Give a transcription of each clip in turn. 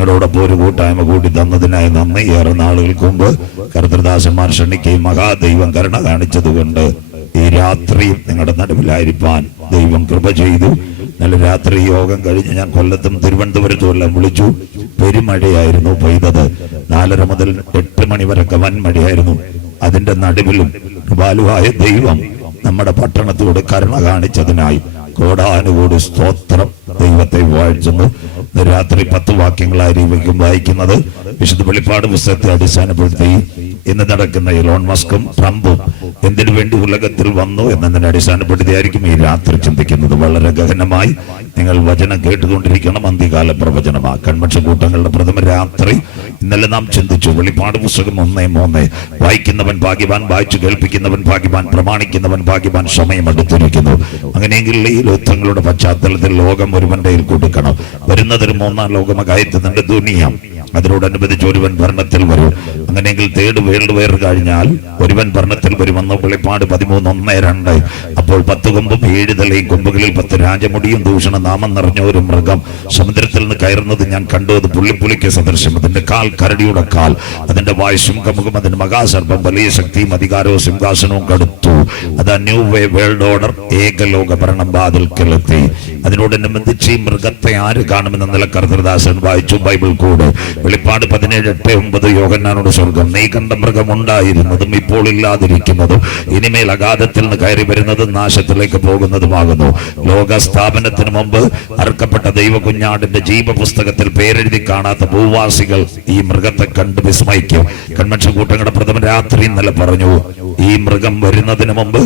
ഞങ്ങളോടൊപ്പം ഒരു കൂട്ടായ്മ കൂടി തന്നതിനായി നന്ദി. ഏറെ നാളുകൾക്ക് മുമ്പ് കർത്തൃദാസന്മാർ ക്ഷണിക്കുകയും മഹാദൈവം കരുണ കാണിച്ചതുകൊണ്ട് ഈ രാത്രിയും നിങ്ങളുടെ നടുവിലായിരിക്കാൻ ദൈവം കൃപ ചെയ്തു. നല്ല രാത്രി യോഗം കഴിഞ്ഞ് ഞാൻ കൊല്ലത്തും തിരുവനന്തപുരത്തും എല്ലാം വിളിച്ചു. പെരുമഴയായിരുന്നു പെയ്തത്. 4:30 മുതൽ 8 മണി വരെയൊക്കെ വൻമഴയായിരുന്നു. അതിന്റെ നടുവിലും ബാലുവായ ദൈവം നമ്മുടെ പട്ടണത്തോട് കരുണ കാണിച്ചതിനായി കോടാനുകൂടി സ്തോത്രം. ദൈവത്തെ വാഴ്ത്തുന്നു. രാത്രി 10 വാക്യങ്ങളായിരിക്കും വായിക്കുന്നത്. വിശുദ്ധ വെളിപ്പാട് പുസ്തകത്തെ അടിസ്ഥാനപ്പെടുത്തി ഇന്ന് നടക്കുന്ന എലോൺ മസ്കും ട്രംപും എന്തിനു വേണ്ടി ഉലകത്തിൽ വന്നു എന്നതിനെ അടിസ്ഥാനപ്പെടുത്തിയായിരിക്കും ഈ രാത്രി ചിന്തിക്കുന്നത്. വളരെ ഗഹനമായി നിങ്ങൾ വചനം കേട്ടുകൊണ്ടിരിക്കണം. അന്ത്യകാല പ്രവചനമാ കൺവെൻഷൻ കൂട്ടങ്ങളുടെ പ്രഥമ രാത്രി ഇന്നലെ നാം ചിന്തിച്ചു. വെളിപ്പാട് പുസ്തകം 1:3 വായിക്കുന്നവൻ ഭാഗ്യവാൻ, വായിച്ചു കേൾപ്പിക്കുന്നവൻ ഭാഗ്യവാൻ, പ്രമാണിക്കുന്നവൻ ഭാഗ്യവാൻ, സമയം അടുത്തിരിക്കുന്നു. അങ്ങനെയെങ്കിൽ ഈ യുദ്ധങ്ങളുടെ പശ്ചാത്തലത്തിൽ ലോകം ഒരുവന്റെ കയ്യിൽ കൊടുക്കണം. വരുന്നതൊരു 3-ാം ലോകമകയത്തുന്നുണ്ട് ദുനിയ. അതിനോടനുബന്ധിച്ച് ഒരുവൻ ഭരണത്തിൽ വരും. അങ്ങനെയെങ്കിൽ തേർഡ് വേൾഡ് വെയർ കഴിഞ്ഞാൽ ഒരുവൻ ഭരണത്തിൽ വരുമെന്ന് വെളിപ്പാട് 13:1-2. അപ്പോൾ 10 കൊമ്പും 7 തലയും, കൊമ്പുകളിൽ 10 രാജമുടിയും, ദൂഷണ നാമം നിറഞ്ഞ ഒരു മൃഗം സമുദ്രത്തിൽ നിന്ന് കയറുന്നത് ഞാൻ കണ്ടു. അത് പുള്ളിപ്പുലിക്ക് സദൃശ്യം. അതിന്റെ കാൽ കരടിയുടെ കാൽ, അതിന്റെ വായ് ശുംഖമുഖം, അതിന്റെ മഹാസർപ്പം, വലിയ ശക്തിയും അധികാരവും സിംഹാസനവും കടുത്തു. അത് ന്യൂ വേ വേൾഡ് ഓർഡർ, ഏകലോക ഭരണം വാതിൽക്കലെത്തി. അതിനോടനുബന്ധിച്ച് ഈ മൃഗത്തെ ആര് കാണുമെന്ന് ഇന്നലെ കർത്തൃദാസൻ വായിച്ചു ബൈബിൾ കൂടെ. വെളിപ്പാട് 17:8-9 യോഹന്നാനോട് സ്വർഗം, നീ കണ്ട മൃഗം ഉണ്ടായിരുന്നതും ഇപ്പോൾ ഇല്ലാതിരിക്കുന്നതും ഇനിമേൽ അഗാധത്തിൽ നിന്ന് കയറി വരുന്നതും നാശത്തിലേക്ക് പോകുന്നതുമാകുന്നു. ലോക സ്ഥാപനത്തിന് മുമ്പ് അറുക്കപ്പെട്ട ദൈവകുഞ്ഞാടിന്റെ ജീവപുസ്തകത്തിൽ പേരെഴുതി കാണാത്ത ഭൂവാസികൾ ഈ മൃഗത്തെ കണ്ട് വിസ്മയിക്കും. കൺവെൻഷൻ കൂട്ടങ്ങളുടെ പ്രഥമ രാത്രി ഇന്നലെ പറഞ്ഞു, ഈ മൃഗം വരുന്നതിന് മുമ്പ്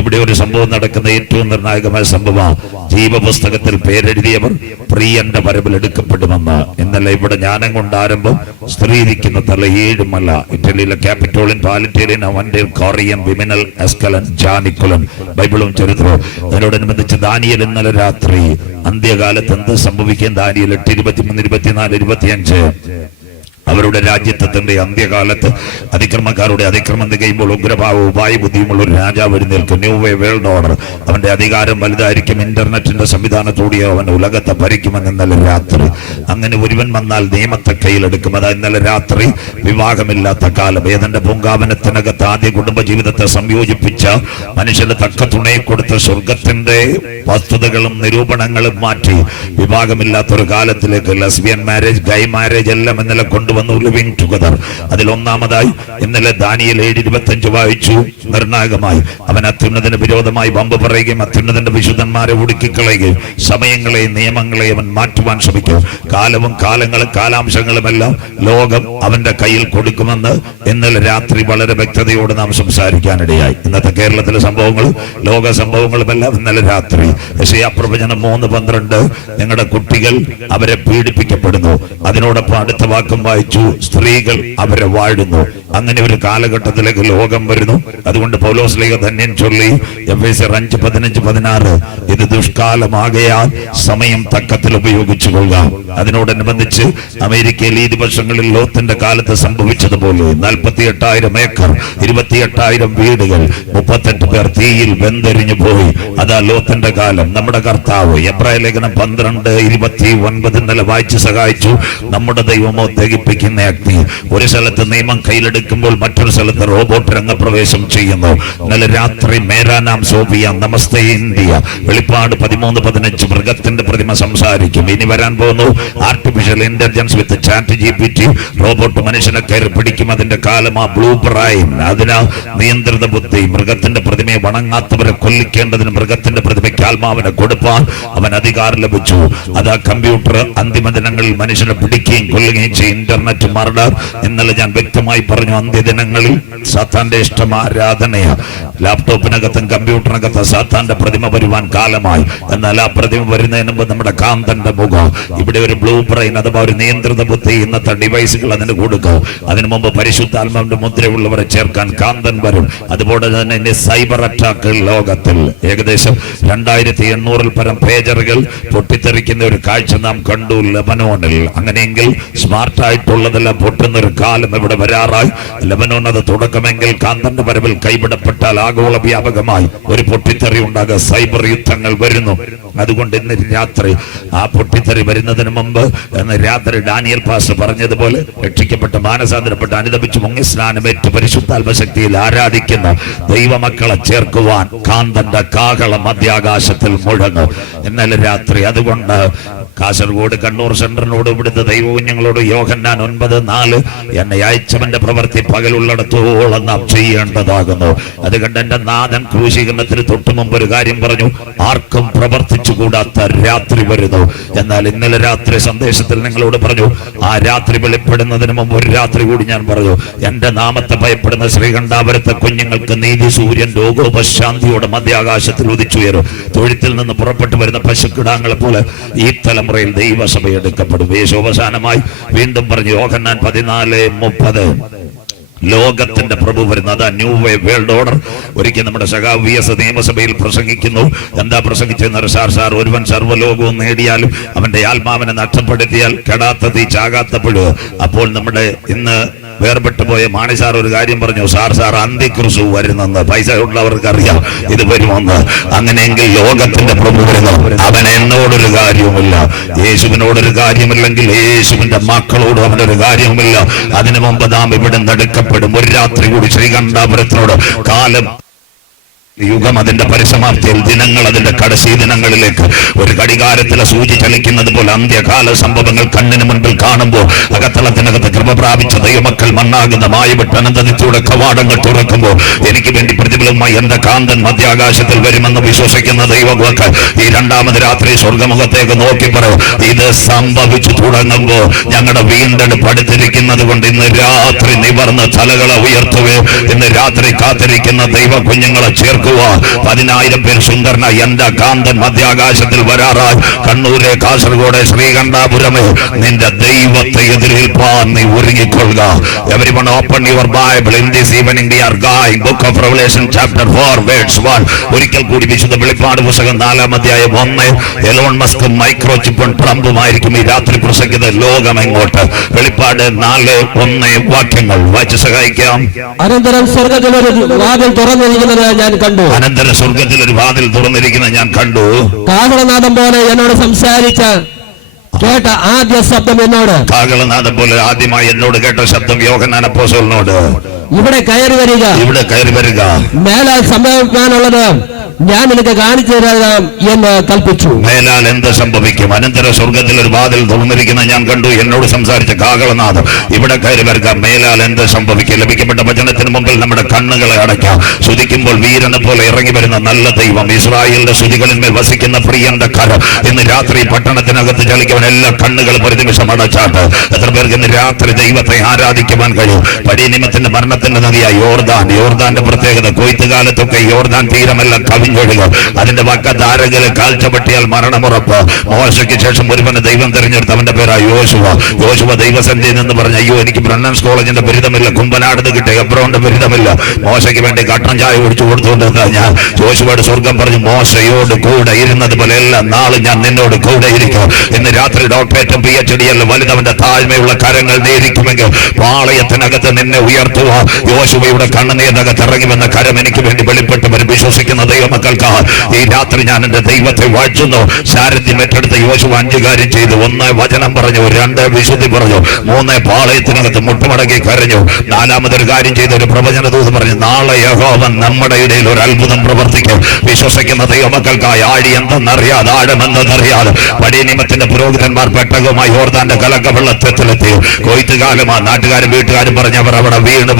ഇവിടെ ഒരു സംഭവം നടക്കുന്ന ഏറ്റവും നിർണായകമായ സംഭവം, ജീവപുസ്തകത്തിൽ പേരെഴുതിയവർ പ്രിയന്റെ വരവിൽ എടുക്കപ്പെടുമെന്ന്. ഇന്നലെ ഇവിടെ ജ്ഞാനം കൊണ്ടാരംഭം, സ്ത്രീ ഇരിക്കുന്ന തല 7 മല, ഇറ്റലിയിലെ ക്യാപിറ്റോളിൻ, പാലിറ്റേലിയൻ, അവന്റെ കോറിയൻ, വിമിനൽ, എസ്കലൻ, ജാനിക്കുലൻ, ബൈബിളും ചരിത്രവും. അതിനോടനുബന്ധിച്ച് ദാനിയേൽ ഇന്നലെ രാത്രി അന്ത്യകാലത്ത് എന്ത് സംഭവിക്കും? ദാനിയേൽ 8:23, 24, 25. അവരുടെ രാജ്യത്വത്തിന്റെ അന്ത്യകാലത്ത് അതിക്രമക്കാരുടെ അതിക്രമം തികയുമ്പോൾ ഉഗ്രഭാവവും ഉപായബുദ്ധിയുമുള്ള ഒരു രാജാവ് എഴുന്നേൽക്കും. New way world order. അവന്റെ അധികാരം വലുതായിരിക്കും. ഇന്റർനെറ്റിന്റെ സംവിധാനത്തോടെ അവൻ ഉലകത്തെ ഭരിക്കുമെന്ന് ഇന്നലെ രാത്രി. അങ്ങനെ ഒരുവൻ വന്നാൽ നിയമത്തെ കയ്യിലെടുക്കും. അതാ ഇന്നലെ രാത്രി വിവാഹമില്ലാത്ത കാലം. ഏതന്റെ പൂങ്കാവനത്തിനകത്ത് ആദ്യ കുടുംബജീവിതത്തെ സംയോജിപ്പിച്ച മനുഷ്യന് തക്ക തുണയെ കൊടുത്ത സ്വർഗത്തിന്റെ വസ്തുതകളും നിരൂപണങ്ങളും മാറ്റി വിവാഹമില്ലാത്തൊരു കാലത്തിലേക്ക് ലെസ്ബിയൻ മാരേജ്, ഗൈ മാരേജ് എല്ലാം ഇന്നലെ കൊണ്ടുവന്നു. Living together. അതിൽ ഒന്നാമതായി ഇന്നലെ ദാനിയേൽ 7:25 വായിച്ചു. നിർണായകമായി അവൻ അത്യുന്നതന് വിരോധമായി വമ്പ് പറയുകയും അത്യുന്നതന്റെ വിശുദ്ധന്മാരെ ഒടുക്കിക്കളയുകയും സമയങ്ങളെയും നിയമങ്ങളെയും അവൻ മാറ്റുവാൻ ശ്രമിക്കും. കാലവും കാലങ്ങളും കാലാംശങ്ങളുമെല്ലാം ലോകം അവന്റെ കയ്യിൽ കൊടുക്കുമെന്ന് ഇന്നലെ രാത്രി വളരെ വ്യക്തതയോടെ നാം സംസാരിക്കാനിടയായി. ഇന്നത്തെ കേരളത്തിലെ സംഭവങ്ങളും ലോക സംഭവങ്ങളുമെല്ലാം ഇന്നലെ രാത്രി. യെശയ്യാ പ്രവചനം 3:12 നിങ്ങളുടെ കുട്ടികൾ അവരെ പീഡിപ്പിക്കപ്പെടുന്നു. അതിനോടൊപ്പം അടുത്ത വാക്കും വായിച്ചു, സ്ത്രീകൾ അവരെ വാഴുന്നു. അങ്ങനെ ഒരു കാലഘട്ടത്തിലേക്ക് ലോകം വരുന്നു. അതുകൊണ്ട് പൗലോസ് ശ്ലീഹ ധന്യൻ ചൊല്ലി എഫേസ്യർ 5:15-16 ഇത് ദുഷ്കാലമാകയാൽ സമയം തക്കത്തിൽ ഉപയോഗിച്ചുകൊള്ളുക. അതിനോടനുബന്ധിച്ച് അമേരിക്കയിൽ ഈ ദിവസങ്ങളിൽ ലോത്തിന്റെ കാലത്ത് സംഭവിച്ചതുപോലെ 48,000 ഏക്കർ, 28,000 വീടുകൾ, 38 പേർ തീയിൽ വെന്തെരിഞ്ഞു പോയി. അതാ ലോത്തിന്റെ കാലം. നമ്മുടെ കർത്താവ് എബ്രായ ലേഖനം 12:29 ഇന്നലെ വായിച്ച് സഹായിച്ചു. നമ്മുടെ ദൈവമോ ദഹിപ്പിക്കുന്ന അഗ്നി. ഒരു സ്ഥലത്ത് നിയമം കയ്യിലെടുക്കുമ്പോൾ മറ്റൊരു സ്ഥലത്ത് റോബോട്ട് രംഗപ്രവേശം ചെയ്യുന്നു. ഇന്നലെ രാത്രി മേരാനാം സോഫിയ നമസ്തേ ഇന്ത്യ വെളിപ്പാട് 13:15 മൃഗത്തിന്റെ പ്രതിമ സംസാരിക്കും. ഇനി വരാൻ പോകുന്നു ആർട്ടിഫിഷ്യൽ ഇന്റലിജൻസ് വിത്ത് ചാറ്റ് GPT. റോബോട്ട് മനുഷ്യനെ കയറി പിടിക്കും. അതിന്റെ കാലം ആ ബ്ലൂ ബ്രൈൻ. അതിന് നിയന്ത്രിത ബുദ്ധി. മൃഗത്തിന്റെ പ്രതിമയെ വണങ്ങാത്തവരെ കൊല്ലിക്കേണ്ടതിന് മൃഗത്തിന്റെ പ്രതിമയ്ക്ക് ആത്മാവിനെ കൊടുപ്പാൻ അവൻ അധികാരം ലഭിച്ചു. അതാ കമ്പ്യൂട്ടർ അന്തിമ ദിനങ്ങളിൽ മനുഷ്യനെ പിടിക്കുകയും കൊല്ലുകയും ചെയ്യും. Internet murder. ഇന്നലെ ഞാൻ വ്യക്തമായി പറഞ്ഞു, അന്ത്യദിനങ്ങളിൽ സാത്താന്റെ ഇഷ്ടം ആരാധനയാണ്. ലാപ്ടോപ്പിനകത്തും കമ്പ്യൂട്ടറിനകത്തും സാത്താന്റെ പ്രതിമ വരുവാൻ കാലമായി. എന്നാൽ ആ പ്രതിമ വരുന്നതിന് മുമ്പ് നമ്മുടെ കാന്തന്റെ മുഖം, ഇവിടെ ഒരു ബ്ലൂ ബ്രെയിൻ അഥവാ ഒരു നിയന്ത്രിത ബുദ്ധി, ഇന്നത്തെ ഡിവൈസുകൾ അതിന് കൊടുക്കും. അതിനു മുമ്പ് പരിശുദ്ധാത്മാവിന്റെ മുദ്രയുള്ളവരെ ചേർക്കാൻ കാന്തൻ വരും. അതുപോലെ തന്നെ ഇനി സൈബർ അറ്റാക്ക് ലോകത്തിൽ ഏകദേശം 2800-ൽ പരം പേജറുകൾ പൊട്ടിത്തെറിക്കുന്ന ഒരു കാഴ്ച നാം കണ്ടു ലബനോണിൽ. അങ്ങനെയെങ്കിൽ സ്മാർട്ടായിട്ട് ആയിട്ടുള്ളതെല്ലാം പൊട്ടുന്നൊരു കാലം ഇവിടെ വരാറായി. ലെബനോൻ അത് തുടക്കമെങ്കിൽ കാന്തന്റെ വരവിൽ കൈവിടപ്പെട്ടാൽ ആഗോള വ്യാപകമായി ഒരു പൊട്ടിത്തെറി ഉണ്ടാകുക. സൈബർ യുദ്ധങ്ങൾ വരുന്നു. അതുകൊണ്ട് ഇന്ന് രാത്രി ആ പൊട്ടിത്തെറി വരുന്നതിന് മുമ്പ് ഇന്ന് രാത്രി ഡാനിയൽ പാസ്റ്റർ പറഞ്ഞതുപോലെ രക്ഷിക്കപ്പെട്ട് മാനസാന്തരപ്പെട്ട് അനുദപിച്ച് മുങ്ങി സ്നാനമേറ്റ് പരിശുദ്ധാത്മശക്തിയിൽ ആരാധിക്കുന്ന ദൈവമക്കളെ ചേർക്കുവാൻ കാന്തന്റെ കാഹളം മധ്യാകാശത്തിൽ മുഴങ്ങും ഇന്നലെ രാത്രി. അതുകൊണ്ട് കാസർഗോഡ് കണ്ണൂർ സെന്ററിനോട് ഇവിടുത്തെ ദൈവകുഞ്ഞുങ്ങളോട് യോഹന്നാൻ 9:4 എന്നെ അയച്ചവന്റെ പ്രവൃത്തി പകലുള്ളിടത്തോളം നാം ചെയ്യേണ്ടതാകുന്നു. അത് കണ്ട് എന്റെ നാഥൻ ക്രൂശീകരണത്തിന് തൊട്ടു മുമ്പ് ഒരു കാര്യം പറഞ്ഞു, ആർക്കും പ്രവർത്തിച്ചു കൂടാത്ത രാത്രി വരുന്നു. എന്നാൽ ഇന്നലെ രാത്രി സന്ദേശത്തിൽ നിങ്ങളോട് പറഞ്ഞു, ആ രാത്രി വെളിപ്പെടുന്നതിന് മുമ്പ് ഒരു രാത്രി കൂടി ഞാൻ പറഞ്ഞു, എന്റെ നാമത്തെ ഭയപ്പെടുന്ന ശ്രീകണ്ഠാപുരത്തെ കുഞ്ഞുങ്ങൾക്ക് നീതി സൂര്യൻ ലോകോപശാന്തിയോടെ മധ്യാകാശത്തിൽ ഉദിച്ചുയരും. തൊഴുത്തിൽ നിന്ന് പുറപ്പെട്ടു വരുന്ന പശുക്കിടാങ്ങളെ പോലെ ഈ തലമുറയിൽ ദൈവസഭ എടുക്കപ്പെടും. യേശോവസാനമായി വീണ്ടും പറഞ്ഞു യോഹന്നാൻ 14:30 ലോകത്തിന്റെ പ്രഭു വരുന്നത്. അതാ ന്യൂ വേൾഡ് ഓർഡർ. ഒരിക്കൽ നമ്മുടെ സഖാവ് VS നിയമസഭയിൽ പ്രസംഗിക്കുന്നു. എന്താ പ്രസംഗിച്ചെന്ന് സാർ ഒരുവൻ സർവ്വലോകവും നേടിയാലും അവന്റെ ആത്മാവിനെ നഷ്ടപ്പെടുത്തിയാൽ കെടാത്ത തീ ചാകാത്ത പുഴു. അപ്പോൾ നമ്മുടെ ഇന്ന് വേർപെട്ടു പോയ മാണി സാർ ഒരു കാര്യം പറഞ്ഞു, സാർ അന്തിക്രിസ്തു വരുന്നെന്ന്. പൈസ ഉള്ളവർക്ക് അറിയാം ഇത് വരുമെന്ന്. അങ്ങനെയെങ്കിൽ ലോകത്തിന്റെ പ്രഭു വരുന്നു. അവൻ എന്നോടൊരു കാര്യവുമില്ല, യേശുവിനോടൊരു കാര്യമില്ലെങ്കിൽ യേശുവിന്റെ മക്കളോടും അവനൊരു കാര്യവുമില്ല. അതിനു മുമ്പ് നാം ഇവിടെ നടക്കപ്പെടും. ഒരു രാത്രി കൂടി ശ്രീകണ്ഠാപുരത്തിനോട് കാലം യുഗം അതിന്റെ പരിസമാപ്തിയിൽ, ദിനങ്ങൾ അതിന്റെ കടശി ദിനങ്ങളിലേക്ക് ഒരു ഘടികാരത്തിലെ സൂചി ചലിക്കുന്നത് പോലെ അന്ത്യകാല സംഭവങ്ങൾ കണ്ണിന് മുൻപിൽ കാണുമ്പോൾ അകത്തളത്തിനകത്ത് കൃപ പ്രാപിച്ച ദൈവമക്കൾ മണ്ണാകുന്ന മായവിട്ട് അനന്തത്തിലൂടെ കവാടങ്ങൾ തുറക്കുമ്പോൾ എനിക്ക് വേണ്ടി പ്രതിഫലമായി എന്റെ കാന്തൻ മധ്യാകാശത്തിൽ വരുമെന്ന് വിശ്വസിക്കുന്ന ദൈവമക്കൾ ഈ രണ്ടാമത് രാത്രി സ്വർഗമുഖത്തേക്ക് നോക്കി പറയും, ഇത് സംഭവിച്ചു തുടങ്ങുമ്പോൾ ഞങ്ങളുടെ വീണ്ടെടുപ്പ് അടുത്തിരിക്കുന്നത് കൊണ്ട് ഇന്ന് രാത്രി നിവർന്ന് തലകളെ ഉയർത്തുകയോ ഇന്ന് രാത്രി കാത്തിരിക്കുന്ന ദൈവ കുഞ്ഞുങ്ങളെ ചേർക്കുക. 10,000 പേർ സുന്ദരന എന്റെ കാന്തൻ മധ്യാകാശത്തിൽ വരാറായി. കണ്ണൂരെ, കാസർഗോഡ്, ശ്രീകണ്ഠാപുരമേ, നിന്റെ ദൈവത്തെ എതിരേൽപ്പാൻ നീ ഒരുങ്ങിക്കൊള്ളുക. Everyone open your Bible in this evening. We are going Book of Revelation chapter 4 verse 1. ഒരിക്കൽ കൂടി വിശുദ്ധ വെളിപ്പാട് പുസ്തകം 4-ാം അധ്യായം 1. എലോൺ മസ്ക് മൈക്രോചിപ്പും ട്രംപുമായിരിക്കും ഈ രാത്രി പ്രസംഗിക്കുന്നത്. ലോകം എങ്ങോട്ട്? വെളിപ്പാട് 4:1 വാക്യങ്ങൾ വായിച്ച് സഹായിക്കാം. അനന്തരം സ്വർഗ്ഗത്തിലൊരു വാതിൽ തുറന്നിരിക്കുന്നത് ഞാൻ കണ്ടു. അനന്തര സ്വർഗത്തിൽ ഒരു വാതിൽ തുറന്നിരിക്കുന്നത് ഞാൻ കണ്ടു. കാഹളനാദം പോലെ എന്നോട് സംസാരിച്ച കേട്ട ആദ്യ ശബ്ദം എന്നോട്, കാഹളനാദം പോലെ ആദ്യമായി എന്നോട് കേട്ട ശബ്ദം യോഹന്നാൻ അപ്പോസ്തലനോട്, ഇവിടെ കയറി വരിക, മേലാൽ സംഭവിക്കാനുള്ളത് ഞാൻ നിനക്ക് കാണിച്ചു തരാം എന്ന് കൽപ്പിച്ചു. മേലാൽ എന്ത് സംഭവിക്കും? അനന്തര സ്വർഗത്തിൽ ഒരു വാതിൽ തുറന്നിരിക്കുന്ന ഞാൻ കണ്ടു. എന്നോട് സംസാരിച്ച കാഹളനാദം, ഇവിടെ കയറി വരിക, മേലാൽ എന്ത് സംഭവിക്കും? ലഭിക്കപ്പെട്ട വചനത്തിന് മുമ്പിൽ നമ്മുടെ കണ്ണുകളെ അടയ്ക്കാം. സ്തുതിക്കുമ്പോൾ വീരനെ പോലെ ഇറങ്ങി വരുന്ന നല്ല ദൈവം, ഇസ്രായേലിന്റെ സ്തുതികളിന്മേൽ വസിക്കുന്ന പ്രിയന്റെ കരം ഇന്ന് രാത്രി പട്ടണത്തിനകത്ത് ചലിക്കുവാൻ എല്ലാ കണ്ണുകളും ഒരു നിമിഷം അടച്ചാട്ട്. എത്ര പേർക്ക് ഇന്ന് രാത്രി ദൈവത്തെ ആരാധിക്കുവാൻ കഴിയും? പടിനിമത്തിന്റെ മരണത്തിന്റെ നദിയായ യോർദാന്റെ പ്രത്യേകത, കൊയ്ത്തുകാലത്തൊക്കെ യോർദാൻ തീരമെല്ലാം കവിഞ്ഞൊഴുക. അതിന്റെ വക്കത്ത് ആരെങ്കിലും കാൽച്ചപെട്ടിയാൽ മരണമുറപ്പ്. മോശയ്ക്ക് ശേഷം ഒരുവന് ദൈവം തെരഞ്ഞെടുത്ത് അവന്റെ പേരായ യോശുവ ദൈവസന്നിധിയിൽ നിന്ന് പറഞ്ഞ, അയ്യോ എനിക്ക് ബ്രണ്ണൻസ് കോളേജിന്റെ ബിരുദമില്ല, കുമ്പനാട് കിട്ടിയ ഹെബ്രോന്റെ ബിരുദമില്ല. മോശയ്ക്ക് വേണ്ടി കട്ടൻ ചായ കുടിച്ചു കൊടുത്തുകൊണ്ടിരുന്ന ഞാൻ യോശുവയുടെ സ്വർഗം പറഞ്ഞു, മോശയോട് കൂടെ ഇരുന്നത് പോലെ എല്ലാ നാളും ഞാൻ നിന്നോട് കൂടെ ഇരിക്കും. ഇന്ന് രാത്രി ഡോക്ടറേറ്റും PhD എല്ലാം വലുതവന്റെ താഴ്മയുള്ള കരങ്ങൾ നേരിക്കുമെങ്കിൽ പാളയത്തിനകത്ത് നിന്നെ ഉയർത്തുക. യോശുവയുടെ കണ്ണുനീരിനകത്ത് ഇറങ്ങി വന്ന കരം എനിക്ക് വേണ്ടി വെളിപ്പെട്ടവർ വിശ്വസിക്കുന്ന ദൈവമക്കൾക്ക് ഈ രാത്രി ഞാൻ എന്റെ ദൈവത്തെ വാഴ്ത്തുന്നു. സാരഥ്യം ഏറ്റെടുത്ത യോശുവ 5 കാര്യം ചെയ്തു. 1 വചനം പറഞ്ഞു, 2 വിശുദ്ധി പറഞ്ഞു, 3 പാളയത്തിനകത്ത് മുട്ടുമടക്കി കരഞ്ഞു, 4-മതൊരു കാര്യം ചെയ്ത ഒരു പ്രവചന ദൂത് പറഞ്ഞു, നാളെ യഹോവ നമ്മുടെ ഇടയിൽ ഒരു അത്ഭുതം പ്രവർത്തിക്കും. വിശ്വസിക്കുന്ന ദൈവമക്കൾക്കായി ആഴി എന്തെന്നറിയാതെ, ആഴമെന്തെന്നറിയാതെ പടിനിമത്തിന്റെ പുരോഹിതന്മാർ പെട്ടകവുമായി യോർദാന്റെ കലക്ക വെള്ളത്തെത്തിലെത്തി. കൊയ്ത്തുകാലമാ നാട്ടുകാരും വീട്ടുകാരും പറഞ്ഞവർ അവിടെ വീണു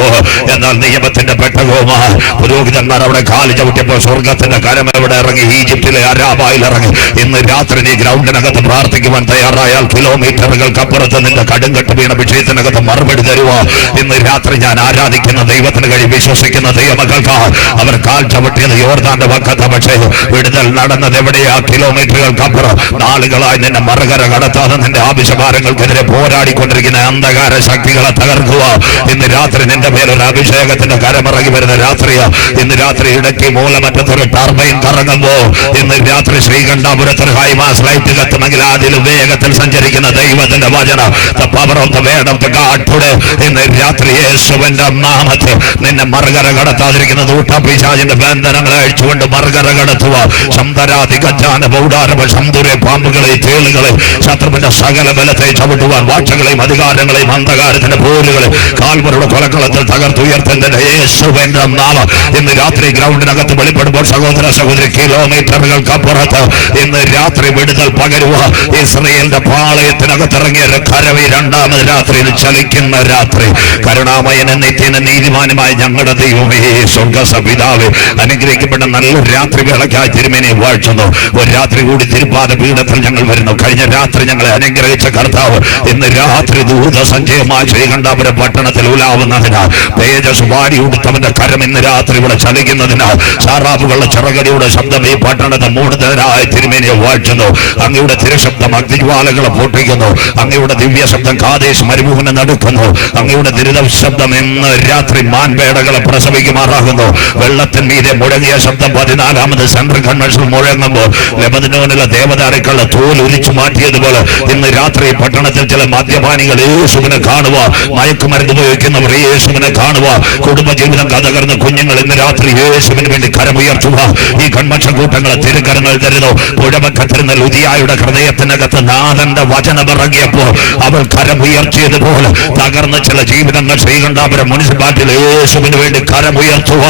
പോ. എന്നാൽ നിയമത്തിന്റെ പെട്ടകവുമായി പുരോഹിതന്മാർ അവിടെ കാലി ചവിട്ടിയപ്പോൾ സ്വർഗത്തിന്റെ കരം എവിടെ ഇറങ്ങി? ഈജിപ്തിലെ അരാബായിൽ ഇറങ്ങി. ഇന്ന് രാത്രി നീ ഗ്രൗണ്ടിനകത്ത് പ്രാർത്ഥിക്കുവാൻ തയ്യാറായാൽ കിലോമീറ്ററുകൾക്ക് അപ്പുറത്ത് നിന്റെ കടുങ്കട്ട് വീണ വിഷയത്തിനകത്ത് മറുപടി തരുക. ഇന്ന് രാത്രി ഞാൻ ആരാധിക്കുന്ന ദൈവത്തിന് കഴിയും. വിശ്വസിക്കുന്ന ദൈവമക്കൾക്ക് അവർ കാൽ ചവിട്ടിയത് യോർദാന്റെ വക്കത്ത്, പക്ഷേ വിടുതൽ നടന്നത് എവിടെയാ? കിലോമീറ്ററുകൾക്കപ്പുറം. നാളുകളായി നിന്നെ മറുകര കടത്താതെ നിന്റെ ആവശ്യഭാരങ്ങൾക്കെതിരെ പോരാടിക്കൊണ്ടിരിക്കുന്ന അന്ധകാര ശക്തികളെ തകർക്കുക. ഇന്ന് രാത്രി നിന്റെ മേലൊരു അഭിഷേകത്തിന്റെ കരമിറങ്ങി വരുന്ന രാത്രിയാ. ഇന്ന് രാത്രി ഇടയ്ക്ക് മൂല മറ്റത്തൊരു ടർബൈൻ കറങ്ങുമ്പോ ഇന്ന് രാത്രി ശ്രീകണ്ഠാപുരത്തിൽ ഹൈമാസ് ലൈറ്റ് കത്തുമെങ്കിൽ അതിൽ വേഗത്തിൽ സഞ്ചരിക്കുന്ന ദൈവത്തിന്റെ വചനം, the power of the word of the God today. ഇന്ന് രാത്രി യേശുവിന്റെ നാമത്തിൽ നിന്നെ മറുകര കടത്താതിരിക്കുന്നത് ഊട്ടപിശാചിന്റെ ബന്ധനങ്ങളെ അഴിച്ചുകൊണ്ട് മറുകര കടത്തുക. ശബ്ദരാധി ഗജാന പൗടാരവ ശംദുരെ പാമ്പുകളെ തേളുകളെ ശത്രുവിന്റെ സകല ബലത്തെ ചവിട്ടുവാൻ വാഴ്ചകളെയും അധികാരങ്ങളെയും അന്ധകാരത്തിന്റെ പോരുകളെ കാൽവരുടെ കൊലക്കളത്തിൽ തകർത്തുയർത്തുന്ന യേശുവിന്റെ നാമം ഇന്ന് രാത്രി ഗ്രൗണ്ടിനകത്ത് വെളിപ്പെടുമ്പോൾ സഹോദര സഹോദരി കിലോമീറ്ററുകൾക്കപ്പുറത്ത് ഇന്ന് രാത്രി വിടുതൽ പകരുക. ഇസ്രയേലിന്റെ പാളയത്തിനകത്തിറങ്ങിയ കരവി രണ്ടാമത് രാത്രിയിൽ ചലിക്കുന്ന രാത്രി. കരുണാമയനും നിത്യനും നീതിമാനുമായ ഞങ്ങളുടെ ദൈവമേ സ്വർഗ്ഗപിതാവേ, അനുഗ്രഹിക്കപ്പെട്ട നല്ലൊരു രാത്രി വേളയ്ക്കായി തിരുമേനിയെ വാഴ്ത്തുന്നു. ഒരു രാത്രി കൂടി തിരുപ്പാത പീഠത്തിൽ ഞങ്ങൾ വരുന്നു. കഴിഞ്ഞ രാത്രി ഞങ്ങളെ അനുഗ്രഹിച്ച കർത്താവ് ഇന്ന് രാത്രി ദൂത സഞ്ചയമായി ശ്രീകണ്ഠാപുരം പട്ടണത്തിൽ ഉലാവുന്നതിനാൽ തേജസ് വാരി ഉടുത്തവന്റെ കരം ഇന്ന് രാത്രി ഇവിടെ ചലിക്കുന്നതിനാൽ സാറാപ്പുകളുടെ ചിറകടിയുടെ ശബ്ദം ഈ പട്ടണത്തെ മൂടുന്നതിനായി തിരുമേനിയെ വാഴ്ത്തുന്നു. അങ്ങയുടെ തിരുശബ്ദം അഗ്നിജ്വാലകളെ പൊട്ടിക്കുന്നു. അങ്ങയുടെ ദിവ്യ ശബ്ദം കാദേശ് മരുഭൂമിനെ നടക്കുന്നു. അങ്ങയുടെ ദുരിത ശബ്ദം ഇന്ന് രാത്രി മാൻപേടകളെ പ്രസവിക്കുമാറാകുന്നു. വെള്ളത്തിന് മീതെ മുഴങ്ങിയ ശബ്ദം 14ാമത് സെൻട്രൽ കൺവെൻഷൻ മുഴങ്ങുമ്പോൾ ലെബനോനിലെ ദേവതാരുക്കളുടെ തോൽ ഉരിച്ചു മാറ്റിയതുപോലെ ഇന്ന് രാത്രി പട്ടണത്തിൽ ചില മദ്യപാനികൾ യേശുവിനെ കാണുക, മയക്കുമരുന്ന് ഉപയോഗിക്കുന്നവർ യേശുവിനെ കാണുക, കുടുംബജീവിതം കഥകർന്ന് കുഞ്ഞുങ്ങൾ ഇന്ന് രാത്രി യേശുവിന് വേണ്ടി കരമുയർത്തുക. ഈ കൺവെൻഷൻ കൂട്ടങ്ങളെ തിരുക്കരങ്ങൾ തരുന്നു. പുഴവക്കത്തിരുന്ന ലുദിയായുടെ ഹൃദയത്തിനകത്ത് നാഥന്റെ വചനമിറങ്ങിയപ്പോൾ അവൾ കരമുയർത്തിയതുപോലെ തകർന്ന ചില ജീവിതങ്ങൾ ശ്രീകണ്ഠാപുരം മുനിസിപ്പാലിറ്റിയിൽ യേശുവിന് വേണ്ടി കരമുയർത്തുക.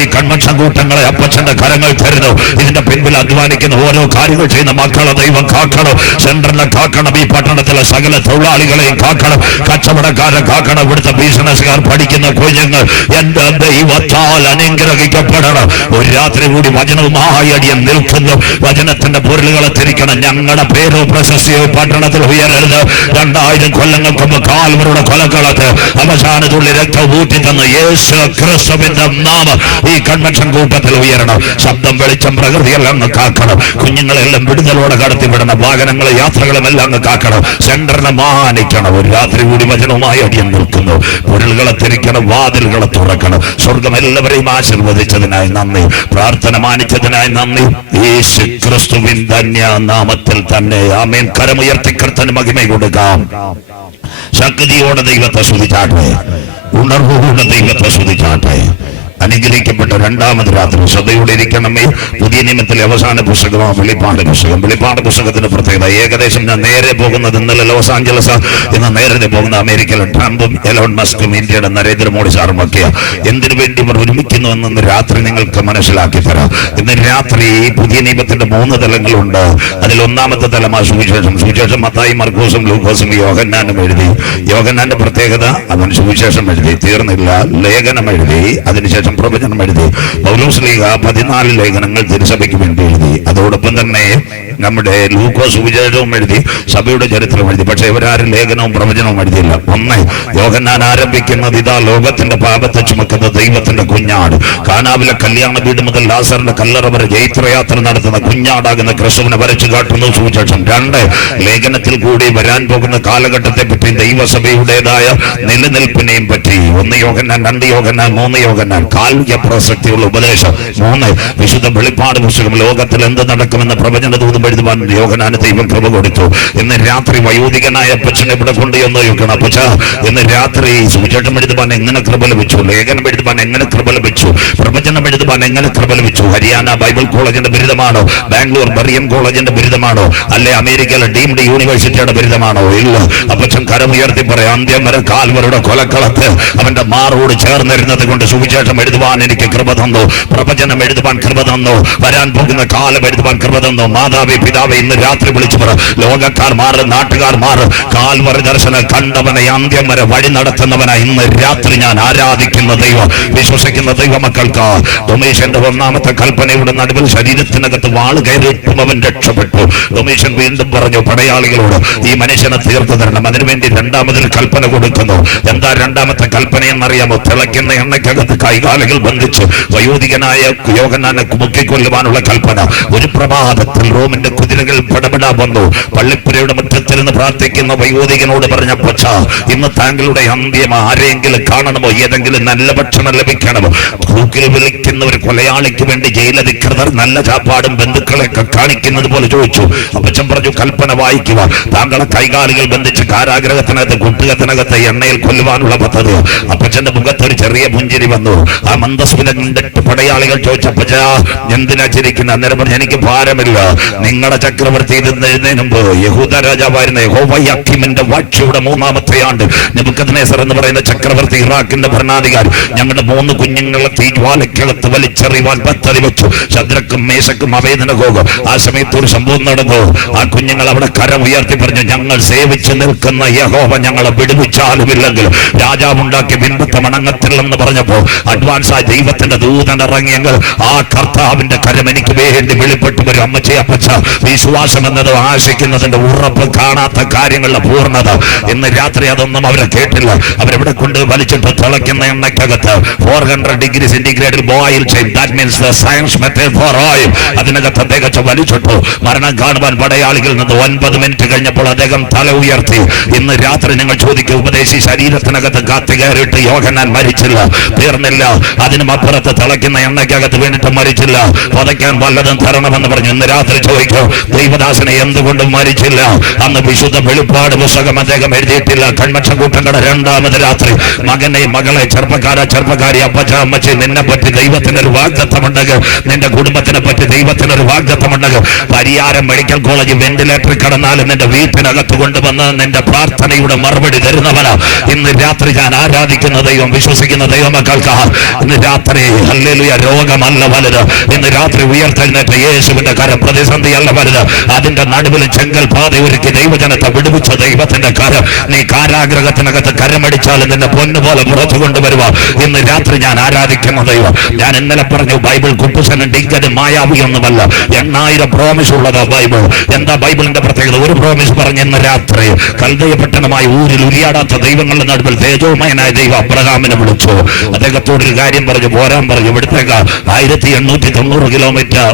ഈ കൺവെൻഷൻ കൂട്ടങ്ങളെ അപ്പച്ചന്റെ കരങ്ങൾ തരുന്നു. ഇതിന്റെ പിൻപിൽ അധ്വാനിക്കുന്ന ഓരോ കാര്യങ്ങൾ ചെയ്യുന്ന മക്കളെ ദൈവം കാക്കണം. സെൻട്രലിനെ കാക്കണം. ഈ പട്ടണത്തിലെ സകല തൊഴിലാളികളെയും കാക്കണം. കച്ചവടക്കാരെ കാക്കണം. ഇവിടുത്തെ ബിസിനസ്സുകാർ, പഠിക്കുന്ന കുഞ്ഞുങ്ങൾ എന്റെ ദൈവത്താൽ അനുഗ്രഹിക്കപ്പെടണം. ഒരു രാത്രി കൂടി വചനവുമായി അടിയൻ നിൽക്കുന്നു. വചനത്തിന്റെ പൊരുളുകളെ തിരിക്കണം. ഞങ്ങളുടെ പേരോ പ്രശസ്തിയോ പട്ടണത്തിൽ ഉയരരുത്. 2000 കൊല്ലങ്ങൾക്ക് മുമ്പ് കാൽവരുടെ കൊലക്കളത്ത് അവസാനത്തുള്ളി രക്തം ഊറ്റി തന്ന യേശു ക്രിസ്തുവിന്റെ നാമം ഈ കൺവെൻഷൻ കൂട്ടത്തിൽ ഉയരണം. ശബ്ദം, വെളിച്ചം, പ്രകൃതിയെല്ലാം അങ്ങ് കാക്കണം. കുഞ്ഞുങ്ങളെല്ലാം വിടുതലോടെ കടത്തിവിടണം. വാഹനങ്ങളെ, യാത്രകളും എല്ലാം അങ്ങ് കാക്കണം. സെന്ററിനെ മാനിക്കണം. ഒരു രാത്രി കൂടി വചനവുമായി അടിയൻ നിൽക്കുന്നു. പൊരുളുകളെ തിരിക്കണം. വാതിലുകളെ തുറക്കണം. സ്വർഗം എല്ലാവരെയും ആശീർവദിച്ചതിനായി നന്ദി. പ്രാർത്ഥന മാനിച്ചതിനായി നന്ദി. യേശു ക്രിസ്തുവിൻ ധന്യ നാമത്തിൽ തന്നെ ആമേൻ. കരമുയർത്തി കർത്തന് മഹിമ കൊടുക്കാം. ശക്തിയോടെ ദൈവത്തെ സ്തുതിച്ചാട്ടെ. ഉണർവോടെ ദൈവത്തെ സ്തുതിച്ചാട്ടെ. അനുഗ്രഹിക്കപ്പെട്ട രണ്ടാമത് രാത്രി ശ്രദ്ധയോടെ ഇരിക്കണമേ. പുതിയ നിയമത്തിലെ അവസാന പുസ്തകമാണ് വെളിപ്പാട് പുസ്തകം. വെളിപ്പാട് പുസ്തകത്തിന്റെ പ്രത്യേകത ഏകദേശം ഞാൻ നേരെ പോകുന്നത് ഇന്നലെ ലോസ് ആഞ്ചലസ്, ഇന്ന് നേരത്തെ പോകുന്ന അമേരിക്കയിലെ ട്രംപും എലോൺ മസ്കും ഇന്ത്യയുടെ നരേന്ദ്രമോദി സാറും ഒക്കെയാണ്. എന്തിനു വേണ്ടി ഇവർ ഒരുമിക്കുന്നു എന്ന് രാത്രി നിങ്ങൾക്ക് മനസ്സിലാക്കി തരാം. ഇന്ന് രാത്രി പുതിയ നിയമത്തിന്റെ 3 തലങ്ങളുണ്ട്. അതിൽ ഒന്നാമത്തെ തലമാണ് സുവിശേഷം. സുവിശേഷം മത്തായി, മർക്കോസും ലൂക്കോസും യോഹന്നാനും എഴുതി. യോഹന്നാന്റെ പ്രത്യേകത അവൻ സുവിശേഷം എഴുതി തീർന്നില്ല, ലേഖനം എഴുതി, അതിനുശേഷം പ്രവചനം എഴുതി. പൗലോസ് ലീഗ 14 ലേഖനങ്ങൾ തിരുസഭയ്ക്ക് വേണ്ടി എഴുതി. അതോടൊപ്പം തന്നെ നമ്മുടെ ലൂക്കോസ് സുവിശേഷവും എഴുതി, സഭയുടെ ചരിത്രം എഴുതി. പക്ഷെ ഇവരാരും ലേഖനവും പ്രവചനവും എഴുതിയില്ല. ഒന്ന് യോഹന്നാൻ ആരംഭിക്കുന്നത് ഇതാ ലോകത്തിന്റെ പാപത്തെ ചുമക്കുന്ന ദൈവത്തിന്റെ കുഞ്ഞാട്. കാനാവിലെ കല്യാണ വീട് മുതൽ ലാസറിന്റെ കല്ലറ വരെ ജൈത്രയാത്ര നടത്തുന്ന കുഞ്ഞാടാകുന്ന ക്രിസ്തുവിനെ വരച്ചു കാട്ടുന്നു സുവിശേഷം. 2 ലേഖനത്തിൽ കൂടി വരാൻ പോകുന്ന കാലഘട്ടത്തെ പറ്റി, ദൈവസഭയുടേതായ നിലനിൽപ്പിനെയും പറ്റി. 1 യോഹന്നാൻ, 2 യോഹന്നാൻ, 3 യോഹന്നാൻ. കാൽവിക പ്രസക്തിയുള്ള ഉപദേശം. 3 വിശുദ്ധ വെളിപ്പാട് പുസ്തകം. ലോകത്തിൽ എന്ത് നടക്കുമെന്ന് പ്രവചന ദൂതം എഴുതുവാൻ യോഹന്നാന് ദൈവം കൃപ കൊടുത്തു. ഇന്ന് രാത്രി വയോധികനായ അപ്പച്ചനെ ഇവിടെ കൊണ്ടുവന്ന് ചോദിക്കണം, അപ്പച്ച ഇന്ന് രാത്രി സുവിശേഷം എഴുതുവാൻ എങ്ങനെ കൃപ ലഭിച്ചു? ലേഖനം എഴുതുവാൻ എങ്ങനെ കൃപ ലഭിച്ചു? പ്രവചനം എഴുതുവാൻ എങ്ങനെ കൃപ ലഭിച്ചു? ഹരിയാന ബൈബിൾ കോളേജിന്റെ ബിരുദമാണോ? ബാംഗ്ലൂർ ബറിയം കോളേജിന്റെ ബിരുദമാണോ? അല്ലെ അമേരിക്കയിലെ ഡീംഡ് യൂണിവേഴ്സിറ്റിയുടെ ബിരുദമാണോ? ഇല്ല. അപ്പച്ചൻ കരമുയർത്തി പറയാം, അന്ത്യം വരെ കാൽവരുടെ കൊലക്കളത്ത് അവന്റെ മാറോട് ചേർന്നിരുന്നത് കൊണ്ട് സുവിശേഷം എഴുതുവാൻ എനിക്ക് കൃപ തന്നു. പ്രവചനം എഴുതുവാൻ കൃപ തന്നു. വരാൻ പോകുന്ന കാലം എഴുതുവാൻ കൃപ തന്നു. മാതാവേ, പിതാവേ, ഇന്ന് രാത്രി വിളിച്ചു പറ, ലോകക്കാർ മാറ്, നാട്ടുകാർ മാറ്, കാൽവറി ദർശനം കണ്ടവനെ അന്ത്യം വരെ വഴി നടത്തുന്നവനായി ഇന്ന് രാത്രി ഞാൻ ആരാധിക്കുന്ന ദൈവം, വിശ്വസിക്കുന്ന ദൈവമക്കൾക്ക് ഡൊമീഷ്യന്റെ 1ാമത്തെ കൽപ്പനയുടെ നടുവിൽ ശരീരത്തിനകത്ത് വാള് കയറിയിട്ടും അവൻ രക്ഷപ്പെട്ടു. ഡൊമീഷ്യൻ വീണ്ടും പറഞ്ഞു പടയാളികളോട്, ഈ മനുഷ്യനെ തീർത്തു തരണം. അതിനുവേണ്ടി 2ാമതൊരു കൽപ്പന കൊടുക്കുന്നു. എന്താ 2ാമത്തെ കൽപ്പന എന്നറിയാമോ? തിളയ്ക്കുന്ന എണ്ണയ്ക്കകത്ത് കൈകാലുകൾ ബന്ധിച്ച് വയോധികനായ യോഹന്നാനെ മുക്കിക്കൊല്ലുവാനുള്ള കൽപ്പന. ഒരു പ്രഭാതത്തിൽ റോമിന്റെ ഫറവോന്റെ കുതിരകൾ പടപെടാ വന്നു. പള്ളിപ്പുരയുടെ മുറ്റത്തിൽ നിന്ന് പ്രാർത്ഥിക്കുന്ന വയോധികനോട് പറഞ്ഞ പച്ച, ഇന്ന് താങ്കളുടെ അന്ത്യം ആരെങ്കിലും കാണണമോ? ഏതെങ്കിലും നല്ല ഭക്ഷണം ലഭിക്കണമോ? തൂക്കിൽ വിളിക്കുന്ന ഒരു കൊലയാളിക്ക് വേണ്ടി ജയിലധികൃതർ നല്ല ചാപ്പാടും ബന്ധുക്കളെയൊക്കെ കാണിക്കുന്നത് പോലെ ചോദിച്ചു. അപ്പച്ചൻ പറഞ്ഞു, കൽപ്പന വായിക്കുക. താങ്കളെ കൈകാലുകൾ ബന്ധിച്ച് കാരാഗ്രഹത്തിനകത്ത് കുട്ടുകത്തിനകത്ത് എണ്ണയിൽ കൊല്ലുവാനുള്ള പദ്ധതി. അപ്പച്ചന്റെ മുഖത്ത് ഒരു ചെറിയ പുഞ്ചിരി വന്നു. ആ മന്ദസ്മിതം കണ്ടിട്ട് പടയാളികൾ ചോദിച്ചു, അപ്പച്ച എന്തിനാ ചിരിക്കുന്ന? അന്നേരം പറഞ്ഞു, എനിക്ക് ഭാരമില്ല. നിങ്ങളുടെ ചക്രവർത്തി എഴുന്നതിന് മുമ്പ് യഹൂദ രാജാവായിരുന്ന യഹോവയാക്കീമിന്റെ വാഴ്ചയുടെ 3-ാമത്തെ ആണ്ട് നെബൂഖദ്നേസർ എന്ന് പറയുന്ന ചക്രവർത്തി, ഇറാഖിന്റെ ഭരണാധികാരി, ഞങ്ങളുടെ 3 കുഞ്ഞുങ്ങളെ തീജ്വാലയ്ക്കകത്ത് വലിച്ചെറിയുവാൻ പദ്ധതി വെച്ചു. ശദ്രക്കും മേശക്കും അവേദനഗോഗോ. ആ സമയത്ത് ഒരു സംഭവം നടന്നു. ആ കുഞ്ഞുങ്ങൾ അവിടെ കരം ഉയർത്തി പറഞ്ഞു, ഞങ്ങൾ സേവിച്ച് നിൽക്കുന്ന യഹോവ ഞങ്ങളെ വിടുവിച്ചാലുമില്ലെങ്കിലും രാജാവുണ്ടാക്കിയ ബിംബത്തെ മണങ്ങത്തില്ലെന്ന് പറഞ്ഞപ്പോ അഡ്വാൻസായി ദൈവത്തിന്റെ ദൂതൻ ഇറങ്ങിയെങ്കിൽ ആ കർത്താവിന്റെ കരം എനിക്ക് വേണ്ടി വെളിപ്പെട്ടു വരും. അമ്മച്ചി, അപ്പച്ച, വിശ്വാസം എന്നത് ആശിക്കുന്നതിന്റെ ഉറപ്പ്, കാണാത്ത കാര്യങ്ങളുടെ പൂർണ്ണത. ഇന്ന് രാത്രി അതൊന്നും അവരെ കേട്ടില്ല. അവരെവിടെ കൊണ്ട് വലിച്ചിട്ട് തിളയ്ക്കുന്ന എണ്ണയ്ക്കകത്ത് 400 ഡിഗ്രി സെന്റിഗ്രേഡിൽ ബോയിൽ ചെയ്യും. That means the science method for oil. അതിനകത്ത് അദ്ദേഹം വലിച്ചിട്ടു. മരണം കാണുവാൻ പടയാളികളിൽ നിന്ന് 9 മിനിറ്റ് കഴിഞ്ഞപ്പോൾ അദ്ദേഹം തല ഉയർത്തി. ഇന്ന് രാത്രി നിങ്ങൾ ചോദിക്കുക, ഉപദേശി ശരീരത്തിനകത്ത് കാത്തി കയറിയിട്ട് യോഹന്നാൻ മരിച്ചില്ല, തീർന്നില്ല. അതിനും അപ്പുറത്ത് തിളയ്ക്കുന്ന എണ്ണയ്ക്കകത്ത് വീണിട്ട് മരിച്ചില്ല. പുതയ്ക്കാൻ വല്ലതും തരണമെന്ന് പറഞ്ഞു. ഇന്ന് രാത്രി ചോദിക്കോ, ദൈവദാസനെ എന്തുകൊണ്ടും മരിച്ചില്ല? അന്ന് വിശുദ്ധ വെളിപ്പാട് പുസ്തകം അദ്ദേഹം എഴുതിയിട്ടില്ല. കൺവെൻഷൻ കൂട്ടങ്ങളുടെ 2ാമത് രാത്രി മകനെ, മകളെ, ചെറുപ്പക്കാരി, അപ്പച്ച, അമ്മച്ചി, നിന്നെ പറ്റി ദൈവത്തിനൊരു വാഗ്ദത്തമുണ്ടെങ്കിൽ, നിന്റെ കുടുംബത്തിനെ പറ്റി ദൈവത്തിനൊരു വാഗ്ദത്തമുണ്ടെങ്കിൽ, പരിയാരം മെഡിക്കൽ കോളേജ് വെന്റിലേറ്ററിൽ കിടന്നാലും നിന്റെ വീട്ടിനകത്ത് കൊണ്ടുവന്ന് നിന്റെ പ്രാർത്ഥനയുടെ മറുപടി തരുന്നവനാ. ഇന്ന് രാത്രി ഞാൻ ആരാധിക്കുന്ന ദൈവം, വിശ്വസിക്കുന്ന ദൈവമക്കൾക്ക് ഇന്ന് രാത്രി ഹല്ലേലൂയ, രോഗമല്ല വലുത്. ഇന്ന് രാത്രി ഉയർത്തെഴുന്നേറ്റ യേശുവിന്റെ കരം പ്രതിസന്ധിയല്ല വലുത്. അതിന്റെ നടുവിൽ ചെങ്കൽ പാത ഒരുക്കി ദൈവജനത്തെ വിടുവിച്ച ദൈവത്തിന്റെ കരം. നീ കാരാഗ്രഹത്തിനകത്ത് കരമടിച്ചാലും നിന്റെ പൊന്നുപോലെ പുറത്തു കൊണ്ടുവരുക. ഇന്ന് രാത്രി ഞാൻ ആരാധിക്കുന്ന ദൈവം. ഞാൻ ഇന്നലെ പറഞ്ഞു, ബൈബിൾ കുപ്പുസനും ഡിങ്കനും മായാവിയൊന്നുമല്ല. 8000 പ്രോമിസ് ഉള്ളതാ ബൈബിൾ. എന്താ ബൈബിളിന്റെ പ്രത്യേകത? ഒരു പ്രോമിസ് പറഞ്ഞ ഇന്ന് രാത്രി കൽദയ പട്ടണമായ ഊരിൽ ഉരിയാടാത്ത ദൈവങ്ങളുടെ നടുവിൽ തേജോമയനായ ദൈവം അബ്രഹാമിനെ വിളിച്ചു. അദ്ദേഹത്തോടൊരു കാര്യം പറഞ്ഞു, പോരാൻ പറഞ്ഞു. ഇവിടുത്തേക്ക് 1890 കിലോമീറ്റർ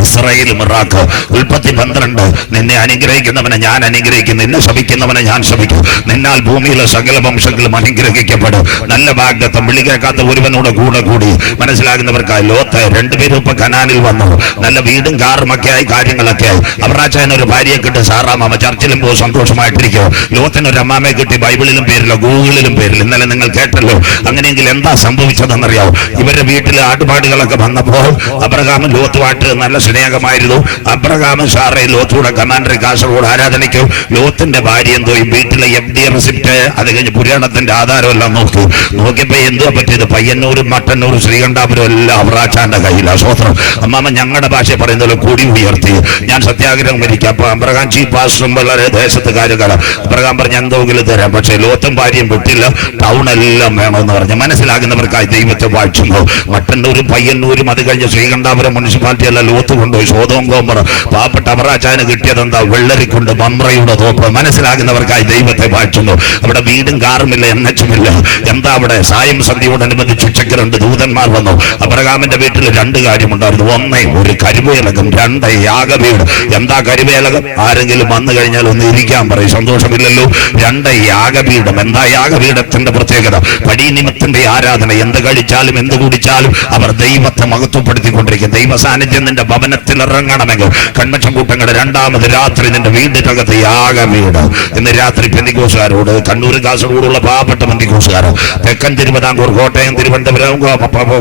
ഇസ്രായേൽ, ഇറാഖ്. ഉൽപ്പത്തി 12. നിന്നെ അനുഗ്രഹിക്കുന്നവനെ ഞാൻ അനുഗ്രഹിക്കും, നിന്നെ ശപിക്കുന്നവനെ ഞാൻ ശപിക്കും. നിന്നാൽ ഭൂമിയിലെ സകല വംശങ്ങളും അനുഗ്രഹിക്കപ്പെടും. നല്ല വാഗ്ദത്തം. വിളി കേൾക്കാത്ത ഒരുവനോട് കൂടെ കൂടി. മനസ്സിലാകുന്നവർക്കായി ലോത്ത് 2 പേരും ഇപ്പൊ കനാനിൽ വന്നു. നല്ല വീടും കാറും ഒക്കെ ആയി, കാര്യങ്ങളൊക്കെ ആയി. അബ്രാച്ചാൻ ഒരു ഭാര്യയെ കിട്ടി, സാറാമാമ. ചർച്ചിലും പോകും, സന്തോഷമായിട്ടിരിക്കും. ലോത്തിന് ഒരു അമ്മാമയെ കിട്ടി. ബൈബിളിലും പേരില്ല, ഗൂഗിളിലും പേരില്ല. ഇന്നലെ നിങ്ങൾ കേട്ടല്ലോ. അങ്ങനെയെങ്കിൽ എന്താ സംഭവിച്ചതെന്നറിയാവോ? ഇവരുടെ വീട്ടിലെ ആടുപാടുകളൊക്കെ വന്നപ്പോൾ അബ്രഹാമും ലോത്തുമായിട്ട് നല്ല സ്നേഹമായിരുന്നു. അബ്രഹാമും സാറയും ലോത്തൂടെ കമാൻഡറി കാസർഗോഡ് ആരാധനയ്ക്കും. ലോത്തിന്റെ ഭാര്യ എന്തോ ഈ വീട്ടിലെ FD റെസിപ്റ്റ്, അത് കഴിഞ്ഞ് പുരാണത്തിന്റെ ആധാരമെല്ലാം നോക്കിയപ്പോ എന്തുവാ പറ്റിയത്? പയ്യന്നൂരും മട്ടന്നൂരും ശ്രീകണ്ഠാപുരം എല്ലാം അബ്രാച്ചാന്റെ കയ്യിലാ. സ്വത്രം. അമ്മാമ ഞങ്ങളുടെ ഭാഷ പറയുന്നത് കൂടി ഉയർത്തി. ഞാൻ സത്യാഗ്രഹം ഇരിക്കാം. അപ്പൊ അബ്രഹാം ചീഫ് പാസ്റ്ററും വളരെ ദേശത്ത് കാര്യക്കാരാ. അബ്രഹാം പറഞ്ഞ എന്തെങ്കിലും തരാം, പക്ഷെ ലോത്തും ഭാര്യയും വിട്ടില്ല. ടൗൺ എല്ലാം വേണമെന്ന് പറഞ്ഞു. മനസ്സിലാകുന്നവർക്കായി ദൈവത്തെ വാഴ്ചുന്നു. മട്ടന്നൂരും പയ്യന്നൂരും അത് കഴിഞ്ഞ് ശ്രീകണ്ഠാപുരം മുനിസിപ്പാലിറ്റി എല്ലാം ലോത്ത് കൊണ്ടുപോയി. സോതോം ഗോമറ. പാവപ്പെട്ട അബ്രാച്ചാന് കിട്ടിയതെന്താ? വെള്ളരിക്കൊണ്ട് മമ്രയുടെ തോപ്പ്. മനസ്സിലാകുന്നവർക്കായി ദൈവത്തെ വാഴ്ചുന്നു. അവിടെ വീടും കാറുമില്ല, NH-ഉമില്ല. എന്താ അവിടെ? സായം സന്ധ്യയോടനുബന്ധിച്ച് ഉച്ചയ്ക്ക് 2 ദൂതന്മാർ വന്നു. അബ്രഹാമിന്റെ വീട്ടിൽ 2 കാര്യമുണ്ടായിരുന്നു. 1 ഒരു കരുവേലകം, 2 യാഗവീട്. എന്താ കരുവേലകം? ആരെങ്കിലും വന്നു കഴിഞ്ഞാൽ ഒന്ന് ഇരിക്കാൻ പറയും, സന്തോഷമില്ലല്ലോ. 2 യാഗപീഠം. എന്താ യാഗപീഠത്തിന്റെ പ്രത്യേകത? പടിനിമിത്തിന്റെ ആരാധന. എന്ത് കഴിച്ചാലും എന്ത് കുടിച്ചാലും അവർ ദൈവത്തെ മഹത്വപ്പെടുത്തിക്കൊണ്ടിരിക്കും. ദൈവ സാന്നിധ്യം നിന്റെ ഭവനത്തിൽ ഇറങ്ങണമെങ്കിൽ കൺവെൻഷൻ കൂട്ടങ്ങളുടെ 2ാമത് രാത്രി നിന്റെ വീടിനകത്ത് യാഗവീട്. ഇന്ന് രാത്രി പെന്തിക്കോസുകാരോട്, കണ്ണൂർ കാസർഗോഡുള്ള പാവപ്പെട്ട പെന്തിക്കോസുകാരോ, തെക്കൻ തിരുവിതാംകൂർ, കോട്ടയം, തിരുവനന്തപുരം,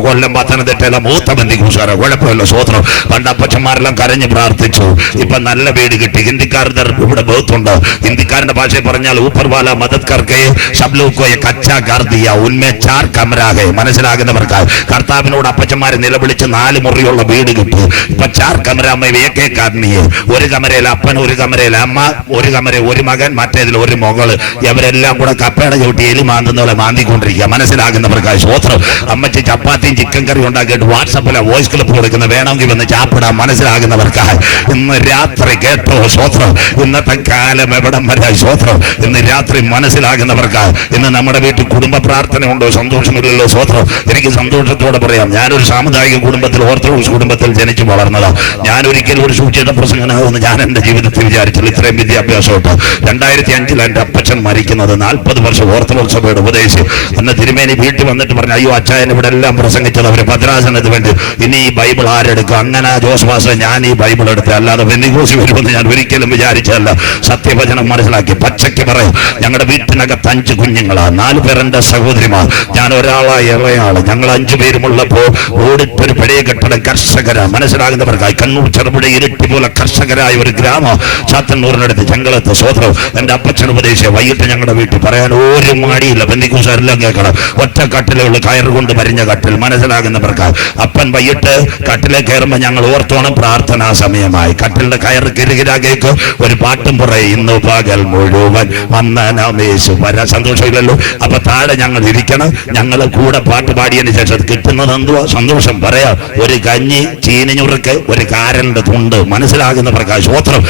കൊല്ലം, പത്തനംതിട്ടയിലെ മൂത്ത പെന്തിക്കോസുകാരോ, കുഴപ്പമില്ല. സ്വത്രം. പണ്ട് അപ്പച്ചന്മാരെല്ലാം കരഞ്ഞ് പ്രാർത്ഥിച്ചു. ഇപ്പൊ നല്ല വീട് കിട്ടി. ഹിന്ദിക്കാരുടെ ഇവിടെ ബഹുത്തുണ്ട്. ഹിന്ദിക്കാരന്റെ ഭാഷയിൽ പറഞ്ഞാൽ ഊപ്പർവാല മദത് കർക്കെ ശബ്ലോക്കോയെ കച്ചാ കർ ദിയ ഉന്മേ 4 കമരാകെ. മനസ്സിലാകുന്നവർക്കായി കർത്താവിനോട് അപ്പച്ചന്മാരെ നിലവിളിച്ച് 4 മുറിയുള്ള വീട് കിട്ടി. ഇപ്പൊ 4 കമരാമ ഏക്കേക്കാരനിയെ. ഒരു കമരയിൽ അപ്പൻ, ഒരു കമരയിൽ അമ്മ, ഒരു കമര ഒരു മകൻ, മറ്റേതിൽ ഒരു മകള്. ഇവരെല്ലാം കൂടെ കപ്പയുടെ ചവിട്ടി എലി മാന്തുന്ന പോലെ മാന്തിക്കൊണ്ടിരിക്കുക. മനസ്സിലാകുന്നവർക്കായി സ്വത്രം. അമ്മച്ചി ചപ്പാത്തിയും ചിക്കൻ കറി ഉണ്ടാക്കിയിട്ട് വാട്സപ്പിലെ വോയിസ് ക്ലിപ്പ് കൊടുക്കുന്ന, വേണമെങ്കിൽ വന്ന് ചാപ്പിടാൻ. മനസ്സിലാകുന്നവർക്കായി ഇന്ന് രാത്രി കേട്ടോ സ്വത്രം. ഇന്നത്തെ കാലം എവിടം വരെ സ്വത്രം. ഇന്ന് രാത്രി മനസ്സിലാകുന്നവർക്കായി. ഇന്ന് നമ്മുടെ വീട്ടിൽ കുടുംബ പ്രാർത്ഥന ഉണ്ടോ? സന്തോഷമില്ലല്ലോ. സ്വത്രം. എനിക്ക് സന്തോഷത്തോടെ പറയാം, ഞാനൊരു സാമുദായിക കുടുംബത്തിൽ, ഓർത്തഡോക്സ് കുടുംബത്തിൽ ജനിച്ചു വളർന്നതാ. ഞാൻ ഒരിക്കലും ഒരു സുവിശേഷ പ്രസംഗനാകുമെന്ന് ഞാൻ എന്റെ ജീവിതത്തിൽ വിചാരിച്ചില്ല. ഇത്രയും വിദ്യാഭ്യാസമായിട്ട് 2005 എന്റെ അപ്പച്ചൻ മരിക്കുന്നത് 40 വർഷം ഓർത്തഡോക്സ് സഭയുടെ ഉപദേശി. അന്ന് തിരുമേനി വീട്ടിൽ വന്നിട്ട് പറഞ്ഞു, അയ്യോ അച്ചായൻ ഇവിടെ എല്ലാം പ്രസംഗിച്ചത് അവര് ഭദ്രാസനത്തിന് വേണ്ടി, ഇനി ഈ ബൈബിൾ ആരെടുക്കും? അങ്ങനെ ജോസ് മാസ്റ്റർ ഞാൻ ഈ ബൈബിൾ എടുത്ത്, അല്ലാതെ പെന്തിക്കോസ്തി വരുമെന്ന് ഞാൻ ഒരിക്കലും വിചാരിച്ചതല്ല. സത്യവചനം മനസ്സിലാക്കി പച്ചയ്ക്ക് പറയും. ഞങ്ങളുടെ വീട്ടിനകത്ത് 5 കുഞ്ഞുങ്ങളാ, 4 പേർ എന്റെ സഹോദരിമാർ, ഞാൻ ഒരാളാ ഇളയാള്. ഞങ്ങൾ 5 പേരുമുള്ളപ്പോ ഓടിട്ടൊരു പഴയ കെട്ടിടം കർഷകരാ, മനസ്സിലാകുന്നവർക്കായി കണ്ണൂർ ചെറുപുഴ ഇരട്ടി പോലെ കർഷകരായ ഒരു ഗ്രാമം ചാത്തന്നൂരിനടുത്ത് ചെങ്കളത്ത്. സ്വോത്രം. എന്റെ അപ്പച്ചൻ ഉപദേശിച്ച വൈകിട്ട് ഞങ്ങളുടെ വീട്ടിൽ പറയാൻ ഒരു മടിയില്ല, പെന്തിക്കോസ്തുകാരെല്ലാം കേൾക്കണം. ഒറ്റ കട്ടിലേ ഉള്ളൂ, കയറുകൊണ്ട് പരിഞ്ഞ കട്ടിൽ, മനസ്സിലാകുന്നവർക്കായി. അപ്പൻ വൈകിട്ട് കട്ടിലെ കയറുമ്പോൾ ഞങ്ങൾ ഓർത്തോണം പ്രാർത്ഥനാ സമയമായി. കട്ടിലിന്റെ കയറ് കിരുകിരാകേക്ക് ഒരു പാട്ടും പറയും, ഇന്ന് പകൽ മുഴുവൻ വന്നേശു വരാൻ. സന്തോഷമില്ലല്ലോ. അപ്പൊ താഴെ ഞങ്ങൾ ഇരിക്കണം. ഞങ്ങൾ കൂടെ പാട്ട് പാടിയതിന് ശേഷം കിട്ടുന്നത് എന്തുവാ സന്തോഷം പറയാം. ഒരു കഞ്ഞി, ചീനിഞ്ഞുറുക്ക്, ഒരു കാരലിന്റെ തുണ്ട്, മനസ്സിലാകുന്ന പ്രകാശ്. സ്വോത്രം.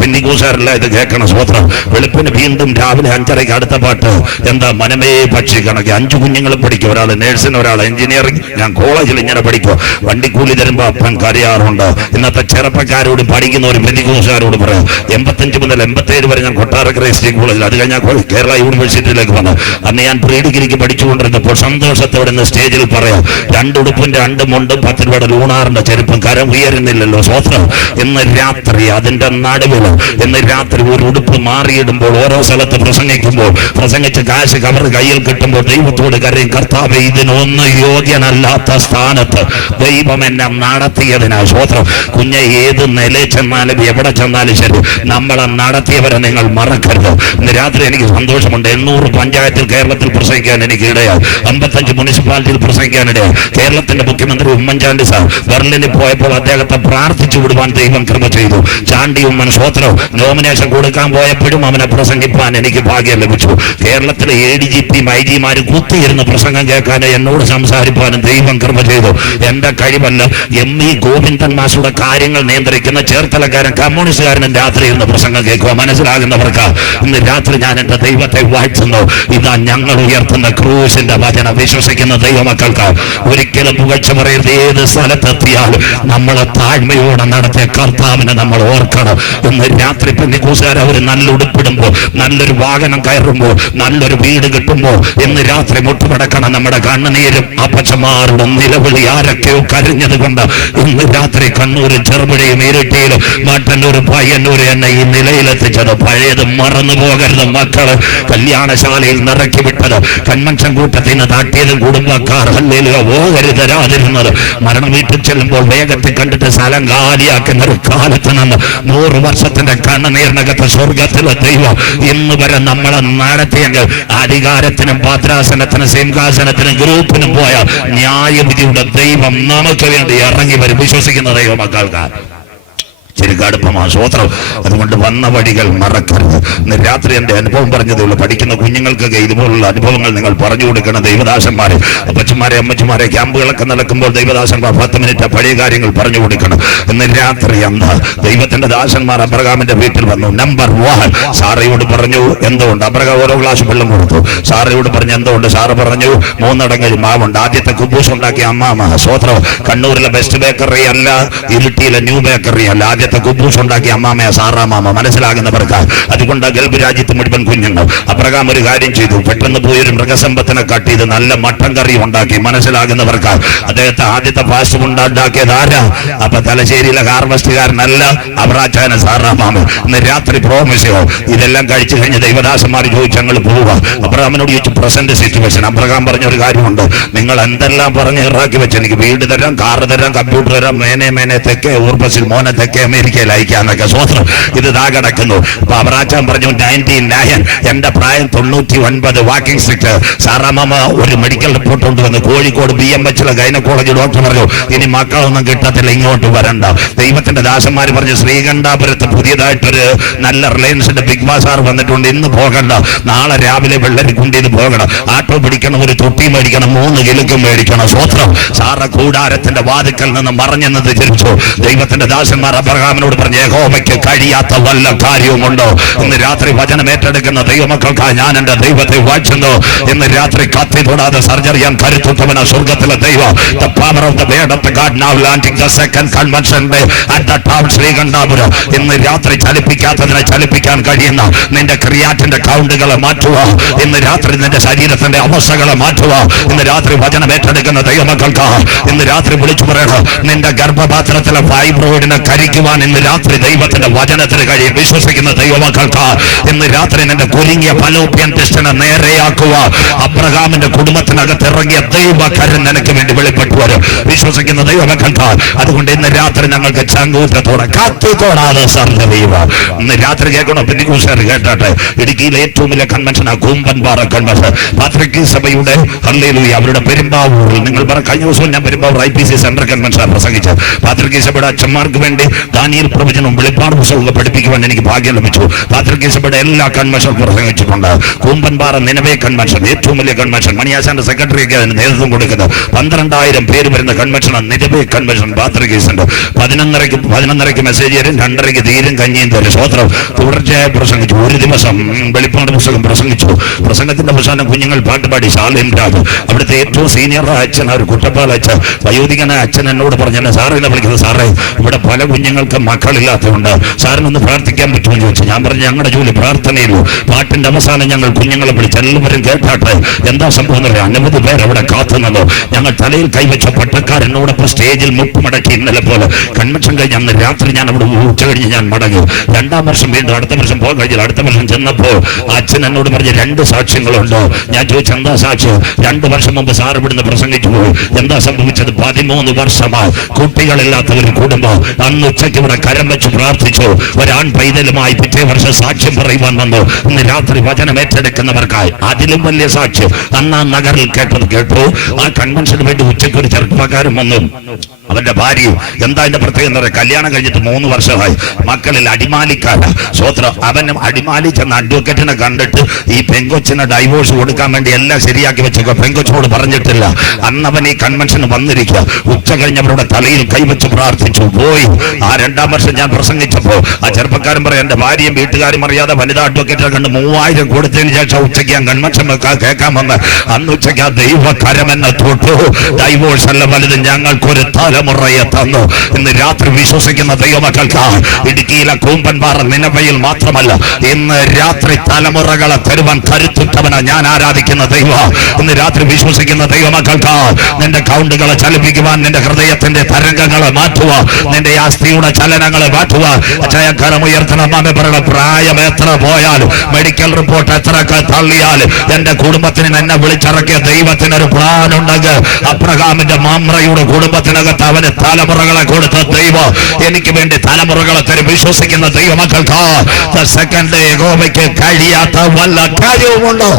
പെന്തിക്കോസ്തുകാരെല്ലാം ഇത് കേൾക്കണം. സ്വോത്രം. വെളുപ്പിന് വീണ്ടും രാവിലെ 5:30 അടുത്ത പാട്ട്. എന്താ? മനമേ പക്ഷി കണക്ക്. 5 കുഞ്ഞുങ്ങൾ പഠിക്കും, ഒരാൾ നേഴ്സിന്, ഒരാൾ എഞ്ചിനീയറിംഗ്. ഞാൻ കോളേജിൽ ഇങ്ങനെ പഠിക്കും. വണ്ടിക്കൂലി തരുമ്പോ അപ്പൻ കരയാറുണ്ട്. ഇന്നത്തെ ചെറുപ്പക്കാരോട് പഠിക്കുന്ന ഒരു പെന്തിക്കോസ്തുകാരോട് പറയാം, 85 മുതൽ 87 വരെ ഞാൻ കൊട്ടാരക്കര എസ് കോളേജിൽ, അത് കഴിഞ്ഞാൽ കേരള യൂണിവേഴ്സിറ്റിയിലേക്ക് വന്നു. അന്ന് ഞാൻ പ്രീ ഡിഗ്രിക്ക് പഠിച്ചുകൊണ്ടിരുന്നപ്പോൾ സന്തോഷത്തോടെ ഇന്ന് സ്റ്റേജിൽ പറയാം, 2 ഉടുപ്പും 2 മുണ്ടും 10 രൂപയുടെ ലൂണാറിന്റെ ചെരുപ്പും, കരം ഉയരുന്നില്ലല്ലോ. സ്വോത്രം. ഇന്ന് രാത്രി അതിന്റെ നടുവിൽ, ഇന്ന് രാത്രി ഒരു ഉടുപ്പ് മാറിയിടുമ്പോൾ, ഓരോ സ്ഥലത്ത് പ്രസംഗിക്കുമ്പോൾ, പ്രസംഗിച്ച് കാശ് കവർ കയ്യിൽ കിട്ടുമ്പോൾ ദൈവത്തോട് കരയും, കർത്താവേ ഇതിനൊന്നും യോഗ്യനല്ലാത്ത സ്ഥാനത്ത് ദൈവം എന്നെ നടത്തിയതിനാ. സ്വോത്രം. കുഞ്ഞെ, ഏത് നിലയിൽ ചെന്നാലും എവിടെ ചെന്നാലും ശരി, നമ്മളെ നടത്തിയവരെ നിങ്ങൾ മറക്കരുത്. ഇന്ന് രാത്രി എനിക്ക് സന്തോഷമുണ്ട്. 800 പഞ്ചായത്തിൽ കേരളത്തിൽ പ്രസംഗിക്കാൻ എനിക്ക് ഇടയായി. 55 മുനിസിപ്പാലിറ്റിയിൽ പ്രസംഗിക്കാനിടയായി. കേരളത്തിന്റെ മുഖ്യമന്ത്രി ഉമ്മൻചാണ്ടി സാർ ബെർലിനിൽ പോയപ്പോൾ അദ്ദേഹത്തെ പ്രാർത്ഥിച്ചു വിടുവാൻ ദൈവം കൃപ ചെയ്തു. ചാണ്ടി ഉമ്മൻ. സ്വോത്രം. നോമിനേഷൻ കൊടുക്കാൻ പോയപ്പോഴും അവനെ പ്രസംഗിപ്പാൻ എനിക്ക് ഭാഗ്യം ലഭിച്ചു. കേരളത്തിലെ ADGP IG-മാര് കുത്തിയിരുന്ന് പ്രസംഗം കേൾക്കാനും എന്നോട് സംസാരിപ്പാനും ദൈവം കൃപ ചെയ്തു. എന്റെ കഴിവല്ല, ME ഗോവിന്ദൻ മാഷുടെ കാര്യങ്ങൾ നിയന്ത്രിക്കുന്ന ചേർത്തലക്കാരൻ കമ്മ്യൂണിസ്റ്റുകാരനും രാത്രി ഇരുന്ന് പ്രസംഗം കേൾക്കുക. മനസ്സിലാകുന്നവർക്ക് ഇന്ന് രാത്രി ഞാൻ എന്റെ ദൈവത്തെ വാഴ്ത്തുന്നു. ഇതാ ഞങ്ങൾ ഉയർത്തുന്ന ക്രൂശിന്റെ വചനം വിശ്വസിക്കുന്ന ദൈവമക്കൾക്ക് ഒരിക്കലും പുകഴ്ച പറയരുത്. ഏത് സ്ഥലത്തെത്തിയാലും നമ്മളെ താഴ്മയോടെ നടത്തിയ കർത്താവിനെ നമ്മൾ ഓർക്കണം. ഇന്ന് രാത്രി പെന്തിക്കോസ്തുകാർ ഒരു നല്ല ഉടുപ്പിടുമ്പോൾ, നല്ലൊരു വാഹനം കയറുമ്പോൾ, നല്ലൊരു വീട് കിട്ടുമ്പോൾ ഇന്ന് രാത്രി മുട്ടുമടക്കണം. നമ്മുടെ കണ്ണുനീരും അപ്പച്ചമാരുടെ നിലവിളി ആരൊക്കെയോ കരഞ്ഞത് കൊണ്ട് ഇന്ന് രാത്രി കണ്ണൂരും ചെറുപുഴയും ഇരട്ടിയിലും മട്ടന്നൂരും പയ്യന്നൂരും എന്നെ ഈ നിലയിലെത്തിച്ചത്. പഴയത് മറന്നു പോകരുത് മക്കള്. കല്യാണശാലയിൽ നിറക്കി വിട്ടത്, കൺവെൻഷൻ കൂട്ടത്തിൽ നിന്ന് താട്ടിയതും കുടുംബക്കാർ ഹല്ലേലൂയ ഓഹരിതരാതിരുന്നത്, മരണ വീട്ടിൽ ചെല്ലുമ്പോൾ വേഗത്തിൽ കണ്ടിട്ട് സ്ഥലം കാലിയാക്കുന്ന ഒരു കാലത്ത് നിന്ന് 100 വർഷത്തിന്റെ കണ്ണുനീരിനകത്ത് സ്വർഗത്തിലെ ദൈവം ഇന്ന് വരെ നമ്മളെ നടത്തിയെങ്കിൽ അധികാരത്തിനും ഭദ്രാസനത്തിനും സിംഹാസനത്തിനും ഗ്രൂപ്പിനും പോയ ന്യായവിധിയുടെ ദൈവം നമുക്ക് വേണ്ടി ഇറങ്ങി വരും. വിശ്വസിക്കുന്ന ദൈവ മക്കൾക്ക് ചെറുകടുപ്പമാ. സ്വോത്രം. അതുകൊണ്ട് വന്ന വഴികൾ മറക്കരുത്. ഇന്ന് രാത്രി എന്റെ അനുഭവം പറഞ്ഞതേ ഉള്ളൂ. പഠിക്കുന്ന കുഞ്ഞുങ്ങൾക്കൊക്കെ ഇതുപോലുള്ള അനുഭവങ്ങൾ നിങ്ങൾ പറഞ്ഞു കൊടുക്കണം. ദൈവദാസന്മാരെ, അപ്പച്ചന്മാരെ, അമ്മച്ചമാരെ, ക്യാമ്പുകളൊക്കെ നടക്കുമ്പോൾ ദൈവദാസന്മാർ 10 മിനിറ്റ് പഴയ കാര്യങ്ങൾ പറഞ്ഞു കൊടുക്കണം. ഇന്ന് രാത്രി അന്ന് ദൈവത്തിന്റെ ദാസന്മാർ അബ്രഹാമിന്റെ വീട്ടിൽ വന്നു. നമ്പർ 1 സാറയോട് പറഞ്ഞു എന്തുകൊണ്ട്. അബ്രഹാം ഓരോ ഗ്ലാസ് വെള്ളം കൊടുത്തു. സാറയോട് പറഞ്ഞു എന്തുകൊണ്ട്. സാറ് പറഞ്ഞു 3 അടങ്ങൽ മാവുണ്ട്. ആദ്യത്തെ കുബൂസ് ഉണ്ടാക്കിയ അമ്മാമ. സ്വോത്രം. കണ്ണൂരിലെ ബെസ്റ്റ് ബേക്കറി അല്ല, ഇരിട്ടിയിലെ ന്യൂ ബേക്കറി അല്ല, ആദ്യത്തെ കുബൂസ് ഉണ്ടാക്കിയ അമ്മാമയ സാറാമാമ. മനസ്സിലാകുന്നവർക്ക്. അതുകൊണ്ട് ഗൾഫ് രാജ്യത്ത് മുഴുവൻ കുഞ്ഞുങ്ങൾ. അബ്രഹാം ഒരു കാര്യം ചെയ്തു. പെട്ടെന്ന് പോയൊരു മൃഗസമ്പത്തിനെ കട്ട് ചെയ്ത് നല്ല മട്ടൻ കറി ഉണ്ടാക്കി. മനസ്സിലാകുന്നവർക്ക്. അദ്ദേഹത്തെ ആദ്യത്തെ ഫാസ്റ്റ് ഫുഡ് ഉണ്ടാക്കിയത് ആരാ? അപ്പൊ തലശ്ശേരിയിലെ ഹാർവസ്റ്റുകാരനല്ല, അബ്രാച്ചാന സാറാമാമ. ഇന്ന് രാത്രി പ്രോമിസോ ഇതെല്ലാം കഴിച്ചു കഴിഞ്ഞ് ദൈവദാസന്മാർ ചോദിച്ചു ഞങ്ങൾ പോവുക. അബ്രഹാമിനോട് ചോദിച്ചു പ്രസന്റ് സിറ്റുവേഷൻ. അബ്രഹാം പറഞ്ഞ ഒരു കാര്യമുണ്ട്, നിങ്ങൾ എന്തെല്ലാം പറഞ്ഞ് ഇറാക്കി വെച്ച് എനിക്ക് വീട് തരാം, കാറ് തരാം, കമ്പ്യൂട്ടർ തരാം, മേനെ തെക്കേ ഊർബസിൽ മോനെ തെക്കേ അമേരിക്കയിൽ അയക്കാന്നൊക്കെ. സ്വോത്രം. ഇത് ദാ കിടക്കുന്നു. അപ്പൊ അബ്രാച്ചാൻ പറഞ്ഞു 99, എന്റെ പ്രായം 99, വാക്കിംഗ് സ്ട്രിക്റ്റ്. സാറാമാമ ഒരു മെഡിക്കൽ റിപ്പോർട്ട് കൊണ്ടുവന്ന് കോഴിക്കോട് BMH ഗൈനക്കോളജി ഡോക്ടർ പറഞ്ഞു ഇനി മക്കളൊന്നും കിട്ടത്തില്ല, ഇങ്ങോട്ട് വരണ്ട. ദൈവത്തിന്റെ ദാസന്മാര് പറഞ്ഞു ശ്രീകണ്ഠാപുരത്ത് പുതിയതായിട്ടൊരു നല്ല റിലയൻസിന്റെ ബിഗ് ബാസാർ വന്നിട്ടുണ്ട്, ഇന്ന് പോകണ്ട, നാളെ രാവിലെ വെള്ളരിക്കുണ്ടിന്ന് പോകണം, ആട്ടോ പിടിക്കണം, ഒരു തൊട്ടി മേടിക്കണം, 3 കിലുക്കും മേടിക്കണം. സ്വോത്രം. സാറ കൂടാരത്തിന്റെ വാതിക്കൽ നിന്ന് മറഞ്ഞെന്നത് തിരിച്ചു. ദൈവത്തിന്റെ ദാസന്മാർ അബ്രഹാം അബ്രഹാമിനോട് പറഞ്ഞു, യഹോവയ്ക്ക് കഴിയാത്ത വല്ല കാര്യവുമുണ്ടോ? ഇന്ന് രാത്രി വചനം ഏറ്റെടുക്കുന്ന ദൈവമക്കൾക്കായി ഞാൻ എന്റെ ദൈവത്തെ വാഴ്ത്തുന്നു. ഇന്ന് രാത്രി കത്തി തൊടാതെ സർജറി ചെയ്യാൻ കരുത്തുത്തവന സ്വർഗത്തിലെ ദൈവം. The power of the word of the God now launching the second convention day at the town Sreekandapuram. ഇന്ന് രാത്രി ചലിപ്പിക്കാത്തതിനെ ചലിപ്പിക്കാൻ കഴിയുന്ന നിന്റെ ക്രിയാറ്റിന്റെ കൗണ്ടുകളെ മാറ്റുക. ഇന്ന് രാത്രി നിന്റെ ശരീരത്തിന്റെ അവസ്ഥകളെ മാറ്റുക. ഇന്ന് രാത്രി വചനം ഏറ്റെടുക്കുന്ന ദൈവമക്കൾക്ക് ഇന്ന് രാത്രി വിളിച്ചു പറയണം, നിന്റെ ഗർഭപാത്രത്തിലെ ഫൈബ്രോയിഡിനെ കരിക്കുവാൻ ഇന്ന് രാത്രി ദൈവത്തിന്റെ വചനത്തിന് കഴിയും. വിശ്വസിക്കുന്ന ദൈവമക്കൾക്ക് ഇന്ന് രാത്രി നിന്റെ കുലുങ്ങിയ ഫലോപ്യൻ ടെസ്റ്റിനെ നേരെയാക്കുക. അബ്രഹാമിന്റെ കുടുംബത്തിനകത്ത് ഇറങ്ങിയ ദൈവകരൻ നിനക്ക് വേണ്ടി വെളിപ്പെട്ടു വരും. വിശ്വസിക്കുന്ന ദൈവമക്കൾക്ക് അതുകൊണ്ട് ഇന്ന് രാത്രി ഞങ്ങൾക്ക് ചങ്കൂറ്റത്തോടെ കത്തിത്തോടാതെ സർവ്വ ഇന്ന് രാത്രി കേൾക്കണോ? പെന്തിക്കോസ്തുകാർ കേട്ടെ, ഇടുക്കിയിലെ ഏറ്റവും വലിയ കൺവെൻഷനാണ് കൂമ്പൻപാറ കൺവെൻഷൻ. പാത്രിക് സഭയുടെ ഹല്ലേലൂയ അവരുടെ പെരുമ്പാവൂരിൽ നിങ്ങൾ കഴിഞ്ഞ ദിവസവും ഞാൻ പെരുമ്പാവൂർ IPC സെൻട്രൽ കൺവെൻഷൻ പ്രസംഗിച്ചത്. പാത്രിക് സഭയുടെ അച്ഛന്മാർക്ക് വേണ്ടി ദാനിയേൽ പ്രവചനവും വെളിപ്പാട് പുസ്തകവും പഠിപ്പിക്കുവാൻ എനിക്ക് ഭാഗ്യം ലഭിച്ചു. പാത്രിക് സഭയുടെ എല്ലാ കൺവെൻഷനും പ്രസംഗിച്ചിട്ടുണ്ട്. കൂമ്പൻപാറ നിലവേ കൺവെൻഷൻ ഏറ്റവും വലിയ കൺവെൻഷൻ. മണിയാശാന്റെ സെക്രട്ടറിയൊക്കെ അതിന് നേതൃത്വം കൊടുക്കുന്നത് 12,000 പേര് വരുന്ന കൺവെൻഷനാണ് നിലവേ കൺവെൻഷൻ. പാത്രികേസിന്റെ 11:30 മെസ്സേജ് തരും, 2:30 തീരും കഞ്ഞിയും തരും. സ്വോത്രം തുടർച്ചയായി പ്രസംഗിച്ചു. ഒരു ദിവസം വെളിപ്പാട് പുസ്തകം പ്രസംഗിച്ചു. പ്രസംഗത്തിന്റെ അവസാനം കുഞ്ഞുങ്ങൾ പാട്ടുപാടി. ശാലേം രാജ് അവിടുത്തെ ഏറ്റവും സീനിയർ അച്ഛൻ, ഒരു കുട്ടപ്പാൽ അച്ഛൻ, വയോധികനായ അച്ഛൻ എന്നോട് പറഞ്ഞു, എന്നെ സാറിനെ വിളിക്കുന്നത്. സാറേ, ഇവിടെ പല കുഞ്ഞുങ്ങൾക്ക് മക്കളില്ലാത്തതുകൊണ്ട് സാറിനൊന്ന് പ്രാർത്ഥിക്കാൻ പറ്റുമെന്ന് ചോദിച്ചു. ഞാൻ പറഞ്ഞു, ഞങ്ങളുടെ ജോലി പ്രാർത്ഥനയില്ലൂ. പാട്ടിന്റെ അവസാനം ഞങ്ങൾ കുഞ്ഞുങ്ങളെ വിളിച്ച് എല്ലാവരും കേട്ടാട്ടെ എന്താ സംഭവം എന്ന് പറയാം. അനവധി പേർ അവിടെ കാത്തുനിന്നു. ഞങ്ങൾ തലയിൽ കൈവച്ച പട്ടക്കാരനോടൊപ്പം സ്റ്റേജിൽ മുട്ടുമടക്കി. ഇന്നലെ പോലെ കൺവെൻഷൻ കഴിഞ്ഞ് അന്ന് രാത്രി ഞാൻ അവിടെ ഉച്ച കഴിഞ്ഞ് ഞാൻ മടങ്ങി. 2ാം വർഷം വീണ്ടും അടുത്ത വർഷം പോകാൻ കഴിഞ്ഞില്ല. അടുത്ത വർഷം ചെന്നപ്പോൾ അച്ഛൻ എന്നോട് പറഞ്ഞ് 2 സാക്ഷ്യങ്ങളുണ്ടോ? ഞാൻ ചോദിച്ചു, എന്താ സാക്ഷ്യം? 2 വർഷം മുമ്പ് സാർ ഇവിടുന്ന് പ്രസംഗിച്ചു പോയി. എന്താ സംഭവിച്ചത്? 13 വർഷമായി കുട്ടികളില്ലാത്ത ഒരു കുടുംബം അന്ന് ഉച്ചയ്ക്ക് ഇവിടെ കരം വെച്ച് പ്രാർത്ഥിച്ചു. ഒരാൺ പൈതലുമായി പിറ്റേ വർഷം സാക്ഷ്യം പറയുവാൻ വന്നു. ഇന്ന് രാത്രി വചനം ഏറ്റെടുക്കുന്നവർക്കായി അതിലും വലിയ സാക്ഷ്യം അന്ന് ആ നഗറിൽ കേട്ടു. ആ കൺവെൻഷന് വേണ്ടി ഉച്ചയ്ക്ക് ഒരു ചെറുപ്പക്കാരൻ വന്നു. അവന്റെ ഭാര്യയും. എന്താ അതിന്റെ പ്രത്യേകത എന്ന് പറയാം, കല്യാണം കഴിഞ്ഞിട്ട് 3 വർഷമായി. മക്കളിൽ അടിമാലിക്കാര. സ്വോത്രം അവനും അടിമാലി ചെന്ന അഡ്വക്കേറ്റിനെ കണ്ടിട്ട് ഈ പെങ്കൊച്ചിനെ ഡൈവോഴ്സ് കൊടുക്കാൻ വേണ്ടി എല്ലാം ശരിയാക്കി വെച്ചേക്കോ. പെങ്കൊച്ചിനോട് പറഞ്ഞിട്ടില്ല. അന്നവൻ ഈ കൺവെൻഷന് വന്നിരിക്കുക. ഉച്ച കഴിഞ്ഞവരുടെ തലയിൽ കൈവച്ച് പ്രാർത്ഥിച്ചു പോയി. ആ 2ാം വർഷം ഞാൻ പ്രസംഗിച്ചപ്പോ ആ ചെറുപ്പക്കാരൻ പറയാം, എന്റെ ഭാര്യയും വീട്ടുകാരും അറിയാതെ വനിതാ അഡ്വക്കേറ്റിനെ കണ്ട് 3000 കൊടുത്തതിന് ശേഷം ഉച്ചയ്ക്ക് ഞാൻ കൺവെൻഷൻ കേൾക്കാൻ വന്ന് അന്ന് ഉച്ചയ്ക്ക് ആ ദൈവകരമെന്നെ തൊട്ടു. ഡൈവോഴ്സ് അല്ല വലുത്, ഞങ്ങൾക്കൊരു തലമുറയെ തന്നു. ഇന്ന് രാത്രി വിശ്വസിക്കുന്ന ദൈവമക്കൾക്ക് ഇടുക്കിയിലെ കൂമ്പൻപാറ നിലവയിൽ മാത്രമല്ല, ഇന്ന് രാത്രി തലമുറകളെ തരുവാൻ കരുത്തുറ്റവന ഞാൻ ആരാധിക്കുന്ന ദൈവം. ഇന്ന് രാത്രി വിശ്വസിക്കുന്ന ദൈവമക്കൾക്ക് നിന്റെ കൗണ്ടുകളെ ചലിപ്പിക്കുവാൻ, നിന്റെ ഹൃദയത്തിന്റെ തരംഗങ്ങളെ മാറ്റുക, നിന്റെ ആസ്തിയുടെ ചലനങ്ങളെ മാറ്റുക. അക്ഷയക്കാലം ഉയർത്തണം. നമ്മെ പറയണം, പ്രായം എത്ര പോയാലും, മെഡിക്കൽ റിപ്പോർട്ട് എത്രയൊക്കെ തള്ളിയാലും, എന്റെ കുടുംബത്തിന് എന്നെ വിളിച്ചിറക്കിയ ദൈവത്തിനൊരു പ്ലാൻ ഉണ്ടെങ്കിൽ അബ്രഹാമിന്റെ മാമ്രയുടെ കുടുംബത്തിനകത്ത് അവന് തലമുറകളെ കൊടുത്ത ദൈവം എനിക്ക് വേണ്ടി തലമുറകളെ തരും. വിശ്വസിക്കുന്ന ദൈവമക്കൾക്ക് സെക്കൻഡ് യഹോവയ്ക്ക് കഴിയാത്ത വല്ല കാര്യവുമുണ്ടോ?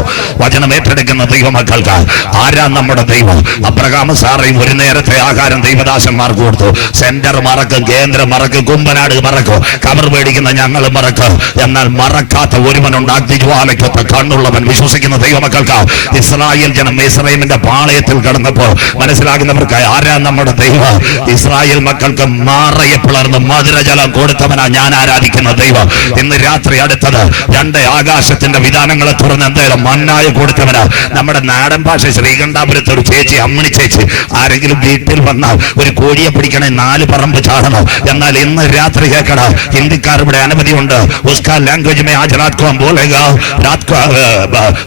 വചനം ഏറ്റെടുക്കുന്ന ദൈവമക്കൾക്ക് ആരാ നമ്മുടെ ദൈവം? അബ്രഹാം സാറയും ഒരു നേരത്തെ ആഹാരം ദൈവദാസന്മാർക്ക് കൊടുത്തു. സെന്റർ മറക്കും, കേന്ദ്രം മറക്കും, കുമ്പനാട് മറക്കും, കവർ മേടിക്കുന്ന ഞങ്ങൾ മറക്കും. എന്നാൽ മറക്കാത്ത ഒരുവനുണ്ട്, അഗ്നിജ്വാലയ്ക്കൊത്ത കണ്ണുള്ളവൻ. വിശ്വസിക്കുന്ന ദൈവമക്കൾക്ക് ഇസ്രായേൽ ജനം ഇസ്രായേലിന്റെ പാളയത്തിൽ കടന്നപ്പോ മനസ്സിലാകുന്നവർക്ക് ആരാ നമ്മുടെ ദൈവം? ഇസ്രായേൽ മക്കൾക്ക് മാറയെ പിളർന്ന് മധുരജലം കൊടുത്തവനാ ഞാൻ ആരാധിക്കുന്ന ദൈവം. ഇന്ന് രാത്രി അടുത്തത് 2 ആകാശത്തിന്റെ വിധാനങ്ങളെ തുറന്ന് എന്തായാലും മന്നായ കൊടുത്തവനാ. നമ്മുടെ നാടൻ ഭാഷ ശ്രീകണ്ഠാപുരത്ത് ഒരു ചേച്ചി, അമ്മണി ചേച്ചി, ആരെങ്കിലും വീട്ടിൽ വന്നാൽ ഒരു കോഴിയെ പിടിക്കണേ 4 പറമ്പ് ചാടണം. എന്നാൽ ഇന്ന് രാത്രി കേൾക്കണ, ഹിന്ദിക്കാർ ഇവിടെ അനവധിയുണ്ട്. ഉസ്കാ ലാംഗ്വേജ് മേ ആജ് രാത് കോ ഹം ബോലേഗാ, രാത് കോ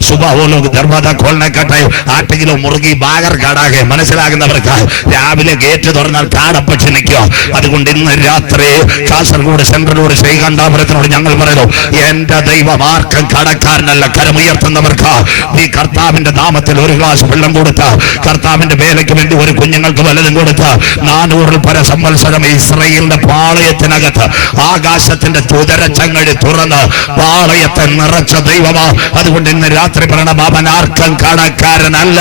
സുബഹ വോ ലോഗ് ദർവാസ ഖോൽനെ കാ ടൈം 8 കിലോ മുർഗി ബാഗർ കാടാകെ. മനസ്സിലാകുന്നവർക്ക് രാവിലെ ഗേറ്റ് തുറന്നാൽ കാടപ്പക്ഷി നിൽക്കുക. അതുകൊണ്ട് ഇന്ന് രാത്രി കാസർഗോഡ് സെൻട്രലോട് ശ്രീകണ്ഠാപുരത്തിനോട് ഞങ്ങൾ പറയുന്നു, എന്റെ ദൈവം ആർക്കും കടക്കാരനല്ല. കരമുയർത്തുന്നവർക്ക് നീ കർത്താവിന്റെ നാമത്തിൽ ഒരു ഗ്ലാസ് വെള്ളം കൊടുത്ത, കർത്താവിന്റെ വേലയ്ക്ക് വേണ്ടി ഒരു കുഞ്ഞുങ്ങൾക്ക് വല്ലതും കൊടുത്ത 400 പര സംവത്സരം ഇസ്രായേലിന്റെ പാളയത്തിനകത്ത് ആകാശത്തിന്റെ തുതരച്ചങ്ങടി തുറന്ന് പാളയത്തെ നിറച്ച ദൈവമാ. അതുകൊണ്ട് ഇന്ന് രാത്രി പറയണം, അവൻ ആർക്കും കടക്കാരനല്ല.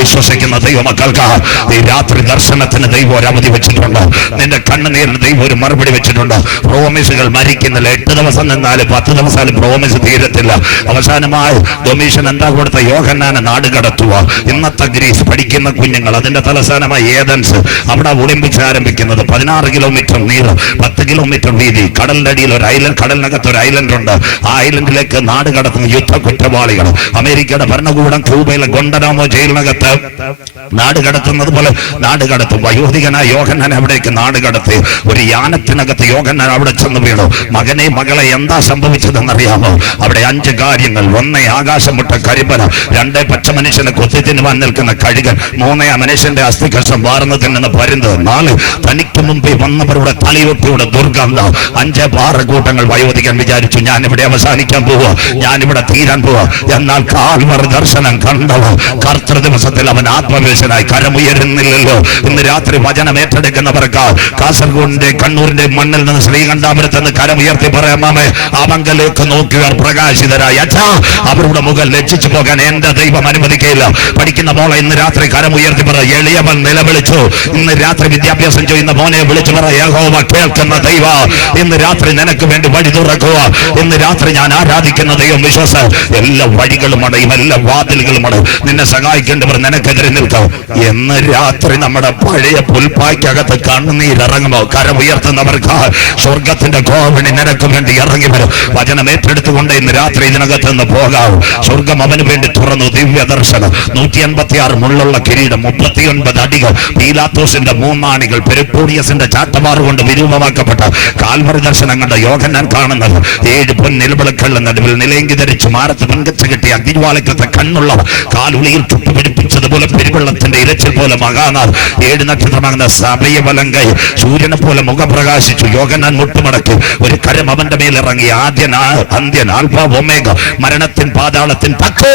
വിശ്വസിക്കുന്ന ദൈവമക്കൾക്ക് ഈ രാത്രി ദർശനത്തിന് ദൈവം ഒരു അവധി വെച്ചിട്ടുണ്ട്. നിന്റെ കണ്ണുനീരിന് ദൈവം ഒരു മറുപടി വെച്ചിട്ടുണ്ട്. പ്രോമിസുകൾ മരിക്കുന്നില്ല. 8 ദിവസം നിന്നാലും 10 ദിവസം പ്രോമിസ് തീരത്തില്ല. അവസാനമായി ഡൊമീഷൻ എന്താ കൊടുത്ത? യോഹന്നാനെ നാട് കടത്തുക. ഇന്നത്തെ ഗ്രീസ് പഠിക്കുന്ന കുഞ്ഞുങ്ങൾ, അതിന്റെ തലസ്ഥാനമായി ഏതൻസ്, അവിടെ ഒളിമ്പിക്സ് ആരംഭിക്കുന്നത് 16 കിലോമീറ്റർ നീളം നീളം, 10 കിലോമീറ്റർ വീതി. കടലിന്റെ അടിയിൽ ഒരു ഐലൻഡ്, കടലിനകത്ത് ഒരു ഐലൻഡ് ഉണ്ട്. ആ ഐലൻഡിലേക്ക് നാട് കടത്തുന്ന യുദ്ധ കുറ്റവാളികൾ. അമേരിക്കയുടെ ഭരണകൂടം ക്യൂബയിലെ ഗൊണ്ടനാമോ ജയിലിനകത്ത് നാട് കടത്തുന്നത് പോലെ നാട് കടത്തും. വയോധികനായ യോഹന്നാൻ അവിടേക്ക് നാട് കടത്തി. ഒരു യാനത്തിനകത്ത് യോഹന്നാൻ അവിടെ ചെന്ന് വീണു. മകനെ മകളെ എന്താ സംഭവിച്ചതെന്നറിയാമോ? അവിടെ 5 കാര്യങ്ങൾ. 1 ആകാശം മുട്ട കരിമ്പന, 2 പച്ച മനുഷ്യനെ കൊത്തി തിന്നുവാൻ നിൽക്കുന്ന കഴുകൻ, 3 ആ മനുഷ്യന്റെ അസ്ഥികഷം വാർന്നു തിന്നുന്ന പരുന്ത്, 4 തനിക്ക് മുമ്പിൽ വന്നവരുടെ തലയൊട്ടിയുടെ ദുർഗന്ധം, 5 പാറക്കൂട്ടങ്ങൾ. വയോധികൻ വിചാരിച്ചു, ഞാൻ ഇവിടെ അവസാനിക്കാൻ പോവാ, ഞാനിവിടെ തീരാൻ പോവാ. എന്നാൽ കാൽവറി ദർശനം കണ്ടവോ കർത്തൃ ദിവസത്തിൽ അവൻ ആത്മവേശനായി. കരമുയരുന്നില്ലല്ലോ. ഇന്ന് രാത്രി വചനം ഏറ്റെടുക്കുന്നവർക്ക് കാസർഗോഡിന്റെ കണ്ണൂരിന്റെ മണ്ണിൽ നിന്ന് ശ്രീകണ്ഠാപുരത്ത് നിന്ന് കരമുയർത്തി പറയാമേ, അവങ്കലേക്ക് നോക്കിയവർ പ്രകാശിതരായി. അച്ഛാ, അവരുടെ മുഖം ലജ്ജിച്ചു പോകാൻ എന്റെ ദൈവം അനുവദിക്കുകയില്ല. പഠിക്കുന്ന മോളെ ഇന്ന് രാത്രി കരമുയർത്തി പറ, എളിയവൻ നിലവിളിച്ചു. ഇന്ന് രാത്രി വിദ്യാഭ്യാസം ചെയ്യുന്ന മോനെ വിളിച്ചു പറ, യഹോവ കേൾക്കുന്ന ദൈവ ഇന്ന് രാത്രി നിനക്ക് വേണ്ടി വഴി തുറക്കുക. ഇന്ന് രാത്രി ഞാൻ ആരാധിക്കുന്ന ദൈവം വിശ്വാസ എല്ലാ വഴികളും അടയും, എല്ലാ വാതിലുകളും അടയും. നിന്നെ സഹായിക്കേണ്ടവർ നിനക്കെതിരെ നിൽക്കും. എന്ന് രാത്രി നമ്മുടെ പഴയ പുൽപ്പായ്ക്കകത്ത് കണ്ണുനീരിറങ്ങുമോ? കരമുയർത്തുന്നവർക്ക് സ്വർഗത്തിന്റെ കോവണി നിനക്ക് വേണ്ടി ഇറങ്ങി വരും. വചനം ഏറ്റെടുത്തുകൊണ്ട് ഇന്ന് രാത്രി ഇതിനകത്ത് നിന്ന് പോകാവും. സ്വർഗം അവന് വേണ്ടി തുറന്നു. ദിവ്യ ദർശനം. 186 മുള്ളുള്ള കിരീടം, 39 അടികൾ, പീലാത്തോസിന്റെ 3 ആണികൾ, പെരിപ്പോണിയസിന്റെ ചാട്ടമാറ് കൊണ്ട് വിരൂപമാക്കപ്പെട്ട കാൽവറി ദർശനം കണ്ട യോഹന്നാൻ കാണുന്നത് 7 പൊന്നിലവിളക്കുകളുടെ നടുവിൽ നിലയെങ്കി ധരിച്ചു മാറത്ത് പങ്കച്ച കിട്ടിയ അഗ്നിജ്വാലക്കത്തെ കണ്ണുള്ള കാലുളിയിൽ ചുട്ടുപിടിപ്പിച്ചതുപോലെ പെരുവെള്ളത്തിന്റെ ഇരച്ചിൽ പോലെ മഹാനാഥ് 7 നക്ഷത്രമാകുന്ന സഭയെ വലങ്കൈ സൂര്യനെ പോലെ മുഖം പ്രകാശിച്ചു. യോഹന്നാൻ മുട്ടുമടക്കി. ഒരു കരം അവന്റെ മേലിറങ്ങി. ആദ്യൻ അന്ത്യൻ, ആൽഫ ഒമേഗ, മരണത്തിൻ പാതാളത്തിൻ തക്കോ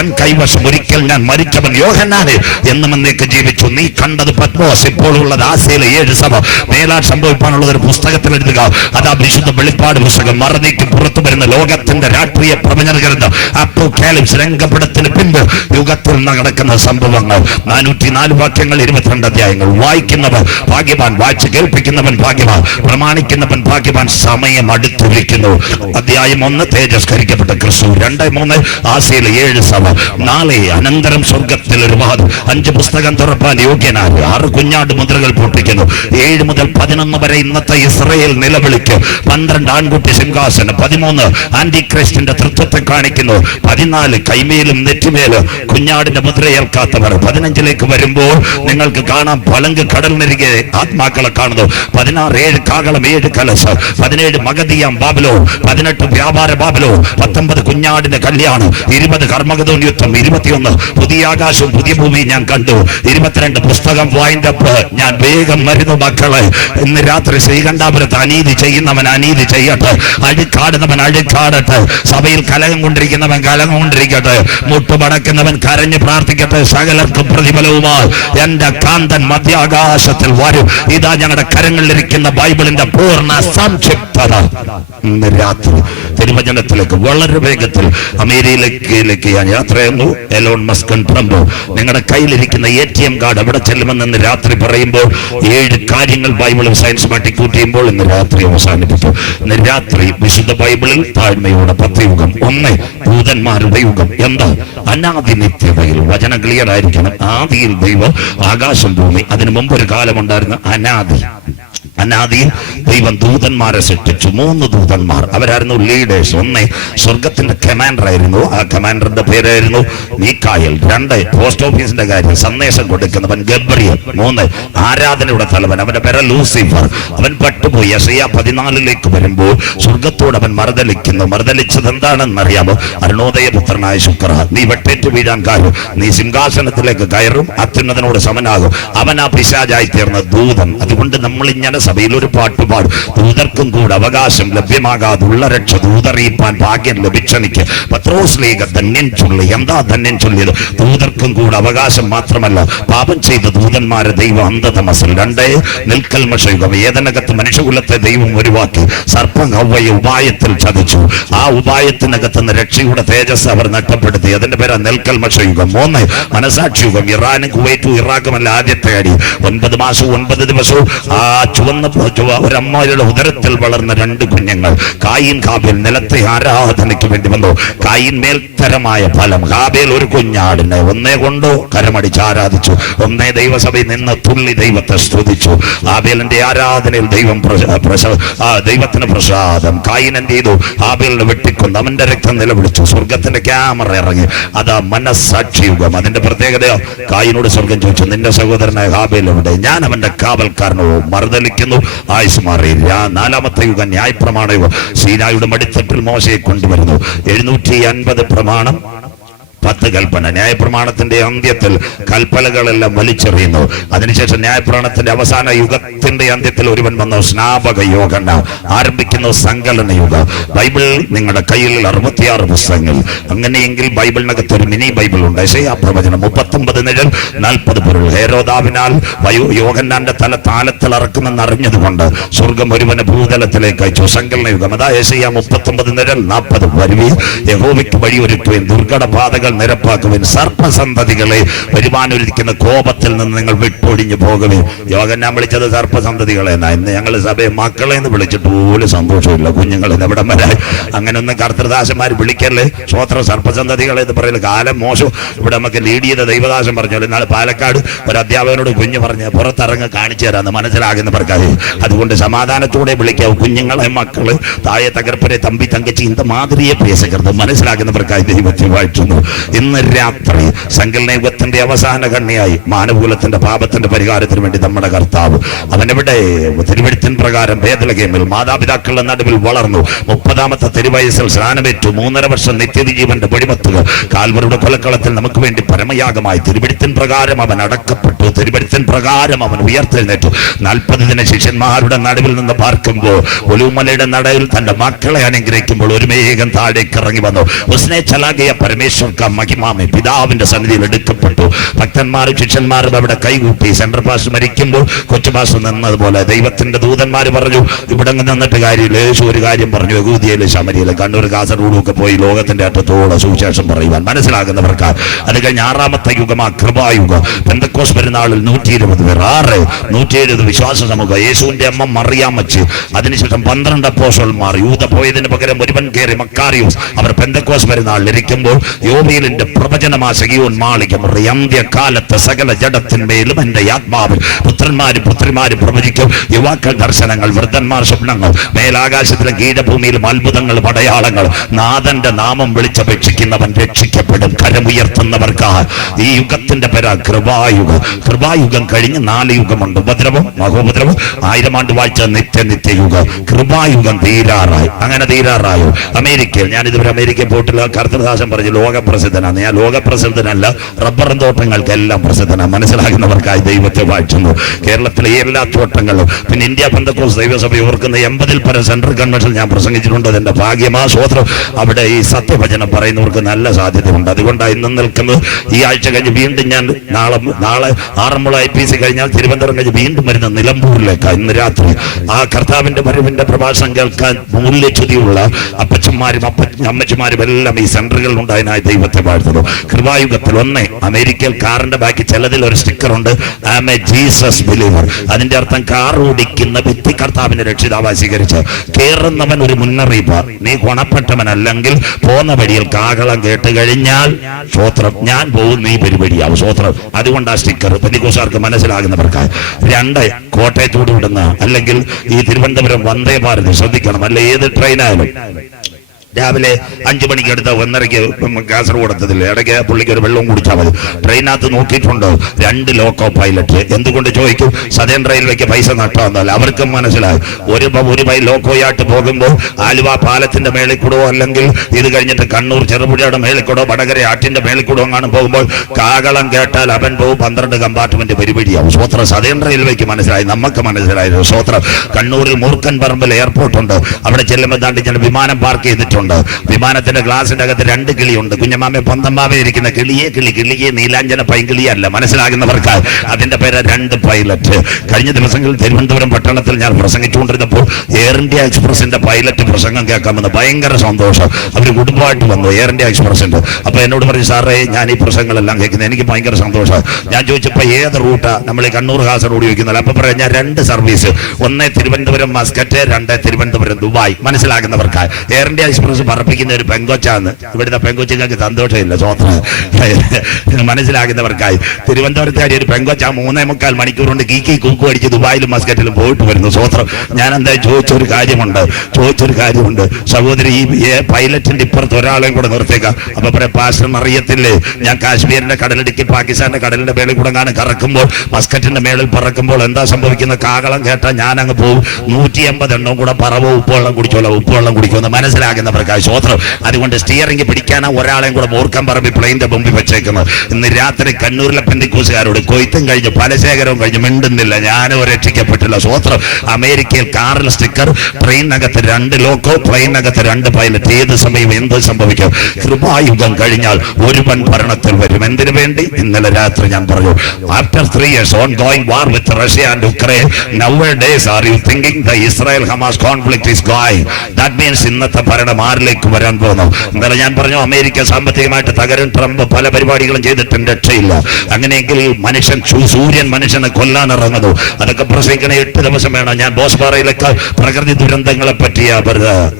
എൻ കൈവശം. ഒരിക്കൽ ഞാൻ മരിച്ചവൻ യോഹന്നാനെ എന്നും എന്നേക്ക് ജീവിച്ചു. നീ കണ്ടത് പത്മോസ്, ഇപ്പോൾ ഉള്ളത് ആസിയയിലെ 7 സഭ. മേലാൽ സംഭവിക്കാനുള്ളത് ഒരു പുസ്തകത്തിൽ എഴുതുക. അതാ വിശുദ്ധ വെളിപ്പാട് പുസ്തകം. മറന്നേക്ക് പുറത്തു വരുന്ന ലോകത്തിന്റെ രാഷ്ട്രീയ പ്രവചന ഗ്രന്ഥം അപ്പോകാലിപ്സ്. രംഗപടത്തിന് പിൻപ് യുഗത്തിൽ നടക്കുന്ന സംഭവങ്ങൾ. 404 വാക്യങ്ങൾ, 22 അധ്യായങ്ങൾ. വായിക്കുന്നവൻ ഭാഗ്യവാൻ, വായിച്ച് കേൾപ്പിക്കുന്നവൻ ഭാഗ്യവാൻ, പ്രമാണിക്കുന്നവൻ ഭാഗ്യവാൻ. സമയം അടുത്തിരിക്കുന്നു. അധ്യായം 1 തേജസ്കരിക്കപ്പെട്ട ക്രിസ്തു. 2-3 ആസിയയിലെ 7 സഭ. 4 അനന്തരം സ്വർഗത്തിൽ ഒരു വാദം. 5 പുസ്തകം തുറപ്പാൻ യോഗ്യനാണ്. 6 കുഞ്ഞാട് മുദ്രകൾ പൊട്ടിക്കുന്നു. 7 മുതൽ 11 വരെ ഇന്നത്തെ ഇസ്രയേൽ നിലവിളിക്ക്. 12 ആൺകുട്ടി സിംഹാസനം. 13 ആന്റി ക്രൈസ്റ്റിന്റെ തൃത്വത്തെ കാണിക്കുന്നു. 14 കൈമേലും നെറ്റിമേലും കുഞ്ഞാടിന്റെ മുദ്രയേൽക്കാത്തവർ. 15ലേക്ക് വരുമ്പോൾ നിങ്ങൾക്ക് കാണാം പളങ്ക് കടലിനരികെ ആത്മാക്കളെ കാണുന്നു. 16 7 കാകളം 7 കലശം. 17 മഗതിയാം ബാബിലോ. 18 വ്യാപാര ബാബിലോ. 19 കുഞ്ഞാടിന്റെ കല്യാണം. 20 കർമ്മഗദോൻ യുദ്ധം. 21 പുതിയ ആകാശവും പുതിയ ഭൂമിയും ഞാൻ കണ്ടു. 22 പുസ്തകം വൈൻഡപ്പ്. ഞാൻ വേഗം വരുന്നു മക്കളെ. ഇന്ന് രാത്രി ശ്രീകണ്ഠാപുരത്ത് അനീതി ചെയ്യുന്നവൻ അനീതി ചെയ്യട്ടെ, അഴുക്കാടുന്നവൻ അഴുക്കാടട്ടെ, സഭയിൽ കലകം കൊണ്ടിരിക്കുന്നവൻ കലകം കൊണ്ടിരിക്കട്ടെ, മുട്ടുമടക്കുന്നവൻ കരഞ്ഞ് പ്രാർത്ഥിക്കട്ടെ. സകലർക്കും പ്രതിഫലവുമായി എന്റെ കാന്തൻ മധ്യാകാശത്തിൽ വരും. ഇതാ ഞങ്ങളുടെ കരങ്ങളിലിരിക്കുന്ന ബൈബിളിന്റെ പൂർണ്ണ സംക്ഷിപ്തത. ഇന്ന് രാത്രി തിരുവചനത്തിലേക്ക് വളരെ വേഗത്തിൽ അമേരിക്കയിലേക്ക് ഞാൻ യാത്ര ചെയ്യുന്നു. എലോൺ മസ്ക് ട്രംപ് നിങ്ങളുടെ കയ്യിലിരിക്കുന്ന ATM കാർഡ് എവിടെ ചെല്ലുമെന്ന് രാത്രി പറയുമ്പോൾ 7 കാര്യങ്ങൾ ബൈബിളും സയൻസുമായിട്ട് കൂട്ടിയുമ്പോൾ ഇന്ന് രാത്രി അവസാനിപ്പിച്ചു. ഇന്ന് രാത്രി വിശുദ്ധ ബൈബിളിൽ താഴ്മയുടെ 10 യുഗം. 1 ദൂതന്മാരുടെ യുഗം. എന്താ? അനാദി നിത്യതയിൽ. വചനം ക്ലിയർ ആയിരിക്കണം. ആദിയിൽ ദൈവം ആകാശം ഭൂമി. അതിനു മുമ്പ് ഒരു കാലമുണ്ടായിരുന്ന അനാദിയിൽ ദൈവം ദൂതന്മാരെ സൃഷ്ടിച്ചു. 3 ദൂതന്മാർ. അവരായിരുന്നു ലീഡേഴ്സ്. 1 സ്വർഗത്തിന്റെ കമാൻഡർ ആയിരുന്നു. ആ കമാൻഡറിന്റെ പേരായിരുന്നു മീക്കായേൽ. 2 പോസ്റ്റ് ഓഫീസിന്റെ കാര്യം സന്ദേശം കൊടുക്കുന്നവൻ ഗബ്രിയേൽ. 3 ആരാധനയുടെ തലവൻ. അവന്റെ പേര് ലൂസിഫർ. അവൻ പെട്ടുപോയി. യെശയ്യാ 14ലേക്ക് വരുമ്പോൾ സ്വർഗത്തോട് അവൻ മറുതലിക്കുന്നു. മറുതലിച്ചത് എന്താണെന്നറിയാമോ? അരുണോദയപുത്രനായ ശുക്ര, നീ വെട്ടേറ്റ് വീഴാൻ കാര്യം. നീ സിംഹാസനത്തിലേക്ക് കയറും, അത്യുന്നതനോട് സമനാകും. അവൻ ആ പിശാചായി തീർന്ന ദൂതൻ. അതുകൊണ്ട് നമ്മൾ ഇങ്ങനെ സഭയിൽ ഒരു പാട്ട് പാടും. ദൂതർക്കും കൂടെ അവകാശം ലഭ്യമാകാതുള്ള രക്ഷ ദൂതറിയിപ്പാൻ ഭാഗ്യം ലഭിച്ചെനിക്ക്. പത്രോസ് ലേഖ ധന്യൻ ചൊല്ലി. എന്താ ധന്യൻ ചൊല്ലിയത്? ദൂതർക്കും കൂടെ അവകാശം മാത്രമല്ല, പാപം ചെയ്ത ദൂതന്മാരെ ദൈവം അന്ധതമസിൽ. 2 നിൽക്കൽമഷയുഗം. ഏതനകത്ത് മനുഷ്യകുലത്തെ ദൈവം ഒഴിവാക്കി. സർപ്പം ഹവ്വയെ ഉപായത്തിൽ ചതിച്ചു. ആ ഉപായത്തിനകത്തുനിന്ന് രക്ഷയുടെ തേജസ് അവർ നഷ്ടപ്പെടുത്തി. അതിന്റെ പേരാ നിൽക്കൽമഷയുഗം. 3 മനസാക്ഷിയുഗം. ഇറാനും കുവൈറ്റും ഇറാഖുമല്ല ആദ്യത്തെ അടി. 9 മാസവും 9 ദിവസവും ആ ചുവന്ന ചുവന്ന് ഒരമ്മയുടെ ഉദരത്തിൽ വളർന്ന രണ്ട് കുഞ്ഞുങ്ങൾ. കായീൻ ഹാബേൽ നിലത്തെ ആരാധനയ്ക്ക് വേണ്ടി വന്നു. കായീൻ മേൽത്തരമായ ഫലം. ഹാബേൽ ഒരു കുഞ്ഞാടിനെ ഒന്നേ കൊണ്ടു കരമടിച്ച് ആരാധിച്ചു. ഒന്നേ ദൈവസഭയിൽ നിന്ന് തുള്ളി ദൈവത്തെ സ്തുതിച്ചു. ഹാബേലിന്റെ ആരാധനയിൽ ദൈവത്തിന് പ്രസാദം. കായീൻ എന്ത് ചെയ്തു? ഹാബേലിനെ വെട്ടിക്കൊന്നു. അവന്റെ രക്തം നിലവിളിച്ചു. സ്വർഗത്തിന്റെ ക്യാമറ ഇറങ്ങി. അതാ മനസ്സാക്ഷിയുഗം. അതിന്റെ പ്രത്യേകതയോ, കായീനോട് സ്വർഗം ചോദിച്ചു, നിന്റെ സഹോദരനായ ഹാബേൽ എവിടെ? ഞാൻ അവന്റെ കാവൽക്കാരനോ. മറുതലിക്കുന്നു, ആയുസ് മാറി. നാലാമത്തെ യുഗം ന്യായപ്രമാണ യുഗം. സീനായുടെ മടിത്തട്ടിൽ മോശയെ കൊണ്ടുവരുന്നു. 750 പ്രമാണം, 10 കൽപ്പന. ന്യായപ്രമാണത്തിന്റെ അന്ത്യത്തിൽ കൽപ്പനകളെല്ലാം വലിച്ചെറിയുന്നു. അതിനുശേഷം ന്യായപ്രമാണത്തിന്റെ അവസാന യുഗത്തിന്റെ അന്ത്യത്തിൽ ഒരുവൻ വന്നു, സ്നാപക യോഗന. ആരംഭിക്കുന്നു സങ്കലന യുഗം. ബൈബിൾ നിങ്ങളുടെ കയ്യിൽ 66 പുസ്തകങ്ങൾ. അങ്ങനെയെങ്കിൽ ബൈബിളിനകത്ത് ഒരു മിനി ബൈബിൾ ഉണ്ട്. യെശയ്യാ പ്രവചനം 39 നിഴൽ 40 പൊരുൾ. ഹേരോദാവിനാൽ യോഹന്നാന്റെ തല താലത്തിൽ ഇറക്കുമെന്ന് അറിഞ്ഞതുകൊണ്ട് സ്വർഗം ഒരുവനെ ഭൂതലത്തിലേക്ക് അയച്ചു. സങ്കലന യുഗം. അതാ യെശയ്യാ 39 നിഴൽ 40 വരുവീൻ. യഹോവയ്ക്ക് വഴിയൊരുക്കുവിൻ, ദുർഘടപാതകൾ നിരപ്പാക്കുവിൻ, സർപ്പസന്തതികളെ വരുവാനൊരുക്കുന്ന കോപത്തിൽ നിന്ന് നിങ്ങൾ വിട്ടൊഴിഞ്ഞു പോകുവിൻ. യോഹന്നാൻ വിളിച്ചത് സർപ്പസന്തതികളെ എന്നാ. ഇന്ന് ഞങ്ങൾ സഭയെ മക്കളെ എന്ന് വിളിച്ചിട്ട് പോലും സന്തോഷമില്ല. കുഞ്ഞുങ്ങളെ എവിടം വരെ അങ്ങനെയൊന്നും കർത്തൃദാസന്മാർ വിളിക്കല്ലേ. സ്വോത്ര സർപ്പസന്തതികളെ എന്ന് പറയുന്നത് കാലം മോശം. ഇവിടെ നമുക്ക് ലീഡ് ചെയ്ത ദൈവദാസൻ പറഞ്ഞു, എന്നാൽ പാലക്കാട് ഒരു അധ്യാപകനോട് കുഞ്ഞ് പറഞ്ഞ് പുറത്തിറങ്ങി കാണിച്ചു തരാമെന്ന് മനസ്സിലാകുന്നവർക്കായി. അതുകൊണ്ട് സമാധാനത്തോടെ വിളിക്കാവും. കുഞ്ഞുങ്ങളെ, മക്കള്, താഴെ തകർപ്പരെ, തമ്പി തങ്കച്ചി, ഇന്ത മാതിരിയെ പേശകരുത് മനസ്സിലാക്കുന്നവർക്കായി ദൈവത്തെ വാഴ്ത്തുന്നു. ഇന്ന് രാത്രി സങ്കലന യുഗത്തിന്റെ അവസാന കണ്ണിയായി മാനവകുലത്തിന്റെ പാപത്തിന്റെ പരിഹാരത്തിന് വേണ്ടി നമ്മുടെ കർത്താവ് അവനെവിടെ? തിരുവെഴുത്തിൻ പ്രകാരം ബേത്ലഹേമിൽ മാതാപിതാക്കളുടെ നടുവിൽ വളർന്നു. 30ാമത്തെ തിരുവയസ്സിൽ സ്നാനമേറ്റു. 3.5 വർഷം നിത്യജീവന്റെ വെടിമത്തുകൾ. കാൽവരുടെ കൊലക്കളത്തിൽ നമുക്ക് വേണ്ടി പരമയാഗമായി. തിരുവെഴുത്തിൻ പ്രകാരം അവൻ അടക്കപ്പെട്ടു. തിരുവെഴുത്തിൻ പ്രകാരം അവൻ ഉയർത്തെഴുന്നേറ്റു. 40 ദിന ശിഷ്യന്മാരുടെ നടുവിൽ നിന്ന് പാർക്കുമ്പോൾ, ഒലിവുമലയുടെ നടയിൽ തന്റെ മക്കളെ അനുഗ്രഹിക്കുമ്പോൾ ഒരു മേഘം താഴേക്ക് ഇറങ്ങി വന്നു. ഉസ്നെ ചലാകിയ പരമേശ്വർ മഹിമാമി പിതാവിന്റെ സന്നിധിയിൽ എടുക്കപ്പെട്ടു. ഭക്തന്മാരും ശിഷ്യന്മാരും അവിടെ കൈകൂട്ടി. സെൻട്രൽ പാസ് മരിക്കുമ്പോൾ കൊച്ചു പാസ് നിന്നതുപോലെ ദൈവത്തിന്റെ ദൂതന്മാർ പറഞ്ഞു, ഇവിടെ നിന്നിട്ട് കാര്യമില്ല. യേശു ഒരു കാര്യം പറഞ്ഞു, യഹൂദിയയിലെ ശമരിയിലെ കണ്ണൂർ കാസർഗോഡും ഒക്കെ പോയി ലോകത്തിന്റെ അറ്റത്തോളം സുവിശേഷം പറയുവാൻ മനസ്സിലാകുന്നവർക്ക്. അത് കഴിഞ്ഞ് 6ാമത്തെ യുഗമാ കൃപായുഗം. പെന്തക്കോസ് പെരുന്നാളിൽ 120 പേർ, 170 വിശ്വാസ സമൂഹം. യേശുവിന്റെ അമ്മ മറിയാമ്മച്ച്. അതിനുശേഷം 12 അപ്പോസ്തലന്മാർ. യൂദ പോയതിന് പകരം ഒരുവൻ കയറി, മക്കാരിയോസ്. അവർ പെന്തക്കോസ് പെരുന്നാളിൽ ഇരിക്കുമ്പോൾ യോബേലിന്റെ പ്രവചനമാശകിയോൻ മാളികം. അന്ത്യകാലത്ത് സകല ജഡത്തിന്മേലും എന്റെ ആത്മാവിൽ പുത്രന്മാരും പുത്രിമാരും പ്രവചിക്കും. യുവാക്കൾ ദർശനങ്ങൾ, വൃദ്ധന്മാർ സ്വപ്നങ്ങൾ. മേലാകാശത്തിലും കീഴഭൂമിയിലും അത്ഭുതങ്ങൾ, അടയാളങ്ങൾ. നാഥന്റെ നാമം വിളിച്ചപേക്ഷിക്കുന്നവൻ രക്ഷിക്കപ്പെടും. കരമുയർത്തുന്നവർക്ക് ഈ യുഗത്തിന്റെ പേരാ കൃപായുഗം. കൃപായുഗം കഴിഞ്ഞ് 4 യുഗമുണ്ട്. ഉപദ്രവം, മഹോപദ്രവം, 1000 ആണ്ട് വാഴ്ച, നിത്യയുഗം. കൃപായുഗം തീരാറായി. അങ്ങനെ തീരാറായോ? അമേരിക്കയിൽ, ഞാൻ ഇതുവരെ അമേരിക്കയിൽ പോയിട്ടില്ല. കർത്തൃദാസൻ പറഞ്ഞു ലോകപ്രസിദ്ധനാണ്. ഞാൻ ലോകപ്രസിദ്ധനല്ല, റബ്ബറും തോട്ടങ്ങൾക്കെല്ലാം പ്രസിദ്ധനാണ്. മനസ്സിലാകുന്നവർക്കായി ദൈവത്തെ വാഴ്ത്തുന്നു. കേരളത്തിലെ എല്ലാ തോട്ടങ്ങളും, പിന്നെ ഇന്ത്യ പെന്തക്കോസ് ദൈവസഭ ഓർക്കുന്ന 80-ൽ പരം സെൻട്രൽ കൺവെൻഷൻ ഞാൻ പ്രസംഗിച്ചിട്ടുണ്ട്. അതെന്റെ ഭാഗ്യമാ, സ്വോത്രം. അവിടെ ഈ സത്യവചനം പറയുന്നവർക്ക് നല്ല സാധ്യതയുണ്ട്. അതുകൊണ്ടാണ് ഇന്ന് നിൽക്കുന്നത്. ഈ ആഴ്ച കഴിഞ്ഞ് വീണ്ടും ഞാൻ നാളെ ആറന്മുള IPC കഴിഞ്ഞാൽ തിരുവനന്തപുരം കഴിഞ്ഞ് വീണ്ടും വരുന്ന നിലമ്പൂരിലേക്ക് ഇന്ന് രാത്രി ആ കർത്താവിന്റെ വരവിന്റെ പ്രഭാഷണം കേൾക്കാൻ മൂല്യച്യുതിയുള്ള അപ്പച്ചന്മാരും അമ്മച്ചമാരും എല്ലാം ഈ സെന്ററുകളിൽ ഉണ്ടായതിനായി ദൈവത്തെ വാഴ്ത്തുന്നു. കൃപായുഗത്തിൽ അമേരിക്കയിൽ കാറിന്റെ ബാക്കി ചിലതിൽ ഒരു സ്റ്റിക്കർ ഉണ്ട്, I am a Jesus believer. അതിന്റെ അർത്ഥം കാർ ഓടിക്കുന്ന വ്യക്തി കർത്താവിനെ രക്ഷിതാവായി സ്വീകരിച്ച് കേറുന്നവൻ ഒരു മുന്നറിയിപ്പ്, നീ ഗുണപ്പെട്ടവനല്ലെങ്കിൽ പോന്ന വഴിയിൽ കാഹളം കേട്ട് കഴിഞ്ഞാൽ സ്വോത്രം ഞാൻ പോകും, നീ പരിപാടിയാവും. സ്വോത്രം. അതുകൊണ്ട് ആ സ്റ്റിക്കർ പെന്തിക്കോസ്തുകാർക്ക് മനസ്സിലാകുന്നവർക്ക്. 2 കോട്ടയത്തോട് വിടുന്ന അല്ലെങ്കിൽ ഈ തിരുവനന്തപുരം വന്ദേ ഭാരത് ശ്രദ്ധിക്കണം. അല്ല ഏത് ട്രെയിനായാലും രാവിലെ 5 മണിക്ക് അടുത്ത 1:30 കാസർഗോഡ് എത്തത്തില്ല. ഇടയ്ക്ക് പുള്ളിക്ക് ഒരു വെള്ളവും കുടിച്ചാൽ മതി. ട്രെയിനകത്ത് നോക്കിയിട്ടുണ്ട് 2 ലോക്കോ പൈലറ്റ്. എന്തുകൊണ്ട് ചോദിക്കും? സദേൺ റെയിൽവേക്ക് പൈസ നഷ്ടമെന്നല്ല, അവർക്കും മനസ്സിലായി. ഒരു ലോക്കോയായിട്ട് പോകുമ്പോൾ ആലുവ പാലത്തിന്റെ മേളിൽ കൂടോ അല്ലെങ്കിൽ ഇത് കഴിഞ്ഞിട്ട് കണ്ണൂർ ചെറുപുഴയുടെ മേളിൽ കൂടോ വടകര ആറ്റിന്റെ മേളിൽ കൂടോ കാണും പോകുമ്പോൾ കാകളം കേട്ടാൽ അവൻ പോകും 12 കമ്പാർട്ട്മെന്റ് പരിപാടിയാവും. സ്വോത്രം. സദേൺ റെയിൽവേക്ക് മനസ്സിലായി, നമുക്ക് മനസ്സിലായിരുന്നു. സ്വോത്രം. കണ്ണൂരിൽ മൂർക്കൻ പറമ്പിൽ എയർപോർട്ട് ഉണ്ട്. അവിടെ ചെല്ലുമ്പോൾ താണ്ടി വിമാനം പാർക്ക് ചെയ്തിട്ടുണ്ട്. എഴുതിയിട്ടുണ്ട്. വിമാനത്തിന്റെ ഗ്ലാസിന്റെ അകത്ത് 2 കിളിയുണ്ട്. കുഞ്ഞമാമ പൊന്തമ്മാമ ഇരിക്കുന്ന കിളിയെ നീലാഞ്ജന പൈങ്കിളിയല്ല, മനസ്സിലാകുന്നവർക്ക്. അതിന്റെ പേര് 2 പൈലറ്റ്. കഴിഞ്ഞ ദിവസങ്ങളിൽ തിരുവനന്തപുരം പട്ടണത്തിൽ ഞാൻ പ്രസംഗിച്ചുകൊണ്ടിരുന്നപ്പോൾ എയർ ഇന്ത്യ എക്സ്പ്രസിന്റെ പൈലറ്റ് പ്രസംഗം കേൾക്കാമെന്ന് ഭയങ്കര സന്തോഷം. അവർ കുടുംബമായിട്ട് വന്നു എയർ ഇന്ത്യ എക്സ്പ്രസിന്റെ. അപ്പൊ എന്നോട് പറഞ്ഞു, സാറേ ഞാൻ ഈ പ്രസംഗങ്ങളെല്ലാം കേൾക്കുന്നത് എനിക്ക് ഭയങ്കര സന്തോഷം. ഞാൻ ചോദിച്ചപ്പോ ഏത് റൂട്ടാ നമ്മൾ ഈ കണ്ണൂർ കാസർഗോഡ് ചോദിക്കുന്നില്ല. അപ്പൊ പറയാം, ഞാൻ 2 service, 1 Thiruvananthapuram Muscat, 2 Thiruvananthapuram Dubai, മനസ്സിലാക്കുന്നവർക്ക്. എയർ ഇന്ത്യ എക്സ്പ്രസ് പറപ്പിക്കുന്ന ഒരു പെങ്കൊച്ചാന്ന്. ഇവിടുത്തെ പെങ്കൊച്ചുങ്ങൾക്ക് സന്തോഷമില്ല, സ്വന്തം മനസ്സിലാക്കുന്നവർക്കായി. തിരുവനന്തപുരത്തുകാരി ഒരു പെങ്കൊച്ച 3.25 മണിക്കൂർ കൊണ്ട് കീക്കി കൂക്കു അടിച്ച് ദുബായിലും മസ്കറ്റിലും പോയിട്ട് വരുന്നു. സ്വത്രം ഞാൻ എന്താ ചോദിച്ചൊരു കാര്യമുണ്ട് സഹോദരി, ഈ പൈലറ്റിന്റെ ഇപ്പുറത്ത് ഒരാളെയും കൂടെ നിർത്തേക്കാം. അപ്പൊ പറയാം, പാസ്റ്ററിന് അറിയത്തില്ലേ, ഞാൻ കാശ്മീരിന്റെ കടലിടുക്കി പാകിസ്ഥാന്റെ കടലിന്റെ മേളിൽ കൂടെ കറക്കുമ്പോൾ, മസ്കറ്റിന്റെ മേളിൽ പറക്കുമ്പോൾ എന്താ സംഭവിക്കുന്ന? കാകളം കേട്ടാൽ ഞാൻ അങ്ങ് പോകും. 150 എണ്ണം കൂടെ പറവോ ഉപ്പുവെള്ളം കുടിക്കുമെന്ന് മനസ്സിലാക്കുന്നവർക്കായി സ്വത്രം. അതുകൊണ്ട് സ്റ്റിയറിംഗ് പിടിക്കാനാ ഒരാളെയും കൂടെ മൂർക്കം പറമ്പി പ്ലെയിന്റെ മുമ്പിൽ വെച്ചേക്കുന്നത്. ഇന്ന് രാത്രി കണ്ണൂരിലെ പെന്തിക്കോസുകാരോട് കൊയ്ത്തും കഴിഞ്ഞ് ഫലശേഖരവും കഴിഞ്ഞ് മിണ്ടുന്നില്ല, ഞാനും രക്ഷിക്കപ്പെട്ടില്ല. സ്വത്രം. അമേരിക്കയിൽ കാറിൽ സ്റ്റിക്കർ, ട്രെയിനകത്ത് 2 ലോക്കോ, പ്ലെയിനകത്ത് 2 പൈലറ്റ്. ഏത് സമയം എന്ത് സംഭവിക്കും? കൃപായുഗം കഴിഞ്ഞാൽ ഒരുവൻ ഭരണത്തിൽ വരും. എന്തിനു വേണ്ടി? ഇന്നലെ രാത്രി ഞാൻ പറഞ്ഞു, after 3 years ongoing war with Russia and Ukraine, nowadays are you thinking the Israel-Hamas conflict is going? That means ഇന്നത്തെ ഭരണം ആരിലേക്ക് വരാൻ പോകുന്നു? ഇന്നലെ ഞാൻ പറഞ്ഞു, അമേരിക്ക സാമ്പത്തികമായിട്ട് തകരും, ട്രംപ് പല പരിപാടികളും ചെയ്തിട്ടും രക്ഷയില്ല. അങ്ങനെയെങ്കിൽ സൂര്യൻ മനുഷ്യനെ കൊല്ലാൻ ഇറങ്ങുന്നു. അതൊക്കെ പ്രസംഗിക്കണ 8 ദിവസം വേണം. ഞാൻ ബോസ്പാറയിലൊക്കെ പ്രകൃതി ദുരന്തങ്ങളെ പറ്റിയ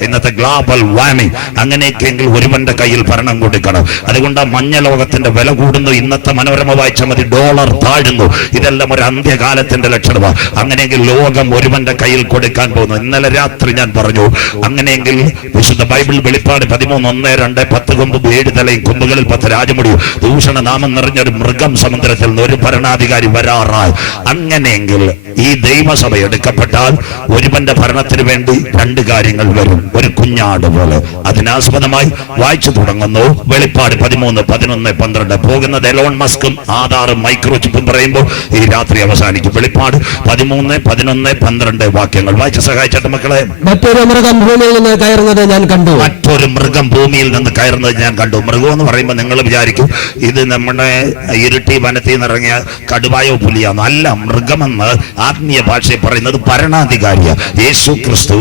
ഇന്നത്തെ ഗ്ലോബൽ വാർമിംഗ്. അങ്ങനെയൊക്കെയെങ്കിൽ ഒരുവന്റെ കയ്യിൽ ഭരണം കൊടുക്കണം. അതുകൊണ്ട് മഞ്ഞ ലോകത്തിന്റെ വില കൂടുന്നു. ഇന്നത്തെ മനോരമ വായിച്ചാൽ മതി, ഡോളർ താഴുന്നു. ഇതെല്ലാം ഒരു അന്ത്യകാലത്തിന്റെ ലക്ഷണമാണ്. അങ്ങനെയെങ്കിൽ ലോകം ഒരുവന്റെ കയ്യിൽ കൊടുക്കാൻ പോകുന്നു. ഇന്നലെ രാത്രി ഞാൻ പറഞ്ഞു, അങ്ങനെയെങ്കിൽ വിശുദ്ധ ബൈബിൾ വെളിപ്പാട് 13:1-2 10 കൊമ്പും 7 തലയും കൊമ്പുകളിൽ 10 രാജമുടിയും ദൂഷണ നാമം നിറഞ്ഞൊരു മൃഗം സമുദ്രത്തിൽ നിന്ന് ഒരു ഭരണാധികാരി വരാറായി. അങ്ങനെയെങ്കിൽ ഈ ദൈവസഭ എടുക്കപ്പെട്ടാൽ ഒരുവന്റെ ഭരണത്തിന് വേണ്ടി 2 കാര്യങ്ങൾ വരും, ഒരു കുഞ്ഞാട് പോലെ. അതിനാസ്പദമായി വായിച്ചു തുടങ്ങുന്നു വെളിപ്പാട് 13, 11, 12. പോകുന്നത് എലോൺ മസ്കും ആധാറും മൈക്രോചിപ്പും പറയുമ്പോൾ ഈ രാത്രി അവസാനിക്കും. വെളിപ്പാട് 13, 11, 12 വാക്യങ്ങൾ വായിച്ച് സഹായിച്ചേട്ട മക്കളെ. മറ്റൊരു മൃഗം ഭൂമിയിൽ നിന്ന് കയറുന്നത് ഞാൻ കണ്ടു. മൃഗം എന്ന് പറയുമ്പോൾ നിങ്ങൾ വിചാരിക്കും ഇത് നമ്മുടെ ഇരുട്ടി വനത്തിൽ നിന്ന് ഇറങ്ങിയ കടുവായോ പുലിയാന്നോ. അല്ല, മൃഗമെന്ന് ആത്മീയ ഭാഷയിൽ പറയുന്നത് ഭരണാധികാരിയ. യേശു ക്രിസ്തു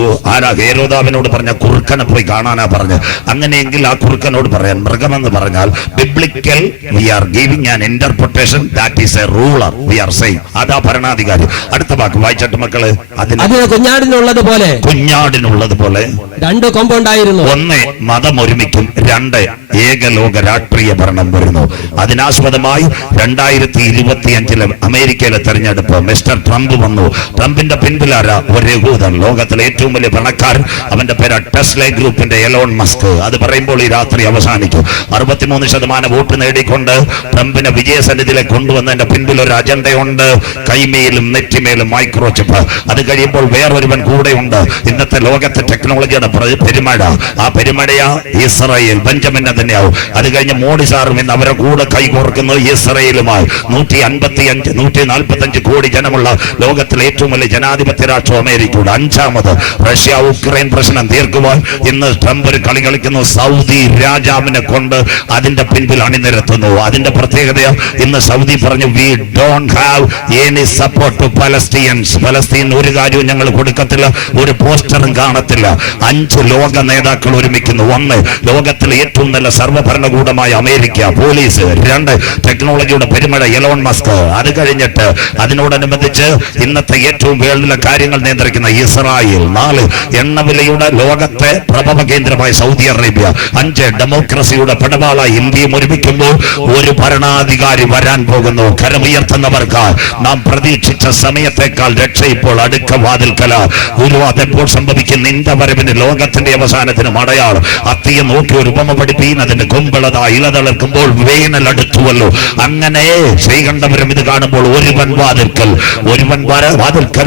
ഹേരോദാവിനോട് പറഞ്ഞ കുറുക്കനെ പോയി കാണാനാ പറഞ്ഞ്. അങ്ങനെയെങ്കിൽ ആ കുറുക്കനോട് പറയാൻ മൃഗമെന്ന് പറഞ്ഞാൽ biblical we are giving an interpretation that is a ruler we are saying. അതാ ഭരണാധികാരി. അടുത്ത വാക്ക് വായിച്ചിട്ട് മക്കള്. അതിന് കുഞ്ഞാടിനുള്ളത് പോലെ 2 കൊമ്പുണ്ടായിരുന്നു. 1 മതം ഒരുമിക്കും, 2 ഏകലോക രാഷ്ട്രീയ ഭരണം വരുന്നു. അതിനാസ്പദമായി 2025 അമേരിക്കയിലെ തെരഞ്ഞെടുപ്പ്. മിസ്റ്റർ ട്രംപ് വന്നു. ട്രംപിന്റെ പിൻപിലാര ഒരു യഹൂദൻ, ലോകത്തിലെ ഏറ്റവും വലിയ പണക്കാരൻ. അവന്റെ പേര് ടെസ്ല ഗ്രൂപ്പിന്റെ എലോൺ മസ്ക്. അത് പറയുമ്പോൾ ഈ രാത്രി അവസാനിക്കും. 63% വോട്ട് നേടിക്കൊണ്ട് ട്രംപിനെ വിജയസന്നിധിയിലേക്ക് കൊണ്ടുവന്നതിന്റെ പിൻപിൽ ഒരു അജണ്ടയുണ്ട്. കൈമേലും നെറ്റിമേലും മൈക്രോചിപ്പ്. അത് കഴിയുമ്പോൾ വേറൊരുവൻ കൂടെയുണ്ട്. ഇന്നത്തെ ലോകത്തെ ടെക്നോളജിയുടെ പെരുമഴ. ആ പെരുമഴയാ ഇസ്രായേൽ, ബെഞ്ചമിൻ തന്നെയാവും. അത് കഴിഞ്ഞ് മോഡി സാറും ഇന്ന് അവരെ കൂടെ കൈകോർക്കുന്നു ഇസ്രായേലുമായി. 145 കോടി ജനമുള്ള ലോകത്തിലെ ഏറ്റവും വലിയ ജനാധിപത്യ രാഷ്ട്രം അമേരിക്കയുടെ. 5ാമത് റഷ്യ ഉക്രൈൻ പ്രശ്നം തീർക്കുവാൻ ഇന്ന് ട്രംപ് ഒരു കളി കളിക്കുന്നു. സൗദി രാജാവിനെ കൊണ്ട് അതിന്റെ പിൻപിൽ അണിനിരത്തുന്നു. അതിന്റെ പ്രത്യേകത ഇന്ന് സൗദി പറഞ്ഞു, we don't have any support to Palestines. Palestine ഒരു കാര്യവും ഞങ്ങൾ കൊടുക്കത്തില്ല, ഒരു പോസ്റ്ററും കാണത്തില്ല. 5 ലോക നേതാക്കൾ ഒരുമിക്കുന്നു. 1 ലോകത്തിലെ ഏറ്റവും നല്ല സർവ്വഭരണകൂടമായ അമേരിക്ക, പോലീസ്. 2 ടെക്നോളജിയുടെ പെരുമഴ എലോൺ മസ്ക്. അത് കഴിഞ്ഞിട്ട് അതിനോടനുബന്ധിച്ച് ഇന്നത്തെ ഏറ്റവും വേൾഡിലെ കാര്യങ്ങൾ നിയന്ത്രിക്കുന്ന ഇസ്രായേൽ. 4 എണ്ണവിലയുടെ ലോകത്തെ പ്രഭവ കേന്ദ്രമായ സൗദി അറേബ്യ. 5 ഡെമോക്രസിയുടെ പടവാള ഇന്ത്യയും ഒരുമിക്കുമ്പോൾ ഒരു ഭരണാധികാരി വരാൻ പോകുന്നു. കരമുയർത്തുന്നവർക്ക് നാം പ്രതീക്ഷിച്ച സമയത്തേക്കാൾ രക്ഷ ഇപ്പോൾ അടുക്ക വാതിൽക്കല. ഗുരു അതെപ്പോൾ സംഭവിക്കും? നിന്റെ വരവിന്, ലോകത്തിന്റെ അവസാനത്തിന് അടയാളം. അത്തിയെ നോക്കി ഒരു ഉപമ പഠിപ്പീൻ, അതിന്റെ കൊമ്പളത ഇലതളർക്കുമ്പോൾ വേനൽ അടുത്തുവല്ലോ. അങ്ങനെ തന്നെ ശ്രീകണ്ഠപുരം ഇത് കാണുമ്പോൾ ഒരുവൻ വാതിൽക്കൽ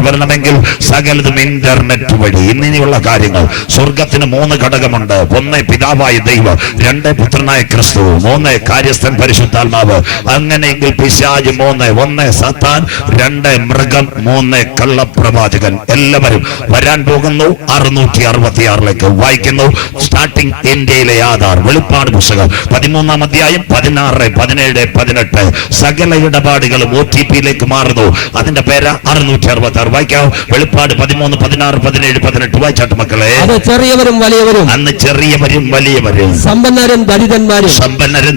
വരണമെങ്കിൽ സകലതും ഇന്റർനെറ്റ് വഴി. ഇന്നിനിയുള്ള കാര്യങ്ങൾ. സ്വർഗത്തിന് 3 ഘടകമുണ്ട്. 1 പിതാവായ ദൈവം, 2 പുത്രനായ ക്രിസ്തു, 3 കാര്യസ്ഥൻ പരിശുദ്ധാത്മാവ്. അങ്ങനെയെങ്കിൽ പിശാച് 3, 1 സാത്താൻ, 2 മൃഗം, 3 കള്ളപ്രവാചകൻ. എല്ലാവരും വരാൻ പോകുന്നു. 666 വായിക്കുന്നു. സ്റ്റാർട്ടിംഗ് ഇന്ത്യയിലെ ആധാർ. വെളിപ്പാട് പുസ്തകം 13-ാം അധ്യായം 16, 17, 18 സകല ഇടപാടുകളും OTP-യിലേക്ക് മാറുന്നു. അതിന്റെ പേര് 666. വായിക്കാം. വെളിപ്പാട് 13, 16, 17, 18 വായിച്ചാട്ട് മക്കളെ. അത് ചെറിയവരും വലിയവരും, അന്ന് ചെറിയവരും വലിയവരും, സമ്പന്നരും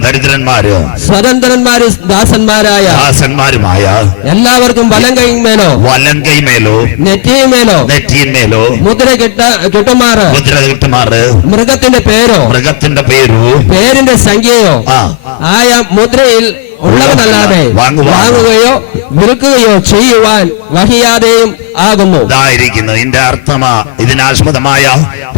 ദരിദ്രന്മാരും, സ്വതന്ത്രന്മാരും ദാസന്മാരുമായ എല്ലാവർക്കും വലം കൈമേലോ നെറ്റിയിന്മേലോ മുദ്ര കിട്ടുമാറ് മൃഗത്തിന്റെ പേരോ പേരിന്റെ സംഖ്യയോ ആയ മുദ്രയിൽ ഉള്ളവനല്ലാതെ വാങ്ങുകയോ വിൽക്കുകയോ ചെയ്യുവാൻ വഹിയാതെയും ആകുന്നു. ഇതായിരിക്കുന്നു ഇതിന്റെ അർത്ഥമാ. ഇതിനാസ്പദമായ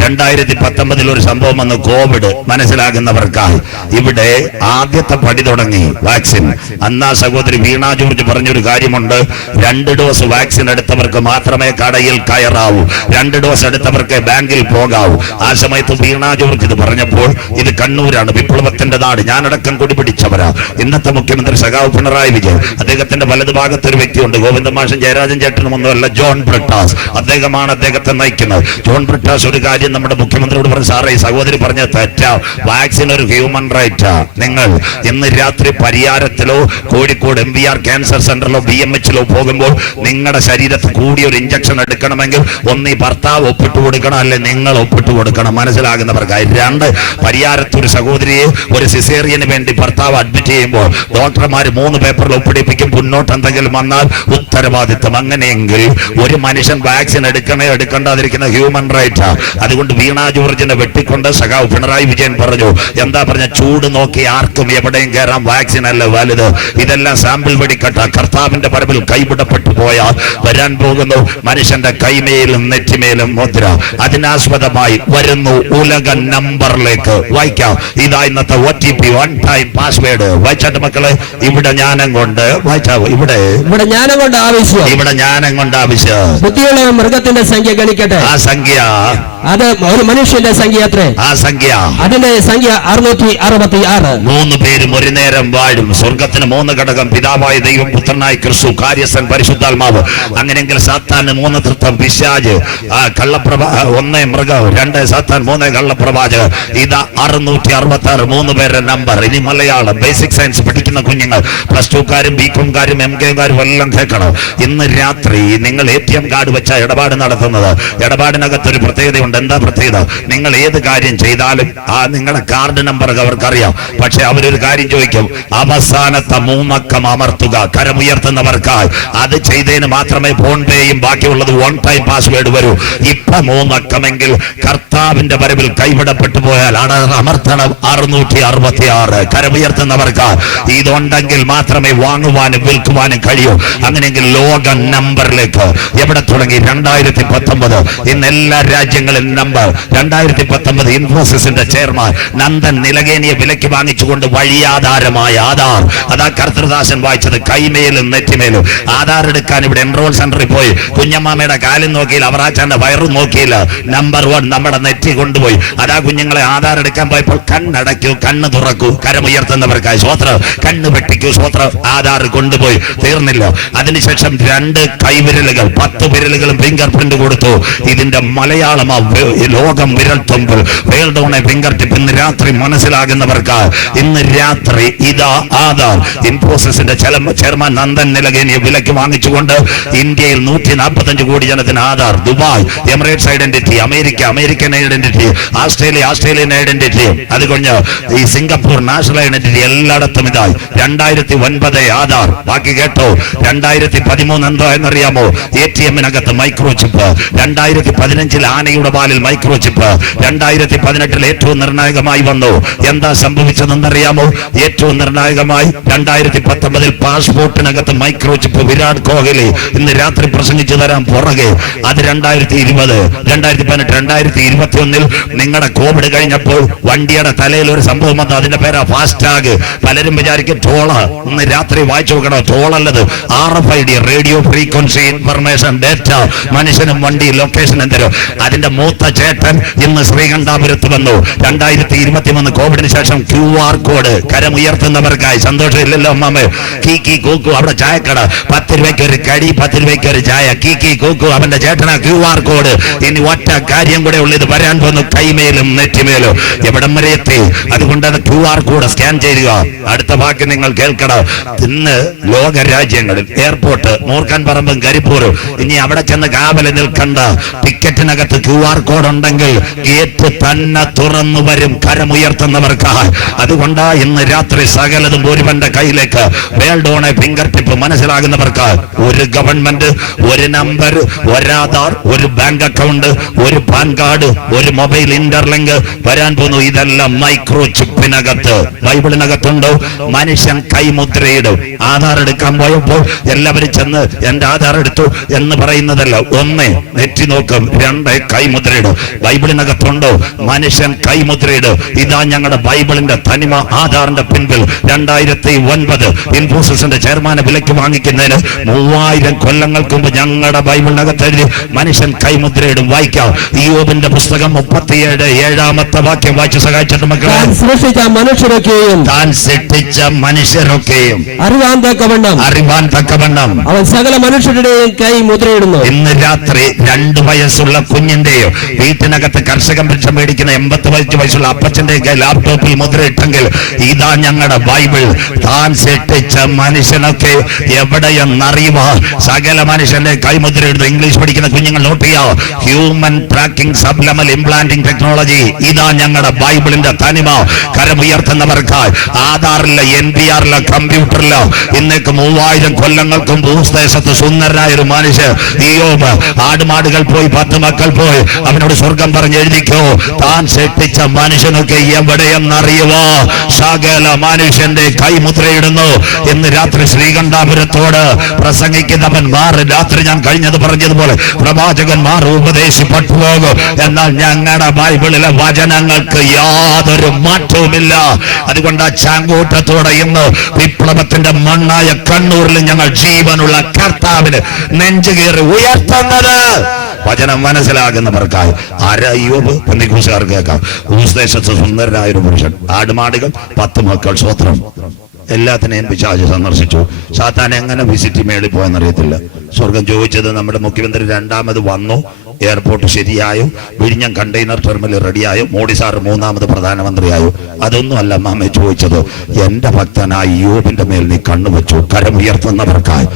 2019 ഒരു സംഭവം വന്ന് കോവിഡ് മനസ്സിലാകുന്നവർക്കായി ഇവിടെ ആദ്യത്തെ പടി തുടങ്ങി വാക്സിൻ. അന്നാ സഹോദരി വീണ ജോർജ് പറഞ്ഞൊരു കാര്യമുണ്ട്. 2 ഡോസ് വാക്സിൻ എടുത്തവർക്ക് മാത്രമേ കടയിൽ കയറാവൂ, 2 ഡോസ് എടുത്തവർക്ക് ബാങ്കിൽ പോകാവൂ. ആ സമയത്ത് വീണ ജോർജ് ഇത് പറഞ്ഞപ്പോൾ, ഇത് കണ്ണൂരാണ്, വിപ്ലവത്തിന്റെ നാട്, ഞാനടക്കം കൊടിപിടിച്ചവരാ. ഇന്നത്തെ മുഖ്യമന്ത്രി സഖാവ് പിണറായി വിജയൻ, അദ്ദേഹത്തിന്റെ വലതുഭാഗത്ത് ഒരു വ്യക്തിയുണ്ട്, ഗോവിന്ദ മാഷൻ ജയരാജൻ ചേട്ടനും ഒന്നുമല്ല, ജോൺ ബ്രിട്ടാസ്. അദ്ദേഹമാണ് അദ്ദേഹത്തെ നയിക്കുന്നത്. ജോൺ ബ്രിട്ടാസ് ഒരു കാര്യം നമ്മുടെ മുഖ്യമന്ത്രിയോട് പറഞ്ഞു, സാറേ ഈ സഹോദരി പറഞ്ഞ തെറ്റാ, വാക്സിൻ ഒരു ഹ്യൂമൻ റൈറ്റാ. നിങ്ങൾ ഇന്ന് രാത്രി പരിയാരത്തിലോ കോഴിക്കോട് MVR ക്യാൻസർ സെന്ററിലോ BMH-ലോ പോകുമ്പോൾ നിങ്ങളുടെ ശരീരത്തിൽ കൂടി ഒരു ഇഞ്ചക്ഷൻ എടുക്കണമെങ്കിൽ ഒന്ന് ഈ ഭർത്താവ് ഒപ്പിട്ട് കൊടുക്കണം, അല്ലെ നിങ്ങൾ ഒപ്പിട്ട് കൊടുക്കണം. മനസ്സിലാകുന്നവർക്കായി. 2, പരിയാരത്ത് ഒരു സഹോദരിയെ ഒരു സിസേറിയന് വേണ്ടി ഭർത്താവ് അഡ്മിറ്റ് ചെയ്യുമ്പോൾ ഡോക്ടർമാർ 3 പേപ്പറിൽ ഒപ്പിടിപ്പിക്കും. മുന്നോട്ട് എന്തെങ്കിലും വന്നാൽ ഉത്തരവാദിത്വം. അങ്ങനെയെങ്കിൽ ഒരു മനുഷ്യൻ വാക്സിൻ എടുക്കേണ്ടാതിരിക്കുന്ന ഹ്യൂമൻ റൈറ്റാ. അതുകൊണ്ട് വീണ ജോർജിനെ വെട്ടിക്കൊണ്ട് സഖാവ് പിണറായി വിജയൻ പറഞ്ഞു, എന്താ പറഞ്ഞ, ചൂട് നോക്കി ആർക്കും എവിടെയും കയറാം, വാക്സിൻ അല്ല വലുത്. ഇതെല്ലാം സാമ്പിൾ വെടിക്കട്ട. കർത്താവിന്റെ പരവിൽ കൈവിടപ്പെട്ടു പോയാൽ വരാൻ പോകുന്നു മനുഷ്യന്റെ കൈമേലും നെറ്റിമേലും മുദ്ര. അതിനാസ്പദമായി വരുന്നു ഉലക നമ്പറിലേക്ക്. വായിക്കാം. ഇതാ ഇന്നത്തെ OTP, 1 ടൈം പാസ്വേഡ്. വായിച്ചാട്ട് മക്കളെ. ഇവിടെ ജ്ഞാനം കൊണ്ട് വായിച്ചാവോ. ഇവിടെ ജ്ഞാനം കൊണ്ട് ആവശ്യം. ബുദ്ധിയുള്ളവൻ മൃഗത്തിന്റെ സംഖ്യ ഗണിക്കട്ടെ. ആ സംഖ്യ അത് ഒരു മനുഷ്യന്റെ സംഖ്യ അത്രേ. ആ സംഖ്യ അതിന്റെ സംഖ്യ 666. 3 പേരും ഒരു നേരം വാഴും. സ്വർഗത്തിന് 3 ഘടകം. പിതാവായ ദൈവം, പുത്രനായ ക്രിസ്തു, കാര്യസ്ഥൻ പരിശുദ്ധാത്മാവ്. അങ്ങനെയെങ്കിൽ സാത്താന് 3 തൃത്വം, പിശാച്, 1 മൃഗം, 2 സാത്താൻ, 3 കള്ളപ്രവാചകർ. ഇതാ 666 3 പേരുടെ നമ്പർ. ഇനി മലയാളം ബേസിക് സയൻസ് പഠിക്കുന്ന കുഞ്ഞുങ്ങൾ, +2-കാരും BCom-കാരും MK-കാരും എല്ലാം കേൾക്കണം. ഇന്ന് രാത്രി നിങ്ങൾ ATM കാർഡ് വെച്ച ഇടപാട് നടത്തുന്നത്. ഇടപാടിനകത്തൊരു പ്രത്യേകതയുണ്ട്. എന്താ പ്രത്യേകത? നിങ്ങൾ ഏത് കാര്യം ചെയ്താലും ആ നിങ്ങളുടെ കാർഡ് നമ്പർ അവർക്കറിയാം. പക്ഷെ അവരൊരു കാര്യം ചോദിക്കും, അവസാനത്തെ 3 അക്കം അമർത്തുക. കരമുയർത്തുന്നവർക്കായി അത് ചെയ്തതിന് മാത്രമേ ഫോൺ പേയും ബാക്കിയുള്ളത് 1 ടൈം പാസ്വേഡ് വരൂ. ഇപ്പൊ 3 അക്കമെങ്കിൽ കർത്താവിന്റെ വരവിൽ കൈവിടപ്പെട്ടു പോയാൽ അമർത്തണം 666. കരമുയർത്തുന്നവർക്ക് ഇതുണ്ടെങ്കിൽ മാത്രമേ വാങ്ങുവാനും വിൽക്കുവാനും കഴിയൂ. അങ്ങനെയെങ്കിൽ ലോക നമ്പറിലേക്ക് എവിടെ തുടങ്ങി? 2019. ഇന്ന് എല്ലാ രാജ്യങ്ങളിൽ നമ്പർ. 2019 ഇൻഫോസിസിന്റെ ചെയർമാൻ നന്ദൻ നിലകേനിയെ വിലയ്ക്ക് വാങ്ങിച്ചുകൊണ്ട് വഴിയാധാരമായ ആധാർ. അതാ കർത്തൃദാസൻ വായിച്ചത്. കൈമേലും നെറ്റിമേലും ആധാർ എടുക്കാൻ ഇവിടെ എൻറോൾ സെന്ററിൽ പോയി. കുഞ്ഞമ്മാമയുടെ കാലും നോക്കിയില്ല, അവറാച്ചാന്റെ വയറും നോക്കിയില്ല. നമ്പർ 1 നമ്മുടെ നെറ്റി കൊണ്ടുപോയി. അതാ കുഞ്ഞുങ്ങളെ ആധാർ എടുക്കാൻ പോയപ്പോൾ കണ്ണടയ്ക്കൂ, കണ്ണ് തുറക്കൂ. കരമുയർത്തുന്നവർക്കായി സ്വോത്രം. കണ്ണ് വെട്ടിക്കൂ, സ്വോത്രം. ആധാർ കൊണ്ടുപോയി. തീർന്നില്ല. അതിനുശേഷം 2 കൈവിരലുകൾ, 10 വിരലുകളും ഫിംഗർ പ്രിന്റ് കൊടുത്തു. ഇതിന്റെ മലയാളം ലോകം വിരൽത്തുമ്പിൽ. World on a finger tip. ഇന്ന് രാത്രി മനസ്സിലാകുന്നവർക്ക് ഇന്ന് രാത്രി ഇതാ ആധാർ. ഇൻഫോസിസിന്റെ ചെയർമാൻ നന്ദൻ നിലകേനിയെ വിലയ്ക്ക് വാങ്ങിച്ചുകൊണ്ട് ഇന്ത്യയിൽ 145 കോടി ജനത്തിന് Aadhaar. Dubai Emirates identity, American identity, Australian identity, അതുകൊണ്ട് ഈ സിംഗപ്പൂർ നാഷണൽ ഐഡന്റിറ്റി, എല്ലായിടത്തും ഇതായി. 2009 ആധാർ. ബാക്കി കേട്ടോ. 2013 എന്തോ എന്നറിയാമോ? ATM-നകത്ത് മൈക്രോ ചിപ്പ്. 2015 ആനയുടെ തപാലിൽ മൈക്രോ ചിപ്പ് 2018 ഏറ്റവും നിർണായകമായി വന്നു. എന്താ സംഭവിച്ചതെന്നറിയാമോ? ഏറ്റവും നിർണായകമായി 2019 പാസ്പോർട്ടിനകത്ത് മൈക്രോ ചിപ്പ്. വിരാട് കോഹ്ലി ഇന്ന് രാത്രി പ്രസംഗിച്ചു തരാൻ പുറകെ അത് 2020, 2018, 2021 നിങ്ങളുടെ കോവിഡ് കഴിഞ്ഞപ്പോൾ വണ്ടിയുടെ തലയിൽ ഒരു സംഭവം വന്നു. അതിന്റെ പേരാ ഫാസ്ടാഗ്. പലരും വിചാരിക്കും ടോള. ഇന്ന് രാത്രി വായിച്ചു നോക്കണോ, ടോളല്ലത്. RFID, radio frequency information data. മനുഷ്യനും വണ്ടി ലൊക്കേഷൻ എന്തരോ. അതിന്റെ മൂത്ത ചേട്ടൻ ഇന്ന് ശ്രീകണ്ഠാപുരത്ത് വന്നു. 2023 കോവിഡിന് ശേഷം QR കോഡ് കരമുയർത്തുന്നവർക്കായി. സന്തോഷമില്ലല്ലോ അമ്മാമേ? കീക്കി കൂക്കു അവിടെ ചായക്കട, 10 രൂപയ്ക്ക് ഒരു കടി, 10 രൂപയ്ക്ക് ഒരു ചായ. കീക്കി കൂക്കു അവന്റെ ചേട്ടനാ QR കോഡ്. ഇനി ഒറ്റ കാര്യം കൂടെ ഉള്ളത്, വരാൻ പോകുന്നു കൈമേലും നെറ്റിമേലും. എവിടം വരെ എത്തി? അതുകൊണ്ട് അത് QR കോഡ് സ്കാൻ ചെയ്യുക. അടുത്ത വാക്ക് നിങ്ങൾ കേൾക്കണം. ഇന്ന് ലോക രാജ്യങ്ങളിൽ എയർപോർട്ട്, മൂർഖൻ പറമ്പും കരിപ്പൂരും, ഇനി അവിടെ ചെന്ന് കാവല് നിൽക്കണ്ട. ടിക്കറ്റിനകത്ത് QR കോഡ് ഉണ്ടെങ്കിൽ ഗേറ്റ് തന്നെ തുറന്നു വരും കരമുയർത്തുന്നവർക്കായി. അതുകൊണ്ടാ ഇന്ന് രാത്രി സകലതും ഒരുവന്റെ കയ്യിലേക്ക്. World on a finger tip. മനസ്സിലാകുന്നവർക്ക് ഒരു ഗവൺമെന്റ്, ഒരു നമ്പർ, ഒരു ആധാർ, ഒരു ബാങ്ക് അക്കൗണ്ട്, ഒരു പാൻ കാർഡ്, ഒരു മൊബൈൽ ഇന്റർലിങ്ക് വരാൻ പോകുന്നു. ഇതെല്ലാം മൈക്രോ ചിപ്പിനകത്ത്. ബൈബിളിനകത്തുണ്ടോ? മനുഷ്യൻ കൈമുദ്രയിടും. ആധാർ എടുക്കാൻ പോയപ്പോൾ എല്ലാവരും ചെന്ന് എന്റെ ആധാർ എടുത്തു എന്ന് പറയുന്നതല്ല. 1 നെറ്റി നോക്കും, 2 കൈമുദ്രയിടും. ബൈബിളിനകത്തുണ്ടോ? മനുഷ്യൻ കൈമുദ്രയിടും. ഇതാ ഞങ്ങളുടെ ബൈബിളിന്റെ തനിമ. ആധാറിന്റെ പിൻപിൽ 2009 ഇൻഫോസിസിന്റെ ചെയർമാനെ വിലയ്ക്ക് വാങ്ങിക്കുന്നതിന് 3000 കൊല്ലങ്ങൾക്ക് മുമ്പ് ഞങ്ങളുടെ ബൈബിളിനകത്ത് എഴുതി മനുഷ്യൻ കൈമുദ്രയിടും. വായിക്കാം. ഇയ്യോബിന്റെ പുസ്തകം 37 വാക്യം വായിച്ച് സഹായിച്ചിട്ട് മക്കളെ. താൻ സൃഷ്ടിച്ച മനുഷ്യരൊക്കെയും അറിവാൻ തക്കവണ്ണം അവൻ സകല മനുഷ്യരുടെയും കൈ മുദ്രയിടുന്നു. ഇന്ന് രാത്രി 2 വയസ്സുള്ള കുഞ്ഞിന്റെയോ വീട്ടിനകത്ത് കർഷകൻ വൃക്ഷം മേടിക്കുന്ന 85 വയസ്സുള്ള അപ്പച്ചന്റെ ലാപ്ടോപ്പിൽ മുദ്രയിട്ടെങ്കിൽ ഇതാ ഞങ്ങളുടെ ബൈബിൾ. താൻ സൃഷ്ടിച്ച മനുഷ്യനൊക്കെ എവിടെയെന്നറിയുക. സകല മനുഷ്യന്റെ കൈമുദ്രയിടുന്നു. ഇംഗ്ലീഷ് പഠിക്കുന്ന കുഞ്ഞുങ്ങൾ നോട്ട് ചെയ്യാം. Human tracking subliminal implanting technology. ഇതാ ഞങ്ങളുടെ ബൈബിളിന്റെ തനിമ. കരമുയർത്തുന്നവർക്കായി ആധാറില്ല, NPR-ല്ല, കമ്പ്യൂട്ടറില്ല. ഇന്നേക്ക് 3000 കൊല്ലങ്ങൾക്കും ഭൂദേശത്ത് സുന്ദരനായ ഒരു മനുഷ്യൻ ഇയ്യോബ്. ആടുമാടുകൾ പോയി, 10 മക്കൾ പോയി. അവനോട് സ്വർഗം പറഞ്ഞ് എഴുതിക്കോ. താൻ സൃഷ്ടിച്ച മനുഷ്യനൊക്കെ എവിടെയെന്നറിയുവോ. സകല മനുഷ്യന്റെ കൈമുദ്രയിടുന്നു. ഇന്ന് രാത്രി ശ്രീകണ്ഠാപുരത്തോട് പ്രസംഗിക്കുന്നവന്മാർ, രാത്രി ഞാൻ കഴിഞ്ഞത് പറഞ്ഞതുപോലെ പ്രവാചകന്മാർ ഉപദേശിപ്പെട്ടു പോകും. എന്നാൽ ഞങ്ങളുടെ ബൈബിളിലെ വചനങ്ങൾക്ക് യാതൊരു മാറ്റവുമില്ല. അതുകൊണ്ട് ആ ചാങ്കൂട്ടത്തോടെ ഇന്ന് വിപ്ലവത്തിന്റെ മണ്ണായ കണ്ണൂരിൽ ഞങ്ങൾ ജീവനുള്ള കർത്താവിന് നെഞ്ചുകീറി ഉയർത്തുന്നത്. വചനം മനസ്സിലാകുന്നവർക്കായി. അയ്യോബ് പെന്തിക്കോസുകാർ കേൾക്കാം. ഭൂദേശത്ത് സുന്ദരനായ ഒരു പുരുഷൻ, ആടുമാടുകൾ, 10 മക്കൾ. സ്വത്രം എല്ലാത്തിനെയും പിശാച് സന്ദർശിച്ചു. സാത്താൻ എങ്ങനെ വിസിറ്റ് മേളിൽ പോയെന്നറിയത്തില്ല. സ്വർഗം ചോദിച്ചത് നമ്മുടെ മുഖ്യമന്ത്രി 2ാമത് വന്നു, എയർപോർട്ട് ശരിയായോ, വിഴിഞ്ഞം കണ്ടെയ്നർ ടെർമിനൽ റെഡിയായോ, മോഡി സാർ 3ാമത് പ്രധാനമന്ത്രിയായോ? അതൊന്നും അല്ല മാമ ചോദിച്ചത്. എന്റെ ഭക്തനായ യോബിന്റെ മേൽ നീ കണ്ണുവെച്ചു. കരമുയർത്തുന്നവർക്കായി.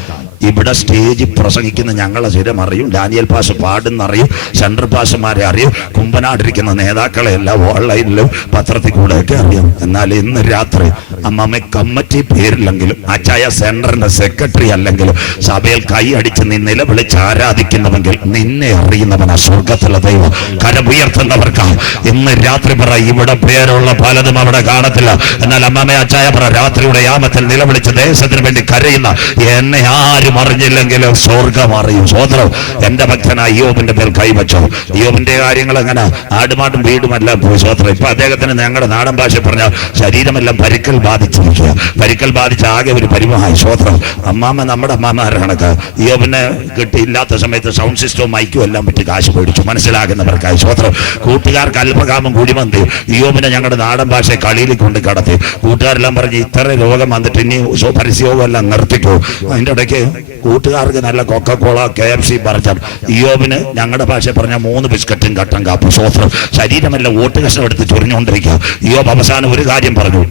ഇവിടെ സ്റ്റേജിൽ പ്രസംഗിക്കുന്ന ഞങ്ങളെ സ്ഥിരം അറിയും. ഡാനിയൽ പാസ് പാടുന്നറിയും. സെൻട്രൽ പാസുമാരെ അറിയും. കുമ്പനാടിരിക്കുന്ന നേതാക്കളെ എല്ലാം ഓൺലൈനിലും പത്രത്തിൽ കൂടെയൊക്കെ അറിയാം. എന്നാൽ ഇന്ന് രാത്രി അമ്മമ്മ കമ്മിറ്റി പേരില്ലെങ്കിലും, അച്ചായ സെന്ററിന്റെ സെക്രട്ടറി അല്ലെങ്കിലും, സഭയിൽ കൈ അടിച്ച് നീ നിലവിളിച്ച് ആരാധിക്കുന്നുവെങ്കിൽ നിന്നെ അറിയുന്നവനാ സ്വർഗത്തിലെ ദൈവം. കരമുയർത്തുന്നവർക്കാണ് ഇന്ന് രാത്രി പറ. ഇവിടെ പേരുള്ള പലതും അവിടെ കാണത്തില്ല. എന്നാൽ അമ്മമ്മ അച്ചായ പറ, രാത്രിയുടെ യാമത്തിൽ നിലവിളിച്ച് ദേശത്തിന് വേണ്ടി കരയുന്ന എന്നെ ആരും അറിഞ്ഞില്ലെങ്കിലും സ്വർഗം അറിയും. സോദരം, എന്റെ ഭക്തനായ യോബിന്റെ പേർ കൈവച്ചോ. യോബിന്റെ കാര്യങ്ങൾ എങ്ങനെ? ആടുമാടും വീടുമെല്ലാം പോയി. സോദരം, ഇപ്പൊ അദ്ദേഹത്തിന് ഞങ്ങളുടെ നാടൻ ഭാഷ പറഞ്ഞ ശരീരമെല്ലാം പരിക്കൽ ബാധിച്ചിരിക്കുക. പരിക്കൽ ബാധിച്ച ആകെ ഒരു പരിമഹായി. സോദരം, അമ്മാമ്മ നമ്മുടെ അമ്മാമാരുടെ കണക്ക്. യോബിനെ കിട്ടിയില്ലാത്ത സമയത്ത് സൗണ്ട് സിസ്റ്റവും മൈക്കും എല്ലാം പറ്റി കാശ് പേടിച്ചു. മനസ്സിലാകുന്നവർക്കായി. സോദരം, കൂട്ടുകാർക്ക് അല്പകാമം കുടിമന്തി. യോബിനെ ഞങ്ങളുടെ നാടൻ ഭാഷ കളിയിൽ കൊണ്ട് കടത്തി. കൂട്ടുകാരെല്ലാം പറഞ്ഞ് ഇത്ര രോഗം വന്നിട്ട് ഇനി പരസ്യവും എല്ലാം നിർത്തിക്കോ. അതിന്റെ ഇടയ്ക്ക് കൂട്ടുകാർക്ക് നല്ല കൊക്കക്കോള, KFC പറിച്ചാൽ യോബിന് ഞങ്ങളുടെ ഭാഷ പറഞ്ഞ 3 ബിസ്ക്കറ്റും കട്ടൻ കാപ്പും. സ്വത്രം, ശരീരമെല്ലാം ഓട്ട് കഷ്ണം എടുത്ത് ചൊറിഞ്ഞുകൊണ്ടിരിക്കുക. യോബ് അവസാനം ഒരു കാര്യം പറഞ്ഞു.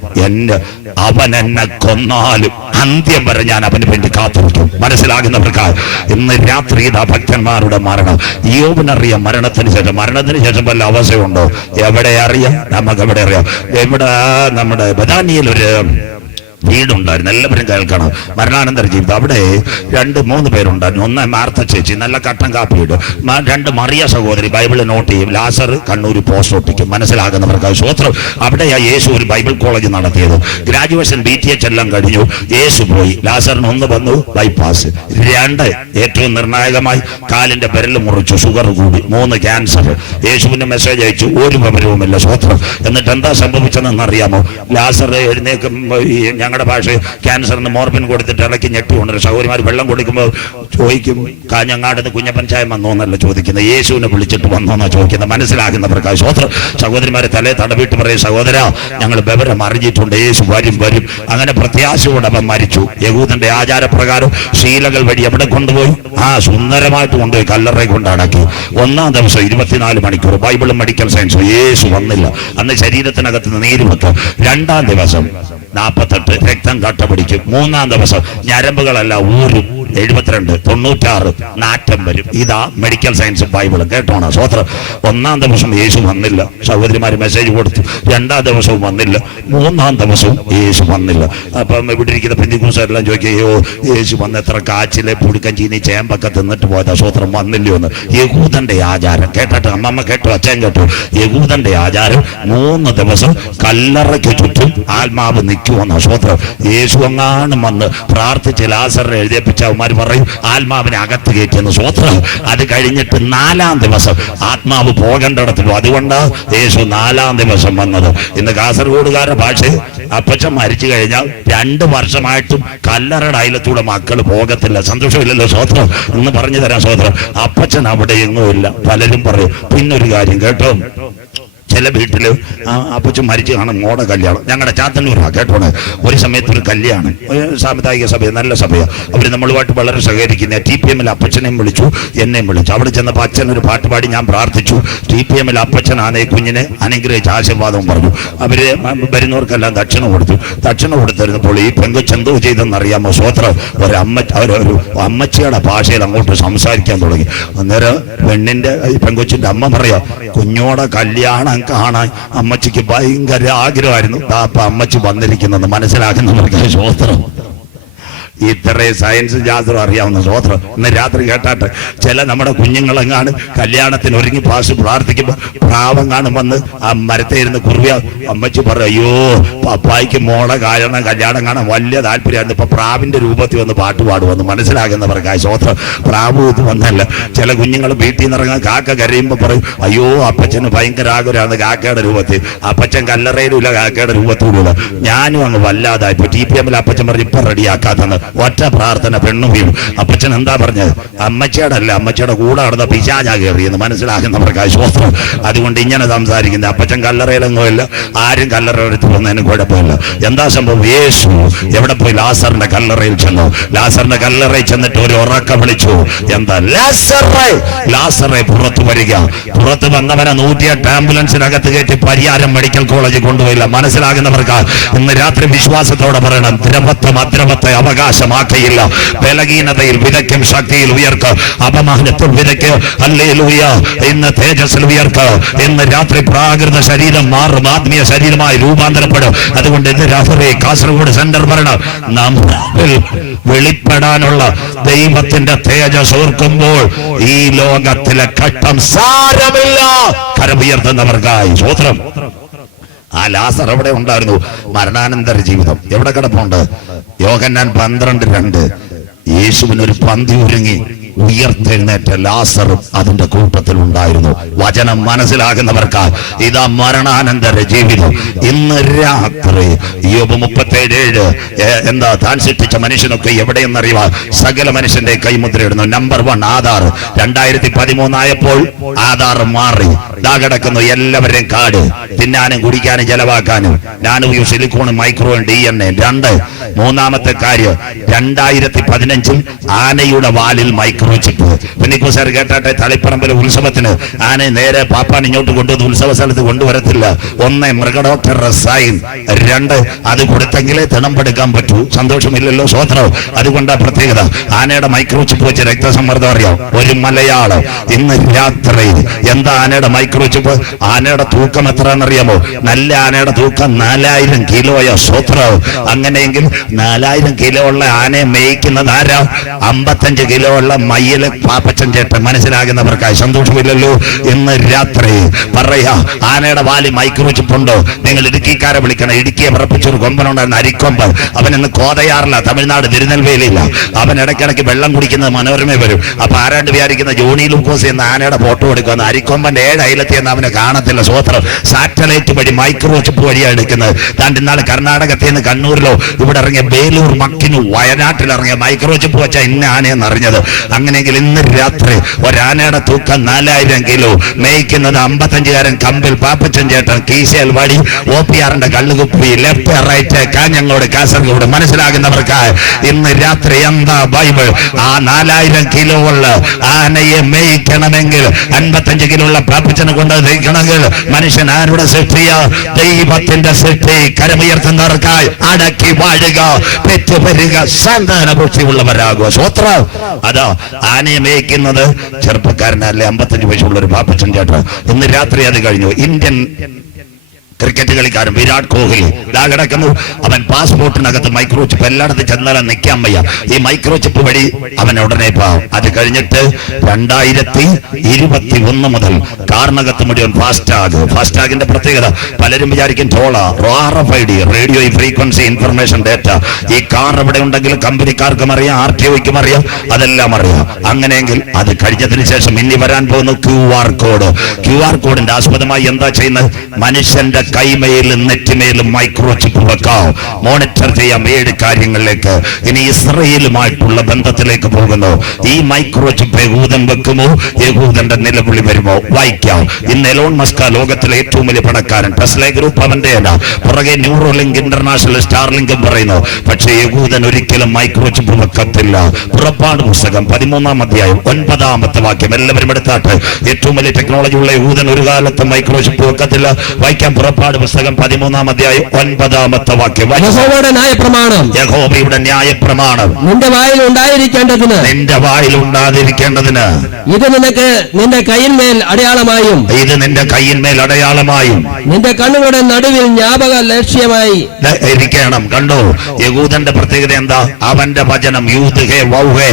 അവൻ എന്നെ കൊന്നാലും അന്ത്യം വരെ ഞാൻ അവന് വേണ്ടി കാത്തിരിക്കും. മനസ്സിലാകുന്നവർക്ക് ഇന്ന് രാത്രി ഇതാ ഭക്തന്മാരുടെ മരണം. യോബിനറിയാം മരണത്തിന് ശേഷം വല്ല അവസ്ഥയുണ്ടോ? എവിടെ അറിയാം? നമുക്ക് എവിടെ അറിയാം? ഇവിടെ നമ്മുടെ ബദാനിയിൽ ഒരു വീടുണ്ടായിരുന്നു. എല്ലാവരും കേൾക്കണം. മരണാനന്തര ജീവിതം. അവിടെ 2-3 പേരുണ്ടായിരുന്നു. ഒന്ന് മാർത്ത ചേച്ചി, നല്ല കട്ടൻ കാപ്പിയിട്ട്. 2 മറിയ സഹോദരി, ബൈബിൾ നോട്ട് ചെയ്യും. ലാസർ കണ്ണൂർ പോസ്റ്റ് ഒട്ടിക്കും. മനസ്സിലാകുന്നവർക്ക് സ്വത്രം. അവിടെയാ യേശു ഒരു ബൈബിൾ കോളേജ് നടത്തിയത്. ഗ്രാജുവേഷൻ BTH എല്ലാം കഴിഞ്ഞു. യേശു പോയി. ലാസറിന് 1 വന്നു ബൈപ്പാസ്, 2 ഏറ്റവും നിർണായകമായി കാലിന്റെ വിരൽ മുറിച്ചു, ഷുഗർ കൂടി, 3 ക്യാൻസർ. യേശുവിന്റെ മെസ്സേജ് അയച്ചു, ഒരു വിവരവുമില്ല. സ്വത്രം. എന്നിട്ട് എന്താ സംഭവിച്ചതെന്ന് അറിയാമോ? ലാസർ എഴുന്നേക്കും, ഞങ്ങളുടെ ഭാഷ ക്യാൻസറിന് മോർഫിൻ കൊടുത്തിട്ട് ഇടയ്ക്ക് ഞെട്ടി കൊണ്ടു. സഹോദരിമാർ വെള്ളം കൊടുക്കുമ്പോൾ ചോദിക്കും, കാഞ്ഞങ്ങാട് കുഞ്ഞപ്പൻ ചായ വന്നോ എന്നല്ല ചോദിക്കുന്നത്, യേശുവിനെ വിളിച്ചിട്ട് വന്നോ എന്നാ ചോദിക്കുന്നത്. മനസ്സിലാകുന്നവർക്ക് സ്വത്രം. സഹോദരിമാരെ തലേ തടവിട്ട് പറയും, സഹോദര ഞങ്ങൾ വിവരം അറിഞ്ഞിട്ടുണ്ട്, യേശു വരും വരും. അങ്ങനെ പ്രത്യാശയോടെ അവൻ മരിച്ചു. യഹൂദന്റെ ആചാരപ്രകാരം ശീലകൾ വഴി എവിടെ കൊണ്ടുപോയി? സുന്ദരമായിട്ട് കൊണ്ടുപോയി കല്ലറയെ കൊണ്ടടക്കി. 1-ാം ദിവസം 24 മണിക്കൂർ ബൈബിളും മെഡിക്കൽ സയൻസും. യേശു വന്നില്ല. അന്ന് ശരീരത്തിനകത്ത് നിന്ന് നീര് വെക്കും. 2-ാം ദിവസം 48 രക്തം കട്ട പിടിക്കും. 3-ാം ദിവസം ഞരമ്പുകളെല്ലാം ഊരും. 72, 96 നാറ്റം വരും. ഇതാ മെഡിക്കൽ സയൻസ് ബൈബിളും. കേട്ടോണ സ്വത്രം. 1-ാം ദിവസം യേശു വന്നില്ല. സഹോദരിമാര് മെസ്സേജ് കൊടുത്തു. 2-ാം ദിവസവും വന്നില്ല. 3-ാം ദിവസവും യേശു വന്നില്ല. അപ്പം ഇവിടെ ഇരിക്കുന്ന പെന്തിക്കോസ്തുകാരെല്ലാം ചോദിക്കുകയോ, യേശു വന്ന് എത്ര കാച്ചിലെ പുടുക്കൻ ചീനി ചേമ്പൊക്കെ തിന്നിട്ട് പോയതാ, സ്വത്രം വന്നില്ലയോ എന്ന്. യഹൂദന്റെ ആചാരം കേട്ടോ, അമ്മമ്മ കേട്ടോ, അച്ഛൻ കേട്ടോ. യഹൂദന്റെ ആചാരം 3 ദിവസം കല്ലറയ്ക്ക് ചുറ്റും ആത്മാവ് നിൽക്കുമെന്ന സ്വത്രം. യേശു അങ്ങാനും വന്ന് പ്രാർത്ഥിച്ച് ലാസറിനെ എഴുതിപ്പിച്ച പറയും, ആത്മാവിനെ അകത്ത് കയറ്റിയെന്ന്. സ്വത്രം. അത് കഴിഞ്ഞിട്ട് 4-ാം ദിവസം ആത്മാവ് പോകേണ്ടിടത്തിലും. അതുകൊണ്ട് യേശു 4-ാം ദിവസം വന്നത്. ഇന്ന് കാസർഗോഡുകാരുടെ ഭാഷയിൽ അപ്പച്ചൻ മരിച്ചു കഴിഞ്ഞാൽ 2 വർഷമായിട്ടും കല്ലറയുടെ അയലത്തൂടെ മക്കൾ പോകത്തില്ല. സന്തോഷമില്ലല്ലോ സ്വത്രം. എന്ന് പറഞ്ഞു തരാം സ്വത്രം. അപ്പച്ചൻ അവിടെ എങ്ങുമില്ല. പലരും പറയും. പിന്നൊരു കാര്യം കേട്ടോ, ചില വീട്ടില് അപ്പച്ചൻ മരിച്ചു കാണും, മോടെ കല്യാണം. ഞങ്ങളുടെ ചാത്തന്നൂരാ കേട്ടോണ്. ഒരു സമയത്ത് ഒരു കല്യാണം, സാമുദായിക സഭ, നല്ല സഭയാണ്. അവർ നമ്മളുമായിട്ട് വളരെ സഹകരിക്കുന്ന. TPM അപ്പച്ചനെയും വിളിച്ചു, എന്നെയും വിളിച്ചു. അവിടെ ചെന്നപ്പോൾ അച്ഛൻ ഒരു പാട്ട് പാടി, ഞാൻ പ്രാർത്ഥിച്ചു. TPM അപ്പച്ചനാണേ കുഞ്ഞിനെ അനുഗ്രഹിച്ച് ആശീർവാദവും പറഞ്ഞു. അവര് വരുന്നവർക്കെല്ലാം ദക്ഷിണ കൊടുത്തു. ദക്ഷിണ കൊടുത്തിരുന്നപ്പോൾ ഈ പെങ്കൊച്ചെന്തോ ചെയ്തെന്നറിയാമോ? സ്വത്രം. ഒരു അമ്മച്ചിയുടെ ഭാഷയിൽ അങ്ങോട്ട് സംസാരിക്കാൻ തുടങ്ങി. അന്നേരം പെണ്ണിന്റെ പെങ്കൊച്ചിന്റെ അമ്മ പറയാ, കുഞ്ഞോടെ കല്യാണം കാണാൻ അമ്മച്ചിക്ക് ഭയങ്കര ആഗ്രഹമായിരുന്നു. അപ്പൊ അമ്മച്ചി വന്നിരിക്കുന്നത്. മനസ്സിലാക്കുന്നവർക്ക് സ്വത്രം. ഇത്രയും സയൻസ് ശാസ്ത്രം അറിയാവുന്ന സ്വത്രം. ഇന്ന് രാത്രി കേട്ടാട്ട് ചില നമ്മുടെ കുഞ്ഞുങ്ങളെങ്ങാണ് കല്യാണത്തിന് ഒരുങ്ങി പാസ് പ്രാർത്ഥിക്കുമ്പോൾ പ്രാവം കാണും വന്ന് ആ മരത്തെ ഇരുന്ന് കുറിയ. അമ്മച്ചി പറയും, അയ്യോ പപ്പായ്ക്ക് മോളെ കല്യാണം കാണാൻ വലിയ താല്പര്യമായിരുന്നു, ഇപ്പൊ പ്രാവിന്റെ രൂപത്തിൽ വന്ന് പാട്ട് പാടുവന്ന്. മനസ്സിലാകുന്നവർക്ക് സ്വത്രം. പ്രാവ് ഇത് വന്നല്ല. ചില കുഞ്ഞുങ്ങൾ വീട്ടിൽ നിന്ന് ഇറങ്ങാൻ കാക്ക കരയുമ്പോൾ പറയും, അയ്യോ അപ്പച്ചന് ഭയങ്കര ആഗ്രഹമാണ് കാക്കയുടെ രൂപത്തിൽ. അപ്പച്ചൻ കല്ലറയിലുമില്ല, കാക്കയുടെ രൂപത്തിലുമില്ല. ഞാനും അങ്ങ് വല്ലാതായി. ഇപ്പൊ TPM അപ്പച്ചൻ പറഞ്ഞ് ഇപ്പൊ റെഡിയാക്കാത്തന്ന്. ഒറ്റ പ്രാർത്ഥന പെണ്ണു വീണു. അപ്പച്ചൻ എന്താ പറഞ്ഞത്? അമ്മച്ചിയുടെ അല്ല, അമ്മച്ചിയുടെ കൂടെ നടന്ന പിശാചാ കയറിയെന്ന്. മനസ്സിലാക്കുന്നവർക്ക് സ്വത്രം. അതുകൊണ്ട് ഇങ്ങനെ സംസാരിക്കുന്നത്. അപ്പച്ചൻ കല്ലറയിലെങ്ങുമില്ല, ആരും കല്ലറയെടുത്ത് പോകുന്നതിന് കുഴപ്പമില്ല. എന്താ സംഭവം? യേശു എവിടെ പോയി? ലാസറിന്റെ കല്ലറയിൽ ചെന്നു. ലാസറിന്റെ കല്ലറയിൽ ചെന്നിട്ട് ഒരു ഉറക്കം വിളിച്ചു. എന്താ? ലാസറേ, ലാസറേ പുറത്തു വരിക. പുറത്ത് വന്നവനെ 108 ആംബുലൻസിനകത്ത് കയറ്റി പരിയാരം മെഡിക്കൽ കോളേജിൽ കൊണ്ടുപോയില്ല. മനസ്സിലാകുന്നവർക്ക് ഇന്ന് രാത്രി വിശ്വാസത്തോടെ പറയണം, ദ്രവത്വം അദ്രവത്തെ അവകാശമാക്കയില്ല. ബലഹീനതയിൽ വിതയ്ക്കും, ശക്തിയിൽ ഉയർക്ക്, അപമാനത്തിൽ വിതയ്ക്ക്. ഹല്ലേലൂയ. ഇന്ന് തേജസ്സിൽ ഉയർക്ക്. ഇന്ന് രാത്രി പ്രാകൃത ശരീരം മാറും, ആത്മീയ ശരീരമായി രൂപാന്തരപ്പെടും. അതുകൊണ്ട് ഇന്ന് രാത്രി കാസർഗോഡ് സെന്റർ ഭരണം നമ്മിൽ വെളിപ്പെടാനുള്ള ദൈവത്തിന്റെ തേജസ് ഓർക്കുമ്പോൾ ഈ ലോകത്തിലെ ഘട്ടം സാരമില്ല. കരമുയർത്തുന്നവർക്കായി സ്വത്രം. ആ ലാസർ എവിടെ ഉണ്ടായിരുന്നു? മരണാനന്തര ജീവിതം എവിടെ കിടപ്പുണ്ട്? യോഹന്നാൻ 12:2. യേശുവിനൊരു പന്തി ഒരുങ്ങി ഉയർത്തെഴുന്നേറ്റ ലാസറും അതിന്റെ കൂട്ടത്തിൽ ഉണ്ടായിരുന്നു. വചനം മനസ്സിലാകുന്നവർക്ക് ഇതാ മരണാനന്തര ജീവിതം. ഇന്ന് രാത്രി യോബ് 37:7 എന്താ? താൻ സൃഷ്ടിച്ച മനുഷ്യനൊക്കെ എവിടെയെന്നറിയുക, സകല മനുഷ്യന്റെ കൈമുദ്രയിടുന്നു. നമ്പർ 1 ആധാർ. 2013 ആയപ്പോൾ ആധാർ മാറി. ദാ കിടക്കുന്നു എല്ലാവരെയും കാട്, തിന്നാനും കുടിക്കാനും ചെലവാക്കാനും. നാനോ സിലിക്കോണും മൈക്രോ DNA. 2 മൂന്നാമത്തെ കാര്യം, 2015 ആനയുടെ വാലിൽ മൈക്രോ മൈക്രോചിപ്പ്. പെന്തിക്കോസ്തുകാർ കേട്ടാട്ടെ, തളിപ്പറമ്പിലെ ഉത്സവത്തിന് ആനെ നേരെ പാപ്പാൻ ഇങ്ങോട്ട് കൊണ്ടുവന്ന് ഉത്സവ സ്ഥലത്ത് കൊണ്ടുവരത്തില്ല. ഒന്ന്, മൃഗഡോക്ടറുടെ സൈൻ. രണ്ട്, അത് കൊടുത്തെങ്കിലേ തിണമ്പെടുക്കാൻ പറ്റൂ. സന്തോഷമില്ലല്ലോ, സ്വോത്രം. അതുകൊണ്ടാ പ്രത്യേകത. ആനയുടെ മൈക്രോചിപ്പ് വെച്ച് രക്തസമ്മർദ്ദം അറിയാം. ഒരു മലയാളം ഇന്ന് രാത്രി എന്താ ആനയുടെ മൈക്രോചിപ്പ്? ആനയുടെ തൂക്കം എത്രയാണെന്നറിയാമോ? നല്ല ആനയുടെ തൂക്കം 4000 കിലോയോ. സ്വോത്രം. അങ്ങനെയെങ്കിൽ 4000 കിലോ ഉള്ള ആനയെ മേയ്ക്കുന്നത് ആരാ? 55 കിലോ ഉള്ള മയ്യല് പാപ്പച്ചൻ ചേട്ടൻ. മനസ്സിലാകുന്നവർക്കായി. സന്തോഷമില്ലല്ലോ. ഇന്ന് രാത്രി പറയാ, ആനയുടെ വാലി മൈക്രോചിപ്പ് ഉണ്ടോ? നിങ്ങൾ ഇടുക്കിക്കാരെ വിളിക്കണം. ഇടുക്കിയെ വിറപ്പിച്ചൊരു കൊമ്പനുണ്ടായിരുന്ന അരിക്കൊമ്പ്. അവൻ ഇന്ന് കോതയാറില്ല, തമിഴ്നാട് തിരുനെൽവേലിയില്ല. അവൻ ഇടയ്ക്കിടയ്ക്ക് വെള്ളം കുടിക്കുന്നത് മനോരമ വരും. അപ്പൊ ആരാണ്ട് വിചാരിക്കുന്ന ജോണി ലൂക്കോസ് എന്ന ആനയുടെ ഫോട്ടോ എടുക്കുന്ന അരിക്കൊമ്പന്റെ 7 അയലത്തി എന്ന് അവനെ കാണത്തില്ല. സ്വോത്രം. സാറ്റലൈറ്റ് വഴി മൈക്രോചിപ്പ് വഴിയാണ് എടുക്കുന്നത്. താണ്ട് ഇന്നാള് കർണാടകത്തിൽ നിന്ന് കണ്ണൂരിലോ ഇവിടെ ഇറങ്ങിയ ബേലൂർ മക്കിനു വയനാട്ടിൽ ഇറങ്ങിയ മൈക്രോചിപ്പ് വെച്ചാൽ ഇന്ന ആനയെന്ന് അറിഞ്ഞത്. അങ്ങനെയെങ്കിൽ ഇന്ന് രാത്രി ഒരാനയുടെ തൂക്കം 4000 കിലോ, മേയ്ക്കുന്നത് 55കാരൻ കമ്പിൽ പാപ്പച്ചൻ ചേട്ടൻ, കീശേൽ വടി, OPRന്റെ കള്ളുകുപ്പി, ലെഫ്റ്റ് റൈറ്റ്, കാഞ്ഞങ്ങോട്, കാസർഗോഡ്. മനസ്സിലാകുന്നവർക്കായി ഇന്ന് രാത്രി എന്താ ബൈബിൾ? ആ 4000 കിലോ ഉള്ള ആനയെ മേയ്ക്കണമെങ്കിൽ 55 കിലോ ഉള്ള പാപ്പച്ചനെ കൊണ്ട് നയിക്കണമെങ്കിൽ മനുഷ്യൻ ആരുടെ സൃഷ്ടിയ? ദൈവത്തിന്റെ സൃഷ്ടി. കരമുയർത്തുന്നവർക്കായി അടക്കി വാഴുക, പെറ്റുപെരുക, സന്താനപുഷ്ടിയുള്ളവരാകുക. സ്വോത്രം. അതാ ആനയെ മേയ്ക്കുന്നത് ചെറുപ്പക്കാരനല്ലേ, 55 വയസ്സുള്ള ഒരു പാപ്പച്ചൻ ചേട്ടൻ. ഇന്ന് രാത്രി അത് കഴിഞ്ഞു. ഇന്ത്യൻ ക്രിക്കറ്റ് കളിക്കാരൻ വിരാട് കോഹ്ലി ഇതാ കിടക്കുന്നു. അവൻ പാസ്പോർട്ടിനകത്ത് മൈക്രോചിപ്പ്. എല്ലായിടത്തും ചെന്നാലും നിൽക്കാൻ വയ്യ. ഈ മൈക്രോചിപ്പ് വഴി അവൻ ഉടനെ പാവും. അത് കഴിഞ്ഞിട്ട് 2021 മുതൽ കാറിനകത്ത് മുഴുവൻ ഫാസ്ടാഗ്. ഫാസ്ടാഗിന്റെ പ്രത്യേകത പലരും വിചാരിക്കും ടോള, RFID, radio frequency information data. ഈ കാർ എവിടെ ഉണ്ടെങ്കിലും കമ്പനിക്കാർക്കും അറിയാം, RTOയ്ക്കും അറിയാം, അതെല്ലാം അറിയാം. അങ്ങനെയെങ്കിൽ അത് കഴിഞ്ഞതിന് ശേഷം ഇനി വരാൻ പോകുന്ന QR കോഡ്. QR കോഡിന്റെ ആസ്പദമായി എന്താ ചെയ്യുന്നത്? മനുഷ്യന്റെ കൈമേലും നെറ്റിമേലും മൈക്രോചിപ്പ് വെക്കാം. മോണിറ്റർ ചെയ്യാം 7 കാര്യങ്ങളിലേക്ക്. ഇനി ഇസ്രയേലുമായിട്ടുള്ള ബന്ധത്തിലേക്ക് പോകുന്നു. ഈ മൈക്രോചിപ്പ് യഹൂദൻ വെക്കുമോ? യഹൂദന്റെ നിലവിളി വരുമോ? വായിക്കാം. ഇന്ന് എലോൺ മസ്ക് ലോകത്തിലെ ഏറ്റവും വലിയ പണക്കാരൻ. ടെസ്ല ഗ്രൂപ്പ് അവന്റെ പുറകെ ന്യൂറോലിങ്ക്, ഇന്റർനാഷണൽ, സ്റ്റാർലിങ്കും പറയുന്നു. പക്ഷേ യഹൂദൻ ഒരിക്കലും മൈക്രോചിപ്പ് വെക്കത്തില്ല. പുറപ്പാട് പുസ്തകം 13-ാം അധ്യായം 9-ാമത്തെ വാക്യം. എല്ലാവരും എടുത്താട്ട്. ഏറ്റവും വലിയ ടെക്നോളജി ഉള്ള യഹൂദൻ ഒരു കാലത്ത് മൈക്രോചിപ്പ് വെക്കത്തില്ല. വായിക്കാം. പുറപ്പാട് പുസ്തകം 13-ാം അധ്യായം 9-ാമത്തെ വാക്യം. യഹോവയുടെ ന്യായപ്രമാണം. യഹോവയുടെ ന്യായപ്രമാണം നിന്റെ വായിൽ ഉണ്ടായിരിക്കേണ്ടതിന്. നിന്റെ വായിൽ ഉണ്ടാതിരിക്കേണ്ടതിന്. ഇത് നിനക്ക് നിന്റെ കയ്യിന്മേൽ അടയാളമായും. ഇത് നിന്റെ കയ്യിന്മേൽ അടയാളമായും. നിന്റെ കണ്ണുകളുടെ നടുവിൽ ജ്ഞാപക ലക്ഷ്യമായി ഇരിക്കണം. കണ്ടോ? യഹൂദന്റെ പ്രത്യേകത എന്താ? അവന്റെ വചനം യൂദഹേ വൗഹേ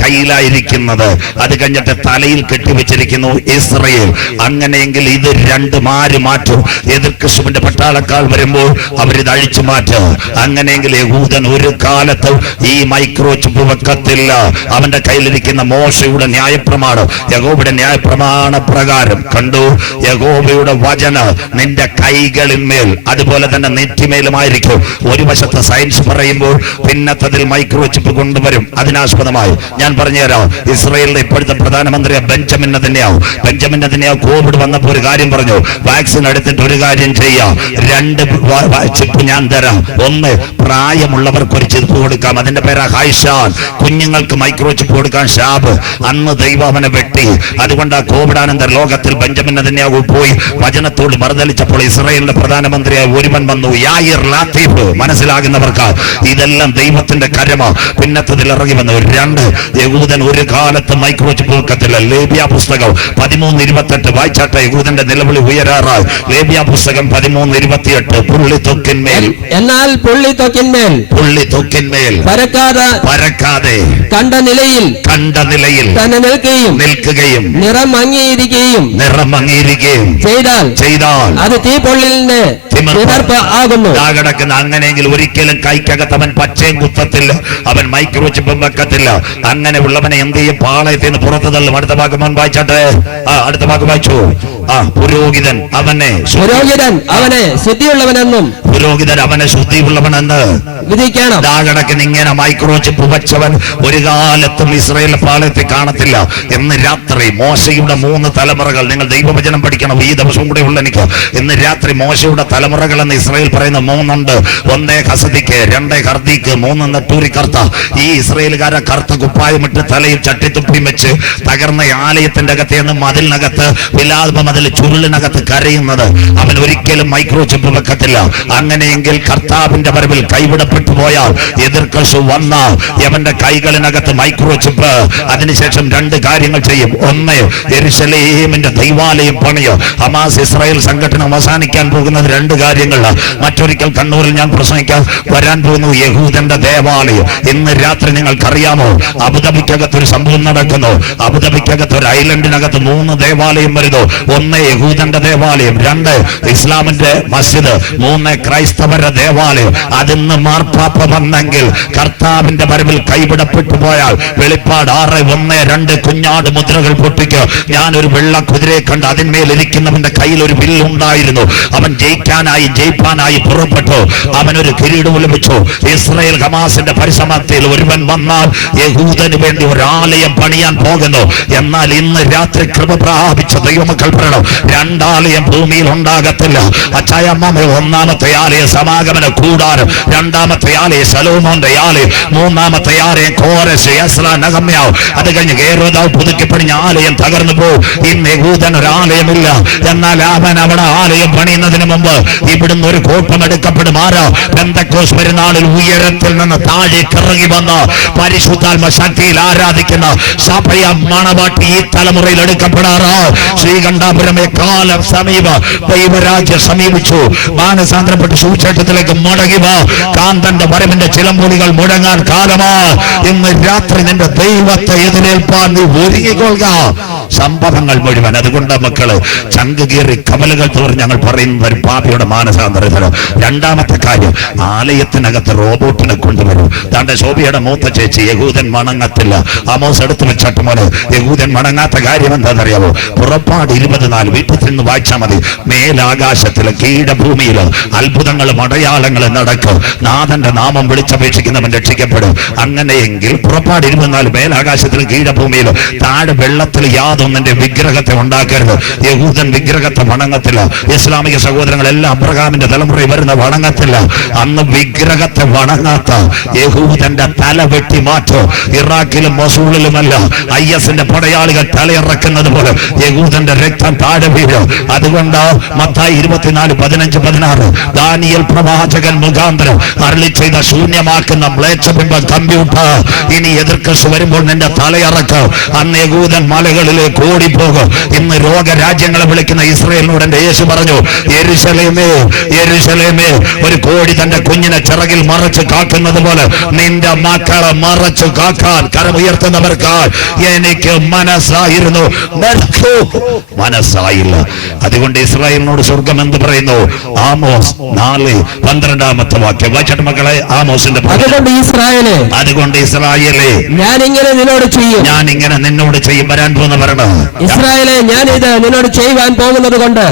കയ്യിലായിരിക്കുന്നത്. അത് കഴിഞ്ഞിട്ട് തലയിൽ കെട്ടിവെച്ചിരിക്കുന്നു ഇസ്രയേൽ. അങ്ങനെയെങ്കിൽ ഇത് രണ്ടും ആര് മാറ്റും? എതിർ ക്രിസ്തുവിന്റെ പട്ടാളക്കാർ വരുമ്പോൾ അവരിത് അഴിച്ചു മാറ്റും. അങ്ങനെയെങ്കിൽ യഹൂദൻ ഒരു കാലത്ത് ഈ മൈക്രോചിപ്പ് വെക്കത്തില്ല. അവന്റെ കയ്യിലിരിക്കുന്ന മോശയുടെ ന്യായപ്രമാണം, യഹോവയുടെ ന്യായപ്രമാണ പ്രകാരം. കണ്ടു? യഹോവയുടെ വചന നിന്റെ കൈകളിന്മേൽ അതുപോലെ തന്നെ നെറ്റിമേലുമായിരിക്കും. ഒരു വശത്ത് സയൻസ് പറയുമ്പോൾ പിന്നത്തതിൽ മൈക്രോചിപ്പ് കൊണ്ടുവരും. അതിനാസ്പദമായി ഞാൻ പറഞ്ഞുതരാം. ഇസ്രയേലിന്റെ ഇപ്പോഴത്തെ പ്രധാനമന്ത്രി Benjamin Netanyahu. Benjamin Netanyahu Covid വന്നപ്പോൾ ഒരു കാര്യം പറഞ്ഞു. വാക്സിൻ എടുത്തിട്ട് ഒരു കാര്യം ചെയ്യാം, 2 ചിപ്പ് ഞാൻ തരാം. ഒന്ന്, പ്രായമുള്ളവർക്ക് ഒരു ചിപ്പ് കൊടുക്കാം, അതിന്റെ പേരാ ഹൈഷാൻ. കുഞ്ഞുങ്ങൾക്ക് മൈക്രോചിപ്പ് കൊടുക്കാൻ ഷാബ്. അന്ന് ദൈവം അവനെ വെട്ടി. അതുകൊണ്ട് ആ കോവിഡാനന്തര ലോകത്തിൽ ബെഞ്ചമിൻ നെതന്യാഹു പോയി വചനത്തോട് മറുതലിച്ചപ്പോൾ ഇസ്രായേലിന്റെ പ്രധാനമന്ത്രിയായി ഒരുവൻ വന്നു, യായിർ ലാത്തീഫ്. മനസ്സിലാകുന്നവർക്ക് ഇതെല്ലാം ദൈവത്തിന്റെ കരമ. പിന്നത്തതിൽ ഇറങ്ങി വന്നു. 2, യഹൂദൻ ഒരു കാലത്ത് മൈക്രോചിപ്പ് വെക്കത്തില്ല. ലേബ്യ പുസ്തകം 13:28 വായിച്ചാട്ടെ. യഹൂദന്റെ നിലവിളി ഉയരാറായി. ലേബ്യ പുസ്തകം 13:28. പുള്ളിത്തൊക്കിന്മേൽ, എന്നാൽ പുള്ളിത്തൊക്കിന്മേൽ പരക്കാതെ കണ്ട നിലയിൽ തന്നെ നിൽക്കുകയും നിറം മങ്ങിയിരിക്കുകയും ചെയ്താൽ അത് തീപ്പൊള്ളിലിന് തിമർപ്പ് ആകുന്നു. കിടക്കുന്ന. അങ്ങനെയെങ്കിൽ ഒരിക്കലും കൈക്കകത്ത് അവൻ പച്ചയും കുത്തത്തില്ല, അവൻ മൈക്രോചിപ്പും വെക്കത്തില്ല. അങ്ങനെ ഉള്ളവനെ എന്ത് ചെയ്യും? പാളയത്തിൽ നിന്ന് പുറത്തു തള്ളും. അടുത്ത ഭാഗം വായിച്ചാട്ടെ. അടുത്ത ഭാഗം വായിച്ചു. പുരോഹിതൻ അവനെ ശുദ്ധിയുള്ളവനെന്നും പുരോഹിതൻ അവനെ ശുദ്ധിയുള്ളവനെന്ന് വിധിക്കണം. കണക്കിന് ഇങ്ങനെ മൈക്രോ ചിപ്പ് വച്ചവൻ ഒരു കാലത്തും ഇസ്രായേൽ പാളയത്തെ കാണത്തില്ല. ഇന്ന് രാത്രി മോശയുടെ 3 തലമുറകൾ, നിങ്ങൾ ദൈവവചനം പഠിക്കണം, ഈ ദിവസം കൂടെ ഉള്ള എനിക്ക്. ഇന്ന് രാത്രി മോശയുടെ തലമുറകൾ എന്ന് ഇസ്രായേൽ പറയുന്ന 3 ഉണ്ട്. 1 ഹസദിക്ക്, 2 ഹർദീക്ക്, 3 നെട്ടൂരി കർത്ത. ഈ ഇസ്രായേലുകാരെ കറുത്ത കുപ്പായമിട്ട് തലയിൽ ചട്ടിത്തുപ്പിയും വെച്ച് തകർന്ന ആലയത്തിന്റെ അകത്ത് നിന്ന് മതിലിനകത്ത് വിലാപ മതിൽ ചുരുളിനകത്ത് കരയുന്നത്. അവൻ ഒരിക്കലും മൈക്രോ ചിപ്പ് വെക്കത്തില്ല. അങ്ങനെയെങ്കിൽ കർത്താവിന്റെ വരവിൽ കൈവിടപ്പെട്ടു പോയാൽ എതിർക്കശു വന്ന അവന്റെ കൈകളിനകത്ത് മൈക്രോ ചിപ്പ്. അതിനുശേഷം 2 കാര്യങ്ങൾ ചെയ്യും. 1, യെരുശലേമിന്റെ ദൈവാലയം പണിയോ. ഹമാസ് ഇസ്രായേൽ സംഘടന അവസാനിക്കാൻ പോകുന്നത് 2 കാര്യങ്ങൾ. മറ്റൊരിക്കൽ കണ്ണൂരിൽ ഞാൻ പ്രസംഗിക്കാൻ വരാൻ പോകുന്നു യഹൂദന്റെ ദേവാലയം. ഇന്ന് രാത്രി നിങ്ങൾക്കറിയാമോ, അബുദാബിക്കകത്ത് ഒരു സംഭവം നടക്കുന്നു. അബുദാബിക്കകത്ത് ഒരു ഐലൻഡിനകത്ത് 3 ദേവാലയം വരുന്നു. 1 യഹൂദന്റെ ദേവാലയം, 2 ഇസ്ലാമിന്റെ മസ്ജിദ്, 3 ക്രൈസ്തവരുടെ ദേവാലയം. അതിന്ന് മാർപ്പാപ്പ വന്നെങ്കിൽ കർത്താവിന്റെ വരവിൽ കൈവിടപ്പെട്ടു പോയാൽ വെളിപ്പാട് 6:1-2 കുഞ്ഞാട് മുദ്രകൾ പൊട്ടിക്കുക. ഞാൻ ഒരു വെള്ള കുതിരയെ കണ്ട് അതിന്മേൽ ഇരിക്കുന്നവന്റെ കയ്യിൽ ഒരു വില്ലുണ്ടായിരുന്നു. അവൻ ജയിപ്പാനായി പുറപ്പെട്ടു. അവനൊരു കിരീടം ലഭിച്ചു. ഇസ്രായേൽ ഹമാസിന്റെ പരിസമാപ്തിയിൽ ഒരുവൻ വന്നാൽ യഹൂദന് വേണ്ടി ഒരു ആലയം പണിയാൻ പോകുന്നു. എന്നാൽ ഇന്ന് രാത്രി കൃപ പ്രാപിച്ച ദൈവമക്കൾ പറയണം, 2 ആലയം ഭൂമിയിൽ ഉണ്ടാകത്തില്ല. അച്ചായമ്മ, 1-ാമത്തെ ആലയ സമാഗമന കൂടാരം, 2-ാമത്തെ ആലയ ശലോമോന്റെ ആലയം, 3-ാമത്തെ ആലയം കോരശ്, എസ്രാ, നഹമ്യാവ്. അത് കഴിഞ്ഞ് ഹേരോദാവ് പുതുക്കിപ്പണിഞ്ഞ ആലയം തകർന്നു പോകും. ഇന്ന് യഹൂദൻ ഒരു ആലയമില്ല. എന്നാൽ അവൻ അവിടെ ആലയം പണിയുന്നതിന് മുമ്പ് ഇവിടുന്ന് ഒരു കൂട്ടം എടുക്കപ്പെടും. ആരാ? പെന്തക്കോസ് പെരുന്നാളിൽ ഉയരത്തിൽ നിന്ന് താഴേക്ക് ഇറങ്ങി വന്ന പരിശുദ്ധാത്മ ശക്തിയിൽ ആരാധിക്കുന്ന സഭയ മണവാട്ടി ഈ തലമുറയിൽ എടുക്കപ്പെടാറ്. ശ്രീകണ്ഠാപുരമേ കാലം സമീപ, ദൈവരാജ്യം സമീപിച്ചു. മാനസാന്തരപ്പെട്ട് സുവിശേഷത്തിലേക്ക് മടങ്ങി വാ. കാന്തന്റെ വരവിന്റെ ചിലമ്പൊലികൾ മുഴങ്ങാൻ കാലമാ. ഇന്ന് രാത്രി നിന്റെ ദൈവത്തെ എതിരേൽപ്പാൻ നീ ഒരുങ്ങിക്കൊള്ളുക. സംഭവങ്ങൾ മുഴുവൻ. അതുകൊണ്ട് മക്കള് ചങ്ക് കീറി കമലുകൾ തോറി ഞങ്ങൾ പറയുന്ന ഒരു പാപിയുടെ മാനസാന്തരത്തിലോ. 2-ാമത്തെ കാര്യം, ആലയത്തിനകത്ത് റോബോട്ടിനെ കൊണ്ടുവരും. തന്റെ ശോഭയുടെ മൂത്ത ചേച്ചി യഹൂദൻ മണങ്ങത്തില്ല. ആമോസ് എടുത്തു വെച്ചിട്ട് മോനെ, യഹൂദൻ മണങ്ങാത്ത കാര്യം എന്താണെന്നറിയാവോ? പുറപ്പാട് 24 വീട്ടിൽ നിന്ന് വായിച്ചാൽ മതി. മേലാകാശത്തില് കീഴഭൂമിയില് അത്ഭുതങ്ങളും അടയാളങ്ങളും നടക്കും. നാഥന്റെ നാമം വിളിച്ചപേക്ഷിക്കുന്നവൻ രക്ഷിക്കപ്പെടും. അങ്ങനെയെങ്കിൽ പുറപ്പാട് 24 മേലാകാശത്തിലും കീഴഭൂമിയിലും താഴെ വെള്ളത്തിൽ യാതൊന്നിന്റെ വിഗ്രഹത്തെ ഉണ്ടാക്കരുത്. യഹൂദൻ വിഗ്രഹത്തെ വണങ്ങത്തില്ല. ഇസ്ലാമിക സഹോദരങ്ങളെല്ലാം അബ്രഹാമിന്റെ തലമുറയിൽ വരുന്ന വണങ്ങത്തില്ല. അന്ന് വിഗ്രഹത്തെ വണങ്ങാത്ത യഹൂദന്റെ തല വെട്ടി മാറ്റോ. ഇറാഖിലും മൊസൂളിലുമല്ല IS-ന്റെ പടയാളികൾ തലയിറക്കുന്നത് പോലെ യഹൂദന്റെ രക്തം താഴെ വീഴും. അതുകൊണ്ട് മത്തായി 24:15-16 ദാനിയേൽ പ്രവാചകൻ മുഖാന്തരം അരുളി ചെയ്ത ശൂന്യമാക്കുന്ന മ്ലേച്ഛബിംബം കമ്പ്യൂട്ടർ ഇനി എതിർക്കസ് വരുമ്പോൾ നിന്റെ തലയിറക്കും. അന്ന് യഹൂദൻ മലകളിലേക്ക് ഓടിപ്പോകും. ഇന്ന് രോഗരാജ്യങ്ങളെ വിളിക്കുന്ന ഇസ്രായേലിനോട് എന്റെ യേശു പറഞ്ഞു, യെരുശലേമേ യെരുശലേമേ, ഒരു കോഴി തന്റെ കുഞ്ഞിനെ ചിറകിൽ മറച്ച് കാക്കുന്നത് പോലെ നിന്റെ മക്കളെ മറച്ചു കാക്കാൻ കരമുയർത്തുന്നവർക്ക് എനിക്ക് മനസ്സായിരുന്നു, മനസ്സായില്ല. അതുകൊണ്ട് ഇസ്രായേലിനോട് സ്വർഗം എന്ത് പറയുന്നു? ആമോസ് 4:12 വാക്യം വായിച്ചിട്ട് മക്കളെ. ആമോസിന്റെ അതുകൊണ്ട് ഇസ്രായേലേ ഞാൻ ഇങ്ങനെ നിന്നോട് ചെയ്യും, ഞാൻ ഇങ്ങനെ നിന്നോട് ചെയ്യും. വരാൻ പോകുന്ന ഭരണം ഇസ്രായേലെ, ഞാൻ ഇത് നിന്നോട് ചെയ്യുവാൻ പോകുന്നത് കൊണ്ട്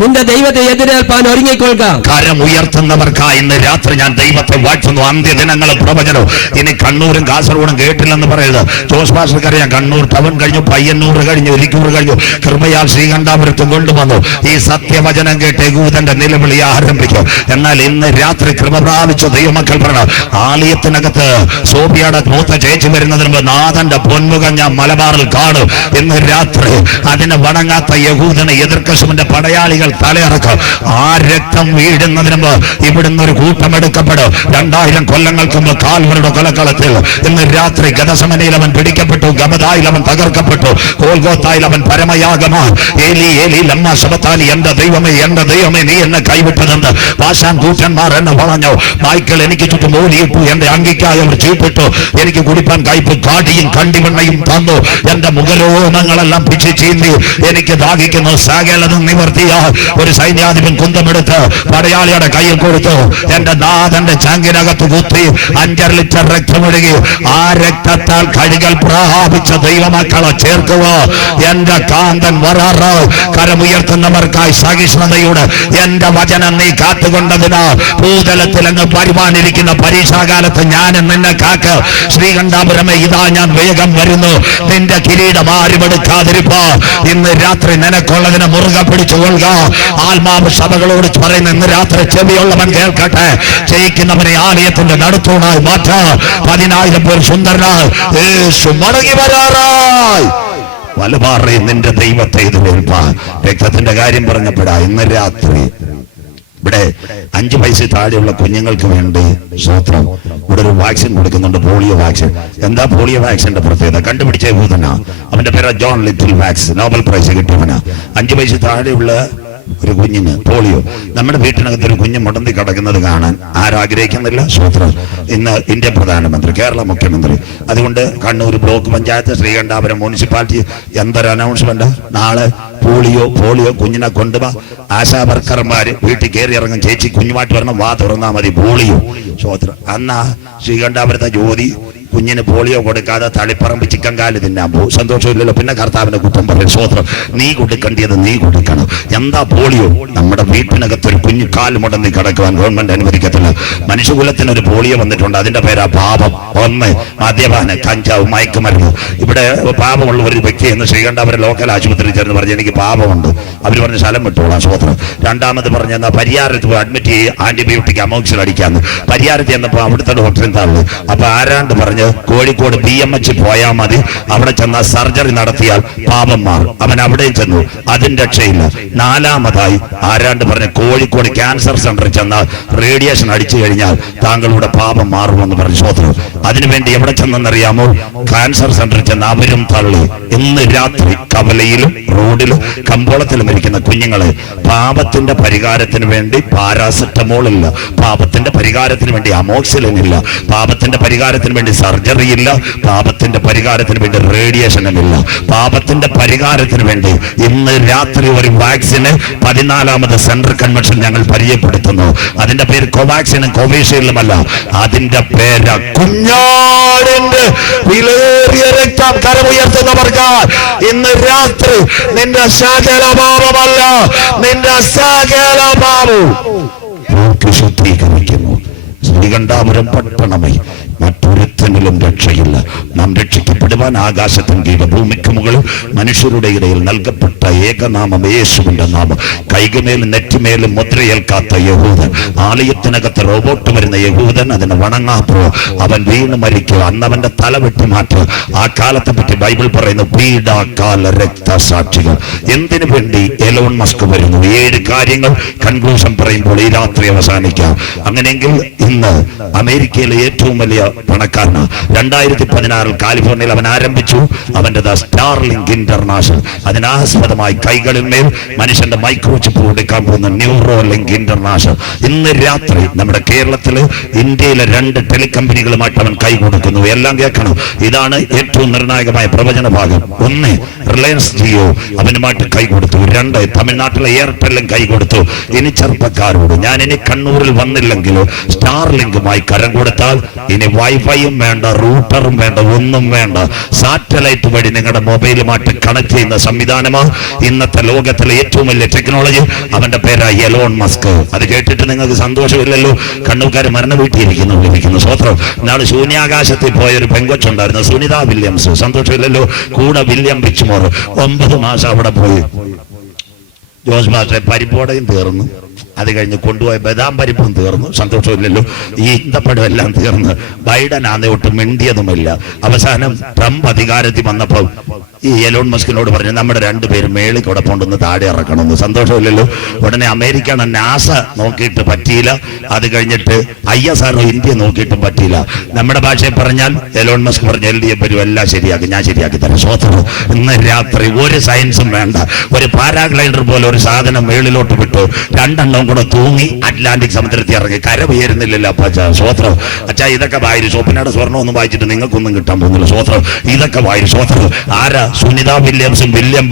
നിന്റെ ദൈവത്തെ എതിരേൽപ്പാൻ ഒരുങ്ങിക്കൊള്ളുക. കരം ഉയർത്തുന്നവർക്കായി ഇന്ന് രാത്രി ഞാൻ ദൈവത്തെ വാഴ്ത്തുന്നു. അന്ത്യദിനങ്ങളും പ്രവചനവും. ഇനി കണ്ണൂരും കാസർഗോഡും കേട്ടില്ലെന്ന് പറയരുത്. ജോസ് ഭാഷക്കറിയാം, കണ്ണൂർ ടൗൺ കഴിഞ്ഞു, പയ്യന്നൂർ കഴിഞ്ഞു, ഇരിക്കൂർ കഴിഞ്ഞു, കൃപയാൽ ശ്രീകണ്ഠാപുരത്തും കൊണ്ടുവന്നു. ഈ സത്യവചനം കേട്ട് യഹൂദന്റെ നിലവിളി ആരംഭിക്കും. എന്നാൽ ഇന്ന് രാത്രി കൃപ പ്രാപിച്ച ദൈവമക്കൾ പറയണം, ആലയത്തിനകത്ത് സോഫിയയുടെ മൂത്ത ചേച്ചി വരുന്നതിന് മുമ്പ് നാഥന്റെ പൊന്മുഖം ഞാൻ മലബാറിൽ കാണും. ഇന്ന് രാത്രി അതിനെ വണങ്ങാത്ത യഹൂദനെ എതിർക്കശുവിന്റെ പടയാളികൾ തലയിറക്കും. ആ രക്തം വീഴുന്നതിന് മുമ്പ് ഇവിടുന്ന് ഒരു കൂട്ടം എടുക്കപ്പെടും. 2000 കൊല്ലങ്ങൾക്ക് മുമ്പ് കാൽവരുടെ കൊലക്കളത്തിൽ ഇന്ന് രാത്രി ഗതസമനയിൽ അവൻ പിടിക്കപ്പെട്ടു, ഗബദായിൽ അവൻ തകർക്കപ്പെട്ടു, ഗോൽഗോത്തായിൽ അവൻ പരമയാഗമാ. ഏലി ഏലി ലമ്മ ശബത്താനി, എന്റെ ദൈവമേ എന്റെ ദൈവമേ നീ എന്നെ കൈവിട്ടതെന്ന് പാശാൻ കൂറ്റന്മാർ എന്നെ വളഞ്ഞു. നായ്ക്കൾ എനിക്ക് ചുറ്റും ഓടിയിട്ടു, എന്റെ അങ്കിക്കായി അവർ ചീപ്പിട്ടു. എനിക്ക് കുടിപ്പാൻ കയ്പ് കാടിയും കണ്ടിവെണ്ണയും തന്നു. എന്റെ മുഖരോമങ്ങൾ വെള്ളങ്ങളെല്ലാം പിച്ചു ചീന്തി എനിക്ക് ദാഹിക്കുന്നു, സകലതും നിവർത്തിയാൽ ഒരു സൈന്യാധിപൻ കുന്തമെടുത്ത് പടയാളിയുടെ കയ്യിൽ കൊടുത്തു. എന്റെ നാഥന്റെ ചങ്കിനകത്ത് കുത്തി 5 ലിറ്റർ രക്തമൊഴുകി. ആ രക്തത്താൽ കഴുകൽ പ്രാപിച്ച ദൈവമക്കളെ ചേർക്കുക. എന്റെ കാന്തൻ വരാറ്. കരമുയർത്തുന്നവർക്കായി സഹിഷ്ണുതയോട് എന്റെ വചനം നീ കാത്തുകൊണ്ടതിനാൽ ഭൂതലത്തിൽ അങ്ങ് വരുവാനിരിക്കുന്ന പരീക്ഷാകാലത്ത് ഞാൻ നിന്നെ കാക്ക്. ശ്രീകണ്ഠാപുരമേ, ഇതാ ഞാൻ വേഗം വരുന്നു. നിന്റെ കിരീടം ആരും എടുക്കാതിരിപ്പാ. ഇന്ന് രാത്രി നിനക്കുള്ളതിനെ മുറുകെ പിടിച്ചുകൊള്ളുക. ആത്മാവ് സഭകളോട് പറയുന്ന ഇന്ന് രാത്രി ചെവിയുള്ളവൻ കേൾക്കട്ടെ. ജയിക്കുന്നവനെ ആലയത്തിന്റെ നടുത്തൂണായി മാറ്റാ. 10,000 പേർ സുന്ദരനായി യേശു മടങ്ങി വരാറായി. വലപാറി നിന്റെ ദൈവത്തെ എതിരേൽപ്പാൻ. രക്തത്തിന്റെ കാര്യം പറഞ്ഞപ്പോഴാ ഇന്ന് രാത്രി ഇവിടെ 5 വയസ്സിൽ താഴെയുള്ള കുഞ്ഞുങ്ങൾക്ക് വേണ്ടി സ്വത്രം ഇവിടെ ഒരു വാക്സിൻ കൊടുക്കുന്നുണ്ട്, പോളിയോ വാക്സിൻ. എന്താ പോളിയോ വാക്സിന്റെ പ്രത്യേകത? കണ്ടുപിടിച്ച യഹൂദനാ. അവന്റെ പേര് John Little Wax. Nobel prize കിട്ടിയവനാ. 5 വയസ്സിൽ താഴെയുള്ള ഒരു കുഞ്ഞിന് പോളിയോ. നമ്മുടെ വീട്ടിനകത്ത് ഒരു കുഞ്ഞ് മുടന്തി കിടക്കുന്നത് കാണാൻ ആരാഗ്രഹിക്കുന്നില്ല? സ്വത്രം. ഇന്ന് ഇന്ത്യൻ പ്രധാനമന്ത്രി, കേരള മുഖ്യമന്ത്രി. അതുകൊണ്ട് കണ്ണൂർ ബ്ലോക്ക് പഞ്ചായത്ത്, ശ്രീകണ്ഠാപുരം മുനിസിപ്പാലിറ്റി എന്തൊരു അനൗൺസ്മെന്റ്. നാളെ പോളിയോ കുഞ്ഞിനെ കൊണ്ടുപോവാ. ആശാ വർക്കർമാര് വീട്ടിൽ കയറി ഇറങ്ങും. ചേച്ചി കുഞ്ഞുമായിട്ട് വരണം, വാ തുറന്നാ മതി, പോളിയോ. സ്വത്രം. അന്നാ ശ്രീകണ്ഠാപുരത്തെ ജ്യോതി കുഞ്ഞിന് പോളിയോ കൊടുക്കാതെ തളിപ്പറമ്പ് ചിക്കൻ കാല് തിന്നാൻ പോകും. സന്തോഷമില്ലല്ലോ. പിന്നെ കർത്താവിനെ കുറ്റം പറയും. സ്വത്രം. നീ കൊടുക്കേണ്ടത് നീ കൊടുക്കണം. എന്താ പോളിയോ? നമ്മുടെ വീട്ടിനകത്ത് ഒരു കുഞ്ഞു കാൽ മുടന്നി കിടക്കുവാൻ ഗവൺമെന്റ് അനുവദിക്കത്തില്ല. മനുഷ്യകുലത്തിനൊരു പോളിയോ വന്നിട്ടുണ്ട്. അതിന്റെ പേരാ പാപം. 1 മദ്യപാനം, കഞ്ചാവ്, മയക്കുമരുന്ന്. ഇവിടെ പാപമുള്ള ഒരു വ്യക്തി എന്ന് ശ്രീകണ്ഠാപുരം ലോക്കൽ ആശുപത്രിയിൽ ചേർന്ന് പറഞ്ഞ് എനിക്ക് പാപമുണ്ട്. അവർ പറഞ്ഞ് സ്ഥലം വിട്ടോളാം. സ്വത്രം. രണ്ടാമത് പറഞ്ഞ എന്നാ പരിയാരത്ത് പോയി അഡ്മിറ്റ് ചെയ്ത് ആന്റിബയോട്ടിക് അമോക്സിൽ അടിക്കാന്ന്. പരിയാരത്ത് ചെന്നപ്പോ അവിടുത്തെ ഡോക്ടറിൻ തള്ളു. അപ്പൊ ആരാണ്ട് പറഞ്ഞ് കോഴിക്കോട് BMH പോയാൽ മതി, അവിടെ ചെന്ന സർജറി നടത്തിയാൽ പാപം മാറും. അവൻ അവിടെയും ചെന്നു, അതും രക്ഷയില്ല. 4മതായി ആരാണ്ട് പറഞ്ഞ കോഴിക്കോട് ക്യാൻസർ സെന്ററിൽ ചെന്നാൽ റേഡിയേഷൻ അടിച്ചു കഴിഞ്ഞാൽ താങ്കളുടെ പാപം മാറുമെന്ന് പറഞ്ഞു. സ്വത്രം. അതിനുവേണ്ടി എവിടെ ചെന്നെന്നറിയാമോ? ക്യാൻസർ സെന്ററിൽ ചെന്ന് അവരും തള്ളി. ഇന്ന് രാത്രി കവലയിലും റോഡിലും കമ്പോളത്തിലും ഇരിക്കുന്ന കുഞ്ഞുങ്ങളെ പാപത്തിന്റെ പരിഹാരത്തിന് വേണ്ടി പാരാസെറ്റമോൾ ഇല്ല, പാപത്തിന്റെ പരിഹാരത്തിന് വേണ്ടി അമോക്സിലിൻ ഇല്ല, പാപത്തിന്റെ പരിഹാരത്തിന് വേണ്ടി സർജറി ഇല്ല, പാപത്തിന്റെ പരിഹാരത്തിന് വേണ്ടി റേഡിയേഷനും ഇല്ല. പാപത്തിന്റെ പരിഹാരത്തിന് വേണ്ടി ഇന്ന് രാത്രി ഒരു വാക്സിന് 14ാമത് സെൻട്രൽ കൺവെൻഷൻ ഞങ്ങൾ പരിചയപ്പെടുത്തുന്നു. അതിന്റെ പേര് കോവാക്സിനും കോവിഷീൽഡുമല്ല, അതിന്റെ പേര് കുഞ്ഞാടിന്റെ വിലയേറിയ രക്തം. കരമുയർത്തുന്നവർക്ക് ഇന്ന് രാത്രി നിന്റെ സകല പാപമല്ല, നിന്റെ സകല പാപവും ശുദ്ധീകരിക്കുന്നു. ശ്രീകണ്ഠാപുരം പട്ടണമേ, മറ്റൊരുത്തനിലും രക്ഷയില്ല. നാം രക്ഷിക്കപ്പെടുവാൻ ആകാശത്തിന് കീഴ് ഭൂമിക്ക് മുകളിൽ മനുഷ്യരുടെ ഇടയിൽ നൽകപ്പെട്ട ഏകനാമം യേശുവിന്റെ നാമം. കൈകുമേലും നെറ്റിമേലും മുദ്രയേൽക്കാത്ത യഹൂദൻ, ആലയത്തിനകത്ത് റോബോട്ട് വരുന്ന യഹൂദൻ, അതിന് വണങ്ങാപ്പോ അവൻ വീണ് മരിക്കുക. അന്നവന്റെ തല വെട്ടി മാറ്റുക. ആ കാലത്തെ പറ്റി ബൈബിൾ പറയുന്നു, പീഡാകാല രക്തസാക്ഷികൾ. എന്തിനു വേണ്ടി എലോൺ മസ്ക് വരുന്നു? 7 കാര്യങ്ങൾ കൺക്ലൂഷൻ പറയുമ്പോൾ ഈ രാത്രി അവസാനിക്കാം. അങ്ങനെയെങ്കിൽ ഇന്ന് അമേരിക്കയിലെ ഏറ്റവും വലിയ പണക്കാരനാണ്. 2016 കാലിഫോർണിയയിൽ അവൻ ആരംഭിച്ചു അവന്റെ സ്റ്റാർലിങ്ക് ഇന്റർനാഷണൽ. അതിനാസ്പദമായി കൈകളിൽ മേൽ മനുഷ്യന്റെ മൈക്രോചിപ്പ് കൊടുക്കാൻ പോകുന്ന ന്യൂറോലിങ്ക് ഇന്റർനാഷണൽ. ഇന്ന് രാത്രി നമ്മുടെ കേരളത്തില് ഇന്ത്യയിലെ 2 ടെലികമ്പനികളുമായിട്ട് അവൻ കൈ കൊടുക്കുന്നു. എല്ലാം കേൾക്കണം. ഇതാണ് ഏറ്റവും നിർണായകമായ പ്രവചന ഭാഗം. 1 റിലയൻസ് ജിയോ അവനുമായിട്ട് കൈ കൊടുത്തു. 2 തമിഴ്നാട്ടിലെ എയർടെല്ലും കൈ കൊടുത്തു. ഇനി ചെറുപ്പക്കാരോട് ഞാൻ ഇനി കണ്ണൂരിൽ വന്നില്ലെങ്കിലും സ്റ്റാർലിങ്കുമായി കരം കൊടുത്താൽ ഇനി വൈഫൈയും വേണ്ട, റൂട്ടറും വേണ്ട, ഒന്നും വേണ്ട. സാറ്റലൈറ്റ് വഴി നിങ്ങളുടെ മൊബൈലുമായിട്ട് കണക്ട് ചെയ്യുന്ന സംവിധാനമാണ് ഇന്നത്തെ ലോകത്തിലെ ഏറ്റവും വലിയ ടെക്നോളജി. അവന്റെ പേരാണ് എലോൺ മസ്ക്. അത് കേട്ടിട്ട് നിങ്ങൾക്ക് സന്തോഷമില്ലല്ലോ? കണ്ണൂക്കാർ മരണ വീട്ടിയിരിക്കുന്നു. സ്വത്രം. നാളെ ശൂന്യാകാശത്തിൽ പോയൊരു പെങ്കൊച്ചുണ്ടായിരുന്നു, സുനിത വില്യംസ്. സന്തോഷമില്ലല്ലോ? കൂടെ വില്യം പിച്ചുമോർ 9 മാസം അവിടെ പോയി. ജോസ് മാസ്റ്റർ പരിപ്പോടയും തീർന്നു. അത് കഴിഞ്ഞ് കൊണ്ടുപോയ ബദാം പരിപ്പും തീർന്നു. സന്തോഷമില്ലല്ലോ? ഈ ഈന്തപ്പഴം എല്ലാം തീർന്ന്. ബൈഡൻ ആന്നെ ഒട്ടും മിണ്ടിയതുമില്ല. അവസാനം ട്രംപ് അധികാരത്തിൽ വന്നപ്പോൾ ഈ എലോൺ മസ്കിനോട് പറഞ്ഞു, നമ്മുടെ 2 പേരും മേളിൽ കുടപ്പുണ്ടെന്ന് താഴെ ഇറക്കണമെന്ന്. സന്തോഷമില്ലല്ലോ? ഉടനെ അമേരിക്കയുടെ നാസ നോക്കിയിട്ട് പറ്റിയില്ല. അത് കഴിഞ്ഞിട്ട് ISRO ഇന്ത്യ നോക്കിയിട്ടും പറ്റിയില്ല. നമ്മുടെ ഭാഷയിൽ പറഞ്ഞാൽ എലോൺ മസ്ക് പറഞ്ഞു, LDF വരും, എല്ലാം ശരിയാക്കി, ഞാൻ ശരിയാക്കി തരാം. സ്വതന്ത്രം. ഇന്ന് രാത്രി ഒരു സയൻസും വേണ്ട, ഒരു പാരാഗ്ലൈഡർ പോലെ ഒരു സാധനം മേളിലോട്ട് വിട്ടു. 2 എണ്ണം കൂടെ തൂങ്ങി അറ്റ്ലാന്റിക് സമുദ്രത്തിൽ ഇറങ്ങി. കര ഉയരുന്നില്ലല്ലോ അപ്പച്ച. സ്വതന്ത്രം. അച്ഛാ ഇതൊക്കെ വായിരു. സോപ്പിനാട് സ്വർണ്ണം ഒന്നും വായിച്ചിട്ട് നിങ്ങൾക്കൊന്നും കിട്ടാൻ പോകുന്നില്ല. സ്വതന്ത്രം. ഇതൊക്കെ വായിരു. സ്വതന്ത്രം. ആരാ സുനിത വില്യംസും വില്യം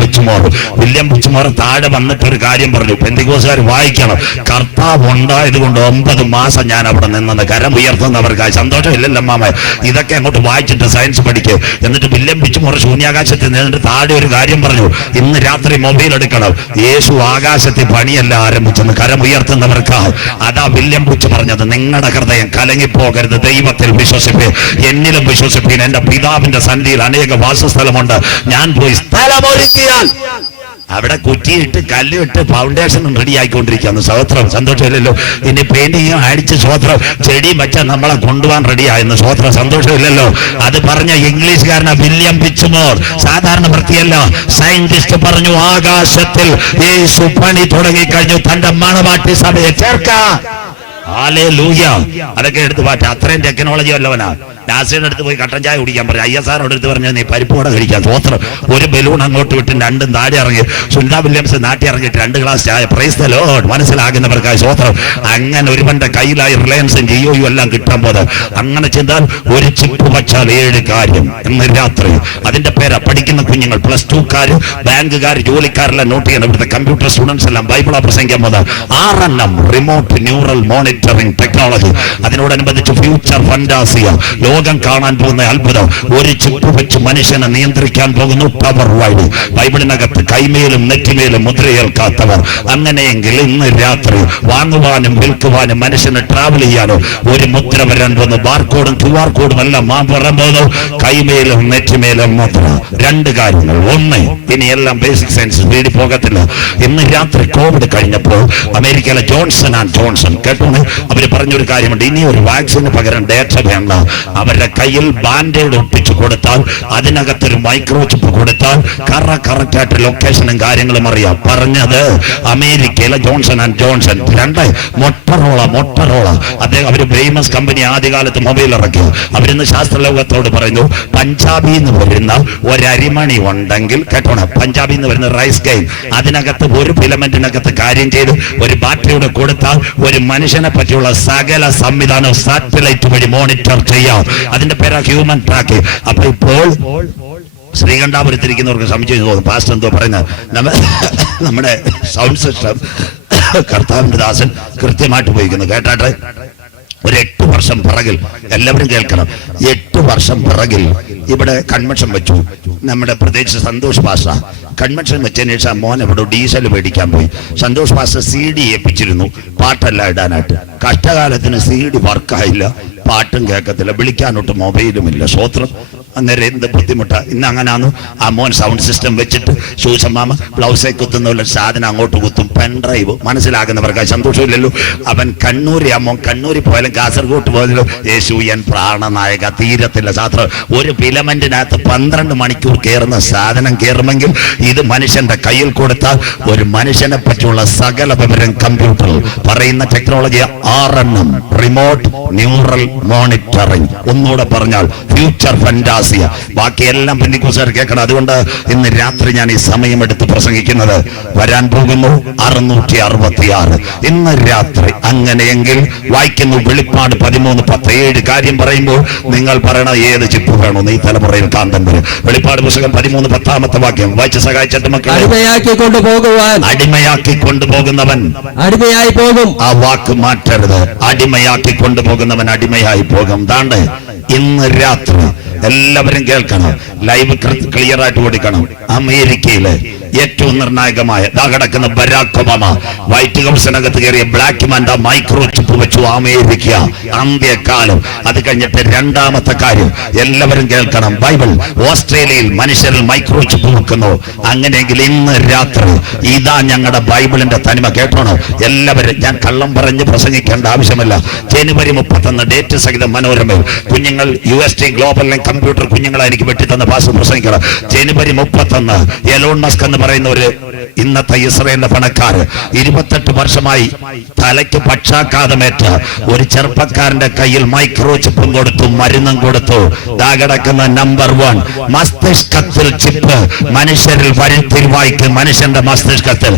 ബിച്ചുമോർ താഴെ വന്നിട്ട് ഒരു കാര്യം പറഞ്ഞു. പെന്തിക്കോസുകാർ വായിക്കണം. കർത്താവ് ഉണ്ടായത് കൊണ്ട് 9 മാസം ഞാൻ അവിടെ നിന്നത്. കരം ഉയർത്തുന്നവർക്കായി. സന്തോഷമില്ലല്ലോ മാമ? ഇതൊക്കെ അങ്ങോട്ട് വായിച്ചിട്ട് സയൻസ് പഠിക്കുക. എന്നിട്ട് വില്യം ബിച്ചുമോർ ശൂന്യാകാശത്തിൽ നിന്നിട്ട് താഴെ ഒരു കാര്യം പറഞ്ഞു. ഇന്ന് രാത്രി മൊബൈൽ എടുക്കണം. യേശു ആകാശത്തിൽ പണിയല്ല ആരംഭിച്ചെന്ന്. കരം ഉയർത്തുന്നവർക്കായി. അതാ വില്യം ബിച്ചു പറഞ്ഞത്. നിങ്ങളുടെ ഹൃദയം കലങ്ങിപ്പോകരുത്. ദൈവത്തിൽ വിശ്വസിപ്പീൻ, എന്നിലും വിശ്വസിപ്പീൻ. എന്റെ പിതാവിന്റെ സന്നിധിയിൽ അനേക വാസസ്ഥലമുണ്ട്. ഞാൻ പോയി സ്ഥലമൊരുക്കിയാൽ അവിടെ കുറ്റിയിട്ട് കല്ലിട്ട് ഫൗണ്ടേഷൻ റെഡി ആയിക്കൊണ്ടിരിക്കുകയാണ്. സ്വോത്രം. സന്തോഷമില്ലല്ലോ? ഇനി പെയിന്റിങ്ങും അടിച്ച് സ്വോത്രം ചെടിയും വെച്ചാൽ നമ്മളെ കൊണ്ടുപോകാൻ റെഡിയായെന്ന്. സ്വോത്രം. സന്തോഷമില്ലല്ലോ? അത് പറഞ്ഞ ഇംഗ്ലീഷുകാരന വില്യം ബിച്ചുമോർ. സാധാരണ വൃത്തിയല്ല. സയന്റിസ്റ്റ് പറഞ്ഞു ആകാശത്തിൽ യേശു പണി തുടങ്ങിക്കഴിഞ്ഞു. തന്റെ മണവാട്ടി സഭയെ ചേർക്കാം. ഹല്ലേലൂയ. അതൊക്കെ എടുത്ത് മാറ്റാം. അത്രയും ടെക്നോളജി വല്ലവനാ. നാസിയുടെ അടുത്ത് പോയി കട്ടൻ ചായ കുടിക്കാൻ പറയും. ISRോട് അടുത്ത് പറഞ്ഞാൽ നീ പരിപ്പോടെ കഴിക്കാൻ. സ്വോത്രം. ഒരു ബലൂൺ അങ്ങോട്ട് വിട്ട് 2 താഴെ ഇറങ്ങി. സുനിത വില്യംസ് നാട്ടി ഇറങ്ങിയിട്ട് 2 ഗ്ലാസ് ചായ. Praise the Lord. മനസ്സിലാകുന്നവർക്കായി സ്വോത്രം. അങ്ങനെ ഒരുവന്റെ കയ്യിലായി റിലയൻസും ജിയോയും എല്ലാം കിട്ടാൻ പോകുന്നത്. അങ്ങനെ ചെയ്താൽ ഒരു ചിപ്പ് വച്ചാൽ 7 കാര്യം. ഇന്ന് രാത്രി അതിന്റെ പേരാ. പഠിക്കുന്ന കുഞ്ഞുങ്ങൾ, +2കാർ, ബാങ്കുകാർ, ജോലിക്കാരെല്ലാം നോട്ട് ചെയ്യണം. ഇവിടുത്തെ കമ്പ്യൂട്ടർ സ്റ്റുഡൻസ് എല്ലാം ബൈബിളാ പ്രസംഗിക്കാൻ പോകുന്നത്. 6 റിമോട്ട് ന്യൂറൽ മോണിറ്ററിംഗ് ടെക്നോളജി. അതിനോടനുബന്ധിച്ച് ഫ്യൂച്ചർ ഫന്റാസിയ. ലോകം കാണാൻ പോകുന്ന അത്ഭുതം. ഒരു ചിപ്പ് വെച്ച് മനുഷ്യനെ നിയന്ത്രിക്കാൻ പോകുന്നു. Power wide. ബൈബിളിനകത്ത് കൈമേലും നെറ്റിമേലും മുദ്രയേൽക്കാത്തവർ. അങ്ങനെയെങ്കിൽ ഇന്ന് രാത്രി വാങ്ങുവാനും വിൽക്കുവാനും മനുഷ്യന് ട്രാവൽ ചെയ്യാനോ ഒരു മുദ്ര വരാൻ പോകുന്നു. ബാർകോഡും QR കോഡും എല്ലാം പറയാൻ പോകുന്നു. കൈമേലും നെറ്റിമേലും മുദ്ര. 2 കാര്യങ്ങൾ. ഒന്ന്, ഇനി എല്ലാം ബേസിക് സയൻസ് വീടി പോകത്തില്ല. ഇന്ന് രാത്രി കോവിഡ് കഴിഞ്ഞപ്പോൾ അമേരിക്കയിലെ ജോൺസൺ കേട്ടോണ്. അവര് പറഞ്ഞൊരു കാര്യമുണ്ട്. ഇനി ഒരു വാക്സിന് പകരം ഡേറ്റ വേണ്ട. അവരുടെ കയ്യിൽ ബാൻഡേഡ് ഒട്ടിച്ചു കൊടുത്താൽ, അതിനകത്തൊരു മൈക്രോ ചിപ്പ് കൊടുത്താൽ കറക്റ്റായിട്ട് ലൊക്കേഷനും കാര്യങ്ങളും അറിയാം. പറഞ്ഞത് അമേരിക്കയിലെ ജോൺസൺ. 2, മൊട്ടറോള. അദ്ദേഹം അവര് ഫേമസ് കമ്പനി ആദ്യകാലത്ത് മൊബൈൽ ഇറക്കി. അവരിന്ന് ശാസ്ത്രലോകത്തോട് പറയുന്നു, പഞ്ചാബിൽ നിന്ന് വരുന്ന ഒരരിമണി ഉണ്ടെങ്കിൽ കേട്ടോണം. പഞ്ചാബിൽ നിന്ന് വരുന്ന റൈസ് ഗെയിൻ, അതിനകത്ത് ഒരു ഫിലമെന്റിനകത്ത് കാര്യം ചെയ്ത് ഒരു ബാറ്ററിയുടെ കൊടുത്താൽ ഒരു മനുഷ്യനെ പറ്റിയുള്ള സകല സംവിധാനം സാറ്റലൈറ്റ് വഴി മോണിറ്റർ ചെയ്യാം. അതിന്റെ പേരാ ഹ്യൂമൻ ട്രാക്കിംഗ്. അപ്പൊ ഇപ്പോൾ ശ്രീകണ്ഠാപുരത്തിരിക്കുന്നവർക്ക് സംശയം തോന്നും, പാസ്റ്റർ എന്തോ പറയുന്നത്. നമ്മുടെ സൗണ്ട് സിസ്റ്റം കർത്താവിന്റെ ദാസൻ കൃത്യമായിട്ട് ഉപയോഗിക്കുന്നു. കേട്ടാട്ടെ. ഒരു 8 വർഷം പിറകിൽ, എല്ലാവരും കേൾക്കണം, 8 വർഷം പിറകിൽ ഇവിടെ കൺവെൻഷൻ വെച്ചു. നമ്മുടെ പ്രത്യേകിച്ച് സന്തോഷ് പാസ്റ്റർ കൺവെൻഷൻ വെച്ചതിന് ശേഷം മോൻ ഇവിടെ ഡീസൽ മേടിക്കാൻ പോയി. സന്തോഷ് പാസ്റ്റർ CD ഏൽപ്പിച്ചിരുന്നു പാട്ടെല്ലാം ഇടാനായിട്ട്. കഷ്ടകാലത്തിന് CD വർക്കായില്ല, പാട്ടും കേൾക്കത്തില്ല, വിളിക്കാനൊട്ട് മൊബൈലുമില്ല. സ്വോത്രം. അന്നേരം എന്ത് ബുദ്ധിമുട്ടാ. ഇന്ന് അങ്ങനാന്ന്. ആ മോൻ സൗണ്ട് സിസ്റ്റം വെച്ചിട്ട് സൂസമ്മാമ ബ്ലൗസേ കുത്തുന്ന സാധനം അങ്ങോട്ട് കുത്തും. പെൻഡ്രൈവ്. മനസ്സിലാകുന്നവർക്ക് സന്തോഷമില്ലല്ലോ. അവൻ കണ്ണൂരി. ആ മോൻ കണ്ണൂരി പോയാലും കാസർഗോഡ് പോയാലും യേശു എൻ പ്രാണനായക തീരത്തില്ല. ശാസ്ത്രം. ഒരു ഫിലമെന്റിനകത്ത് 12 മണിക്കൂർ കയറുന്ന സാധനം കയറുമെങ്കിൽ ഇത് മനുഷ്യന്റെ കയ്യിൽ കൊടുത്താൽ ഒരു മനുഷ്യനെ പറ്റിയുള്ള സകല വിവരം കമ്പ്യൂട്ടറിൽ പറയുന്ന ടെക്നോളജി 6 റിമോട്ട് ന്യൂറൽ മോണിറ്ററിംഗ്. ഒന്നുകൂടെ പറഞ്ഞാൽ ഫ്യൂച്ചർ ഫന്റാസിയ. ബാക്കിയെല്ലാം പെന്തിക്കോസുകാർ കേൾക്കണം. അതുകൊണ്ട് ഇന്ന് രാത്രി ഞാൻ ഈ സമയമെടുത്ത് പ്രസംഗിക്കുന്നത് വരാൻ പോകുന്നു 666 ഇന്ന് രാത്രി. അങ്ങനെയെങ്കിൽ വായിക്കുന്നു വെളിപ്പാട് 13:10. 7 കാര്യം പറയുമ്പോൾ നിങ്ങൾ പറയണ ഏത് ചിപ്പ് വേണോ ഈ തലമുറയിൽ കാന്തം വരും. വെളിപ്പാട് പുസ്തകം 13:10 വാക്യം വായിച്ച് സഹായിച്ചിട്ട് മക്കളെ. അടിമയാക്കി കൊണ്ടുപോകുന്നവൻ അടിമയായി പോകും. ആ വാക്ക് മാറ്റരുത്. അടിമയാക്കി കൊണ്ടുപോകുന്നവൻ അടിമയായി പോകും. ദാണ്ട് ഇന്ന് രാത്രി എല്ലാവരും കേൾക്കണം. ലൈവ് ക്ലിയർ ആയിട്ട് കൊടുക്കണം. അമേരിക്കയിലെ ഏറ്റവും നിർണായകമായ കിടക്കുന്ന ബരാക് ഒബാമ വൈറ്റ് ഹൗസിനകത്ത് കയറിയ ബ്ലാക്ക് മാൻ്റെ മൈക്രോ ചിപ്പ് വെച്ചു അമേരിക്ക. അന്ത്യകാലം. അത് കഴിഞ്ഞിട്ട് 2ാമത്തെ കാര്യം എല്ലാവരും കേൾക്കണം. ബൈബിൾ. ഓസ്ട്രേലിയയിൽ മനുഷ്യരിൽ മൈക്രോ ചിപ്പ് വെക്കുന്നു. അങ്ങനെയെങ്കിൽ ഇന്ന് രാത്രി ഇതാ ഞങ്ങളുടെ ബൈബിളിന്റെ തനിമ. കേട്ടോണോ എല്ലാവരും. ഞാൻ കള്ളം പറഞ്ഞ് പ്രസംഗിക്കേണ്ട ആവശ്യമില്ല. ജനുവരി 31 ഡേറ്റ് സഹിതം മനോരമയിൽ കുഞ്ഞുങ്ങൾ UST ഗ്ലോബൽ കമ്പ്യൂട്ടർ കുഞ്ഞുങ്ങളെ എനിക്ക് വെട്ടിത്തന്ന പാസ് പ്രസംഗിക്കണം. ജനുവരി 31 എലോൺ മസ്ക് എന്ന് പറയുന്ന ഒരു ഇന്നത്തെ ഇസ്രയേലിന്റെ പണക്കാര് 28 വർഷമായി തലയ്ക്ക് പക്ഷാഘാതമേറ്റ ഒരു ചെറുപ്പക്കാരന്റെ കയ്യിൽ മൈക്രോ ചിപ്പും കൊടുത്തു, മരുന്നും കൊടുത്തു. ദാ കിടക്കുന്ന നമ്പർ 1 മസ്തിഷ്കത്തിൽ ചിപ്പ് മനുഷ്യരിൽ തിരുവായിക്ക് മനുഷ്യന്റെ മസ്തിഷ്കത്തിൽ.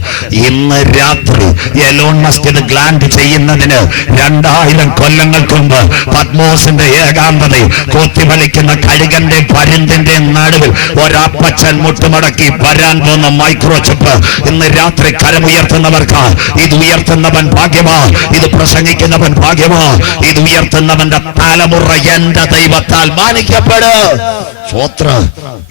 ഇന്ന് രാത്രി എലോൺ മസ്ക് ഇത് ഗ്ലാൻഡ് ചെയ്യുന്നതിന് 2000 കൊല്ലങ്ങൾക്ക് മുമ്പ് പത്മോസിന്റെ ഏകാന്തതയിൽ കൊത്തിവലിക്കുന്ന കഴുകന്റെ പരുന്തിന്റെ നടുവിൽ ഒരപ്പച്ചൻ മുട്ടുമടക്കി വരാൻ പോകുന്ന മൈക്രോ ചിപ്പ് ഇന്ന് രാത്രി കരമുയർത്തുന്നവർക്ക് ഇത് ഉയർത്തുന്നവൻ ഭാഗ്യമാ, ഇത് പ്രസംഗിക്കുന്നവൻ ഭാഗ്യമാ, ഇത് ഉയർത്തുന്നവന്റെ തലമുറ എന്റെ ദൈവത്താൽ മാനിക്കപ്പെടും. സ്വോത്ര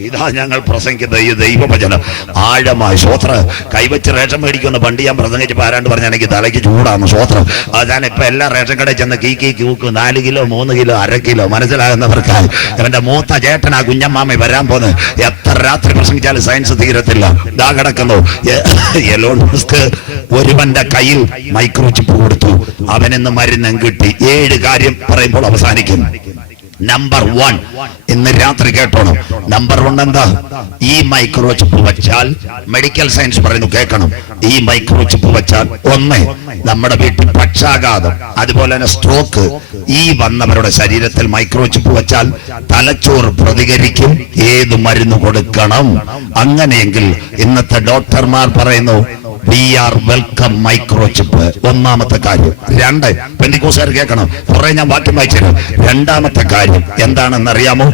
ഇതാ ഞങ്ങൾ പ്രസംഗിക്കുന്ന ഈ ദൈവവചനം ആഴമായി. സ്വോത്ര കൈവച്ച് റേഷൻ മേടിക്കുന്ന പണ്ട് ഞാൻ പ്രസംഗിച്ചപ്പോൾ ആരാണ്ട് പറഞ്ഞ എനിക്ക് തലയ്ക്ക് ചൂടാണ്. സ്വോത്രം ഞാൻ ഇപ്പൊ എല്ലാ റേഷൻ കടയിൽ ചെന്ന് കീക്കി കൂക്കും 4 കിലോ 3 കിലോ 1/2 കിലോ മനസ്സിലാകുന്നവർക്കായി. അവന്റെ മൂത്ത ചേട്ടൻ ആ കുഞ്ഞമ്മാമ വരാൻ പോന്ന് എത്ര രാത്രി പ്രസംഗിച്ചാലും സയൻസ് തീരത്തില്ല. ഇതാ കിടക്കുന്നു എലോൺ മസ്ക് ഒരുവന്റെ കയ്യിൽ മൈക്രോ ചിപ്പ് കൊടുത്തു, അവനെന്ന് മരുന്നും കിട്ടി. 7 കാര്യം പറയുമ്പോൾ അവസാനിക്കും. നമ്പർ 1 ഇന്ന് രാത്രി കേട്ടോണം. നമ്പർ 1 എന്താ? ഈ മൈക്രോ ചിപ്പ് വെച്ചാൽ മെഡിക്കൽ സയൻസ് പറയുന്നു, കേൾക്കണം. ഈ മൈക്രോ ചിപ്പ് വെച്ചാൽ 1 നമ്മുടെ വീട്ടിൽ പക്ഷാഘാതം, അതുപോലെ തന്നെ സ്ട്രോക്ക്, ഈ വന്നവരുടെ ശരീരത്തിൽ മൈക്രോ ചിപ്പ് വെച്ചാൽ തലച്ചോറ് പ്രതികരിക്കും. ഏത് മരുന്ന് കൊടുക്കണം? അങ്ങനെയെങ്കിൽ ഇന്നത്തെ ഡോക്ടർമാർ പറയുന്നു we are welcome micro chip. 1ാമത്തെ കാര്യം. 2 പെന്തിക്കോസുകാർ കേൾക്കണം, കുറെ ഞാൻ വാക്യം വായിച്ചു. 2ാമത്തെ കാര്യം എന്താണെന്നറിയാമോ?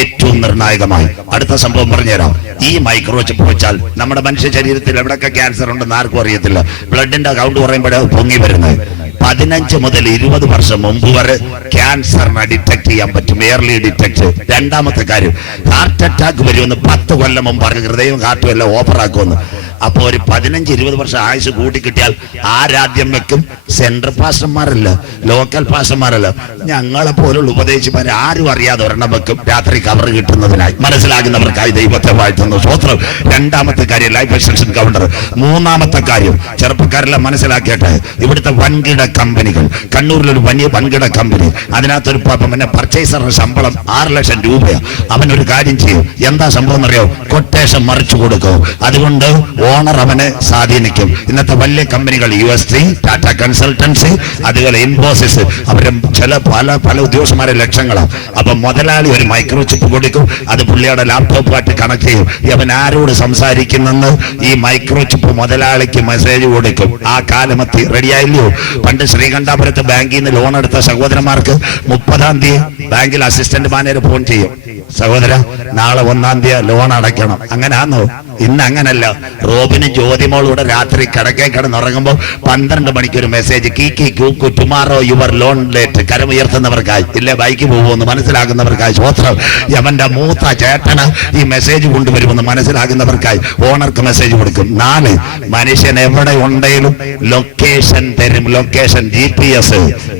ഏറ്റവും നിർണായകമായി അടുത്ത സംഭവം പറഞ്ഞുതരാം. ഈ മൈക്രോ ചിപ്പ് വെച്ചാൽ നമ്മുടെ മനുഷ്യ ശരീരത്തിൽ എവിടെയൊക്കെ ക്യാൻസർ ഉണ്ടെന്ന് ആർക്കും അറിയത്തില്ല. ബ്ലഡിന്റെ കൗണ്ട് പറയുമ്പോഴേ പൊങ്ങി വരുന്നത്. 15 മുതൽ 20 വർഷം മുമ്പ് വരെ ക്യാൻസറിനെ ഡിറ്റക്ട് ചെയ്യാൻ പറ്റും, എയർലി ഡിറ്റക്ട്. 2ാമത്തെ കാര്യം, ഹാർട്ട് അറ്റാക്ക് വരുമെന്ന് 10 കൊല്ലം മുമ്പ് പറഞ്ഞ് ഹൃദയവും ഹാർട്ടും എല്ലാം ഓഫറാക്കുമെന്ന്. അപ്പൊ ഒരു 15-20 വർഷം ആയുസ് കൂട്ടി കിട്ടിയാൽ ആരാദ്യം വെക്കും? സെൻട്രൽ പാസ്റ്റർമാരല്ല, ലോക്കൽ പാസ്റ്റർമാരല്ല, ഞങ്ങളെ പോലുള്ള ഉപദേശിമാർ ആരും അറിയാതെ ഒരെണ്ണം വെക്കും, രാത്രി കവർ കിട്ടുന്നതിനായി. മനസ്സിലാകുന്നവർക്കായി ദൈവത്തെ വാഴ്ത്തുന്നു. സ്വോത്രം. 2ാമത്തെ കാര്യം ലൈഫ് എക്സ്റ്റൻഷൻ കൗണ്ടർ. 3ാമത്തെ കാര്യം ചെറുപ്പക്കാരെല്ലാം മനസ്സിലാക്കിയിട്ട് ഇവിടുത്തെ വൻകിട കമ്പനികൾ, കണ്ണൂരിലൊരു വലിയ വൻകിട കമ്പനി, അതിനകത്തൊരു പിന്നെ പർച്ചേസറുടെ ശമ്പളം 6 ലക്ഷം രൂപയാണ്. അവനൊരു കാര്യം ചെയ്യും. എന്താ സംഭവം എന്നറിയോ? കൊട്ടേഷൻ മറിച്ചു കൊടുക്കും. അതുകൊണ്ട് ഓണർ അവനെ സ്വാധീനിക്കും. ഇന്നത്തെ വലിയ കമ്പനികൾ UST, ടാറ്റ കൺസൾട്ടൻസി, അതുപോലെ ഇൻഫോസിസ്, അവരും ചില പല ഉദ്യോഗസ്ഥന്മാരെ ലക്ഷങ്ങളാണ്. അപ്പൊ മുതലാളി ഒരു മൈക്രോ ചിപ്പ് കൊടുക്കും, അത് പുള്ളിയുടെ ലാപ്ടോപ്പുമായിട്ട് കണക്ട് ചെയ്യും. അവൻ ആരോട് സംസാരിക്കുന്നെന്ന് ഈ മൈക്രോ ചിപ്പ് മുതലാളിക്ക് മെസ്സേജ് കൊടുക്കും. ആ കാലമെത്തി. റെഡിയായില്ലയോ? പണ്ട് ശ്രീകണ്ഠാപുരത്ത് ബാങ്കിൽ നിന്ന് ലോൺ എടുത്ത സഹോദരന്മാർക്ക് 30-ാം തീയതി ബാങ്കിൽ അസിസ്റ്റന്റ് മാനേജർ ഫോൺ ചെയ്യും, സഹോദര നാളെ 1-ാം തീയതി ലോൺ അടയ്ക്കണം. അങ്ങനെയാണോ? ഇന്ന് അങ്ങനല്ല. റോബിന് ജ്യോതിമോളൂടെ രാത്രി കിടന്നുറങ്ങുമ്പോൾ 12 മണിക്ക് ഒരു മെസ്സേജ്, കീക്കി കൂക്കു ടുമാറോ യുവർ ലോൺ ലേറ്റ്. കരമുയർത്തുന്നവർക്കായി, ഇല്ലേ ബൈക്ക് പോകുമെന്ന് മനസ്സിലാകുന്നവർക്കായി. സ്വോത്രം. യവന്റെ മൂത്ത ചേട്ടന് ഈ മെസ്സേജ് കൊണ്ടുവരുമെന്ന് മനസ്സിലാകുന്നവർക്കായി ഓണർക്ക് മെസ്സേജ് കൊടുക്കും. 4 മനുഷ്യൻ എവിടെ ഉണ്ടെങ്കിലും ലൊക്കേഷൻ തരും. Location GPS.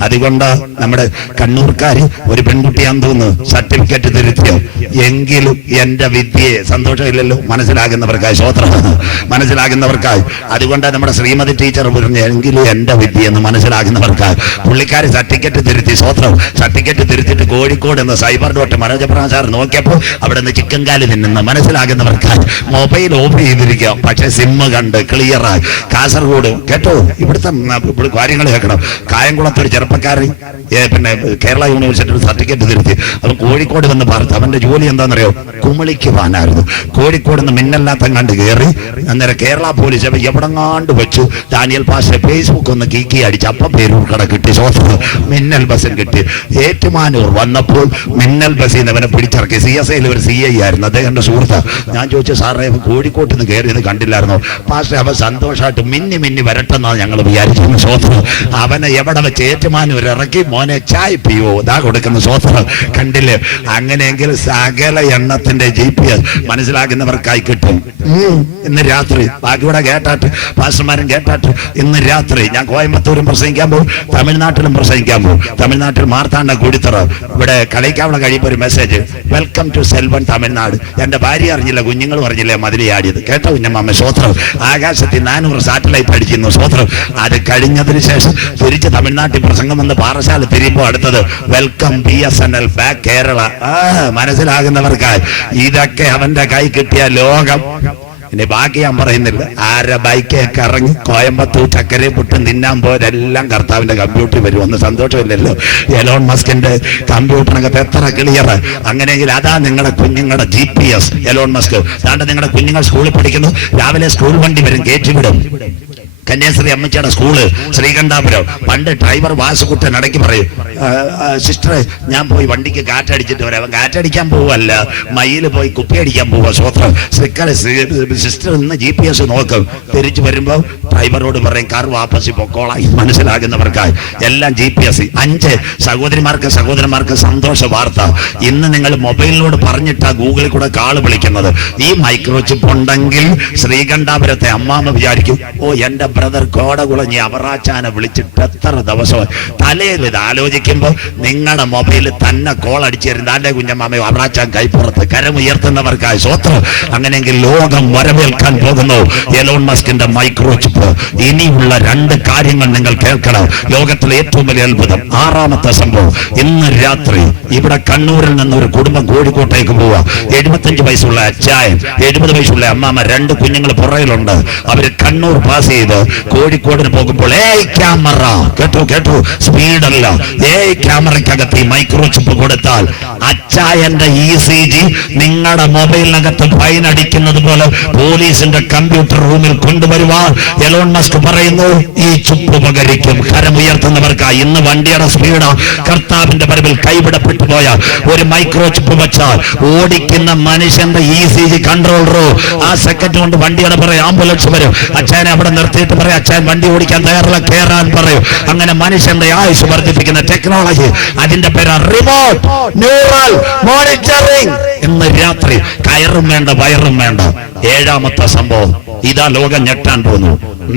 അതുകൊണ്ട് നമ്മുടെ കണ്ണൂർക്കാര് ഒരു പെൺകുട്ടിയാന്ന് തോന്നുന്നു സർട്ടിഫിക്കറ്റ് തിരുത്തിയോ എങ്കിലും എന്റെ വിദ്യയെ സന്തോഷമില്ലല്ലോ. മനസ്സിലാകുന്നവർക്കായി. സ്വോത്രം. മനസ്സിലാകുന്നവർക്കായി. അതുകൊണ്ട് നമ്മുടെ ശ്രീമതി ടീച്ചർ പറഞ്ഞു എങ്കിലും എന്റെ വിദ്യ എന്ന് മനസ്സിലാകുന്നവർക്കായി പുള്ളിക്കാരി സർട്ടിഫിക്കറ്റ് തിരുത്തി. സ്വോത്രം. സർട്ടിഫിക്കറ്റ് തിരുത്തിട്ട് കോഴിക്കോട് എന്ന് സൈബർ ഡോട്ട് മനോജപ്രസാദ് സാർ നോക്കിയപ്പോൾ അവിടെ നിന്ന് ചിക്കൻ കാലി നിന്നുന്ന മനസ്സിലാകുന്നവർക്കായി മൊബൈൽ ഓഫ് ചെയ്തിരിക്കുക. പക്ഷെ സിമ്മ് കണ്ട് ക്ലിയറായി. കാസർഗോഡ് കേട്ടോ, ഇവിടുത്തെ കാര്യങ്ങൾ കേൾക്കണം. കായംകുളത്തൊരു ചെറുപ്പക്കാരൻ പിന്നെ കേരള യൂണിവേഴ്സിറ്റി സർട്ടിഫിക്കറ്റ് തിരുത്തി. അവൻ കോഴിക്കോട് വന്ന് പറഞ്ഞു. അവന്റെ ജോലി എന്താണെന്നറിയോ? കുമളിക്ക് പോകാനായിരുന്നു. കോഴിക്കോട് നിന്ന് മിന്നല്ലാത്തം കണ്ട് കയറി. അന്നേരം കേരള പോലീസ് എവിടെങ്ങാണ്ട് വെച്ചു ഡാനിയൽ പാസ്റ്റർ ഫേസ്ബുക്ക് ഒന്ന് കീക്കി അടിച്ച് അപ്പം പേരൂർ കട കിട്ടി. മിന്നൽ ബസ്സിൽ കിട്ടി. ഏറ്റുമാനൂർ വന്നപ്പോൾ മിന്നൽ ബസ്സിൽ നിന്ന് അവനെ പിടിച്ചിറക്കി. CSIയിൽ ഒരു CI ആയിരുന്നു, അദ്ദേഹത്തിന്റെ സുഹൃത്ത്. ഞാൻ ചോദിച്ചു, സാറേ കോഴിക്കോട്ട് നിന്ന് കയറിയത് കണ്ടില്ലായിരുന്നോ? പാസ്റ്റർ അവൻ സന്തോഷമായിട്ട് മിന്നി വരട്ടെന്നാണ് ഞങ്ങൾ വിചാരിച്ചിരുന്നു. സ്വോത്രം. അവനെ എവിടെ വെച്ച് ഏറ്റുമാനൂർ ഇറക്കി, മോനെ ചായ പിയോ ഇതാ കൊടുക്കുന്ന. സ്വോത്രം. കണ്ടില്ലേ? അങ്ങനെയെങ്കിൽ സകല എണ്ണത്തിന്റെ GPS മനസ്സിലാക്കുന്നവർക്കായി കിട്ടും. ഇന്ന് രാത്രി ബാക്കിയൂടെ കേട്ടാട്ട് പാസ്റ്റർമാരും കേട്ടാട്ട് ഇന്ന് രാത്രി ഞാൻ കോയമ്പത്തൂരും പ്രസംഗിക്കാൻ പോകും, തമിഴ്നാട്ടിലും പ്രസംഗിക്കാൻ പോകും. തമിഴ്നാട്ടിൽ മാർത്താണ്ഡ കൂടിത്തറ ഇവിടെ കളിക്കാവള കഴിയുമ്പോൾ ഒരു message, welcome to Selvan Tamil Nadu. എന്റെ ഭാര്യ അറിഞ്ഞില്ല, കുഞ്ഞുങ്ങളും അറിഞ്ഞില്ലേ മതിലിയാടിയത്. കേട്ടോ കുഞ്ഞമ്മ? സ്വോത്രം. ആകാശത്തിൽ 400 സാറ്റലൈറ്റ് അടിച്ചിരുന്നു. സ്വോത്രം. അത് കഴിഞ്ഞതിന് ശേഷം തിരിച്ച് തമിഴ്നാട്ടിൽ പ്രസംഗം വന്ന് പാറശാല തിരിയുമ്പോൾ അടുത്തത് വെൽക്കം BSNL ബാക്ക് കേരള. മനസ്സിലാകുന്നവർക്കായി. ഇതൊക്കെ അവന്റെ കൈ കിട്ടിയ ലോകം ഇനി ബാക്കി ഞാൻ പറയുന്നില്ല. ആരെ ബൈക്കൊക്കെ ഇറങ്ങി കോയമ്പത്തൂർ ചക്കരയും പുട്ടും തിന്നാൻ പോയതെല്ലാം കർത്താവിന്റെ കമ്പ്യൂട്ടറിൽ വരും. ഒന്നും സന്തോഷമില്ലല്ലോ. എലോൺ മസ്കിന്റെ കമ്പ്യൂട്ടറിനകത്ത് എത്ര ക്ലിയർ. അങ്ങനെയെങ്കിൽ അതാ നിങ്ങളുടെ കുഞ്ഞുങ്ങളുടെ GPS. എലോൺ മസ്ക് അതാണ്ട് നിങ്ങളുടെ കുഞ്ഞുങ്ങൾ സ്കൂളിൽ പഠിക്കുന്നു. രാവിലെ സ്കൂൾ വണ്ടി വരും, കയറ്റി വിടും. കന്യാസ്ത്രീ അമ്മച്ചിയുടെ സ്കൂള് ശ്രീകണ്ഠാപുരം. പണ്ട് ഡ്രൈവർ വാസുകുട്ടൻ ഇടയ്ക്ക് പറയും, സിസ്റ്ററെ ഞാൻ പോയി വണ്ടിക്ക് കാറ്റടിച്ചിട്ട് വരാം. അവൻ കാറ്റടിക്കാൻ പോവല്ല, മയിൽ പോയി കുപ്പി അടിക്കാൻ പോവാ. സ്വത്രം സിസ്റ്റർ ഇന്ന് GPS നോക്കും. തിരിച്ചു വരുമ്പോൾ ഡ്രൈവറോട് പറയും കാർ വാപ്പസി പൊക്കോളാം. മനസ്സിലാകുന്നവർക്കായി എല്ലാം GPS. 5 സഹോദരന്മാർക്ക് സന്തോഷ വാർത്ത. ഇന്ന് നിങ്ങൾ മൊബൈലിനോട് പറഞ്ഞിട്ടാ ഗൂഗിളിൽ കൂടെ കാള് വിളിക്കുന്നത്. ഈ മൈക്രോ ചിപ്പ് ഉണ്ടെങ്കിൽ ശ്രീകണ്ഠാപുരത്തെ അമ്മാമ്മ വിചാരിക്കും, ഓ എന്റെ ബ്രദർ കോടകുളഞ്ഞി അവറാച്ചാനെ വിളിച്ചിട്ട് എത്ര ദിവസമായി. തലയിൽ ഇത് ആലോചിക്കുമ്പോൾ നിങ്ങളുടെ മൊബൈലിൽ തന്നെ കോൾ അടിച്ചു തരുന്ന അല്ലെ കുഞ്ഞമ്മാമയോ അവറാച്ചാൻ കൈപ്പുറത്ത്. കരമുയർത്തുന്നവർക്കായി സ്വത്രം. അങ്ങനെയെങ്കിൽ ലോകം വരവേൽക്കാൻ പോകുന്നു എലോൺ മസ്കിന്റെ മൈക്രോ ചിപ്പ്. ഇനിയുള്ള 2 കാര്യങ്ങൾ നിങ്ങൾ കേൾക്കണം. ലോകത്തിലെ ഏറ്റവും വലിയ അത്ഭുതം. 6ാമത്തെ സംഭവം. ഇന്ന് രാത്രി ഇവിടെ കണ്ണൂരിൽ നിന്ന് ഒരു കുടുംബം കോഴിക്കോട്ടേക്ക് പോവാ. 75 വയസ്സുള്ള അച്ചായൻ, 70 വയസ്സുള്ള അമ്മാമ്മ, 2 കുഞ്ഞുങ്ങൾ പുറയിലുണ്ട്. അവര് കണ്ണൂർ പാസ് ചെയ്ത് കോഴിക്കോടിന് പോകുമ്പോൾ ക്യാമറ കേട്ടു സ്പീഡല്ല, ക്യാമറയ്ക്കകത്ത് ഈ മൈക്രോ ചിപ്പ് കൊടുത്താൽ അച്ചായന്റെ ECG നിങ്ങളുടെ മൊബൈലിനകത്ത് ഫൈൻ അടിക്കുന്നത് പോലെ പോലീസിന്റെ കമ്പ്യൂട്ടർ റൂമിൽ കൊണ്ടുവരുവാൻ എലോൺ മസ്ക് പറയുന്നു ഈ ചിപ്പ് ഉപകരിക്കും. കരമുയർത്തുന്നവർക്കായി. ഇന്ന് വണ്ടിയുടെ സ്പീഡ് കർത്താവിന്റെ പരവിൽ കൈവിടപ്പെട്ടു പോയ ഒരു മൈക്രോ ചിപ്പ് വെച്ചാൽ ഓടിക്കുന്ന മനുഷ്യന്റെ ECG കൺട്രോൾ റൂം ആ സെക്കൻഡ് കൊണ്ട് വണ്ടിയുടെ പറയും ആംബുലൻസ് വരും. അച്ചായനെ അവിടെ നിർത്തിയിട്ട് പറയും അച്ചായൻ വണ്ടി ഓടിക്കാൻ തയ്യാറല്ല, കയറാൻ പറയും. അങ്ങനെ മനുഷ്യന്റെ ആയുസ് വർദ്ധിപ്പിക്കുന്ന ടെക്നോളജി. അതിന്റെ പേര് റിമോട്ട് ന്യൂറൽ മോണിറ്ററിംഗ്. ഇന്ന് രാത്രി കയറും വേണ്ട വയറും വേണ്ട. 7ാമത്തെ സംഭവം. ഇതാ ലോകം ഞെട്ടാൻ പോകുന്നു.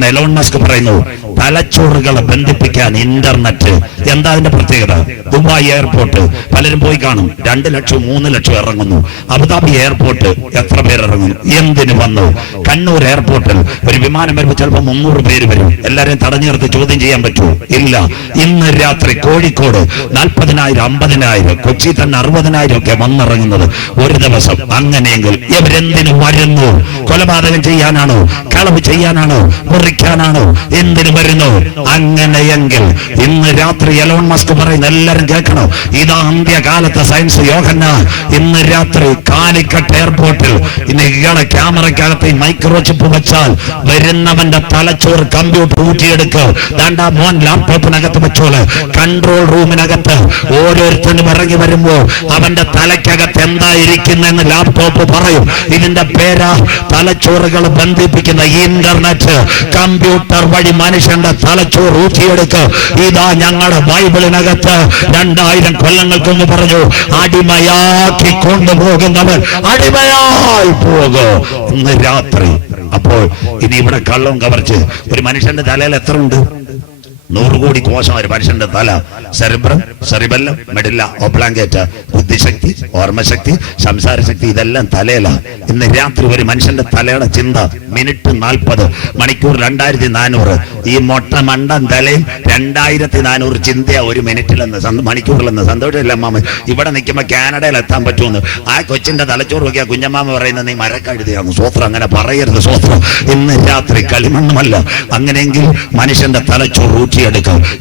എലോൺ മസ്ക് പറയുന്നു തലച്ചോറുകളെ ബന്ധിപ്പിക്കാൻ ഇന്റർനെറ്റ്. എന്താ അതിന്റെ പ്രത്യേകത? ദുബായ് എയർപോർട്ട് പലരും പോയി കാണും. 2 ലക്ഷം 3 ലക്ഷം ഇറങ്ങുന്നു. അബുദാബി എയർപോർട്ട് എത്ര പേര് ഇറങ്ങുന്നു? എന്തിനു വന്നു? കണ്ണൂർ എയർപോർട്ടിൽ ഒരു വിമാനം വരുമ്പോൾ ചിലപ്പോൾ 300 പേര് വരും. എല്ലാരെയും തടഞ്ഞു നിർത്തി ചോദ്യം ചെയ്യാൻ പറ്റുമോ? ഇല്ല. ഇന്ന് രാത്രി കോഴിക്കോട് 40,000 50,000, കൊച്ചി തന്നെ 60,000 ഒക്കെ വന്നിറങ്ങുന്നത് ഒരു ദിവസം. അങ്ങനെയെങ്കിൽ ഇവരെന്തിനു വരുന്നു? കൊലപാതകം ചെയ്യാനാണോ? കളവ് ചെയ്യാനാണോ? മുറിക്കാനാണോ? എന്തിനു വരുന്നു? അങ്ങനെയെങ്കിൽ ഇന്ന് രാത്രി എലോൺ മസ്ക് പറയുന്ന എല്ലാരും കേൾക്കണം. ഇതാ അന്ത്യകാലത്തെ സയൻസ് യോഹന്ന. ഇന്ന് രാത്രി കാലിക്കട്ട് എയർപോർട്ടിൽ നിങ്ങളുടെ ക്യാമറയ്ക്കകത്ത് ഈ മൈക്രോ ചിപ്പ് വെച്ചാൽ വരുന്നവന്റെ തലച്ചോറ് കമ്പ്യൂട്ടർ ഊറ്റിയെടുക്കുക. ദാണ്ടാ മോൻ ലാപ്ടോപ്പിനകത്ത് വെച്ചോള്. കൺട്രോൾ റൂമിനകത്ത് ഓരോരുത്തരും ഇറങ്ങി വരുമ്പോൾ അവന്റെ തലയ്ക്കകത്ത് എന്തായിരിക്കുന്നെന്ന് ലാപ്ടോപ്പ് പറയും. ഇതിന്റെ പേരാ തലച്ചോറുകൾ ബന്ധിപ്പിക്കുന്ന ഇന്റർനെറ്റ്. കമ്പ്യൂട്ടർ വഴി മനുഷ്യന്റെ തലച്ചോറ് ഊറ്റിയെടുക്കുക. ഇതാ ഞങ്ങളുടെ ബൈബിളിനകത്ത് 2000 കൊല്ലങ്ങൾക്ക് മുമ്പ് പറഞ്ഞു അടിമയാക്കി കൊണ്ടുപോകുന്നവർ അടിമയായി പോകും. ഇന്ന് രാത്രി അപ്പോൾ ഇനി ഇവിടെ കള്ളവും കവർച്ച് ഒരു മനുഷ്യന്റെ തലയിൽ എത്ര ഉണ്ട്? 100 കോടി കോശം ഒരു മനുഷ്യന്റെ തല. Cerebrum, cerebellum, മെഡില്ല, oblongata. ബുദ്ധിശക്തി, ഓർമ്മശക്തി, സംസാരശക്തി ഇതെല്ലാം തലയിലാണ്. ഇന്ന് രാത്രി ഒരു മനുഷ്യന്റെ തലയുടെ ചിന്ത മിനിറ്റ് 40, മണിക്കൂർ 2400. ഈ മൊട്ട മണ്ടൻ തലയിൽ 2400 ചിന്തയാ ഒരു മിനിറ്റിലെന്ന് മണിക്കൂറിലെന്ന്. സന്തോഷമില്ല അമ്മാമ. ഇവിടെ നിൽക്കുമ്പോ കാനഡയിൽ എത്താൻ പറ്റുമെന്ന്. ആ കൊച്ചിന്റെ തലച്ചോറ് നോക്കിയാ കുഞ്ഞമ്മാമ പറയുന്നത് നീ മരക്കഴുതിയാന്ന്. സ്വത്രം അങ്ങനെ പറയരുത്. സ്വത്രം ഇന്ന് രാത്രി കളിമണ്ണുമല്ല. അങ്ങനെയെങ്കിൽ മനുഷ്യന്റെ തലച്ചോറ് ഊറ്റിയെടുക്കും.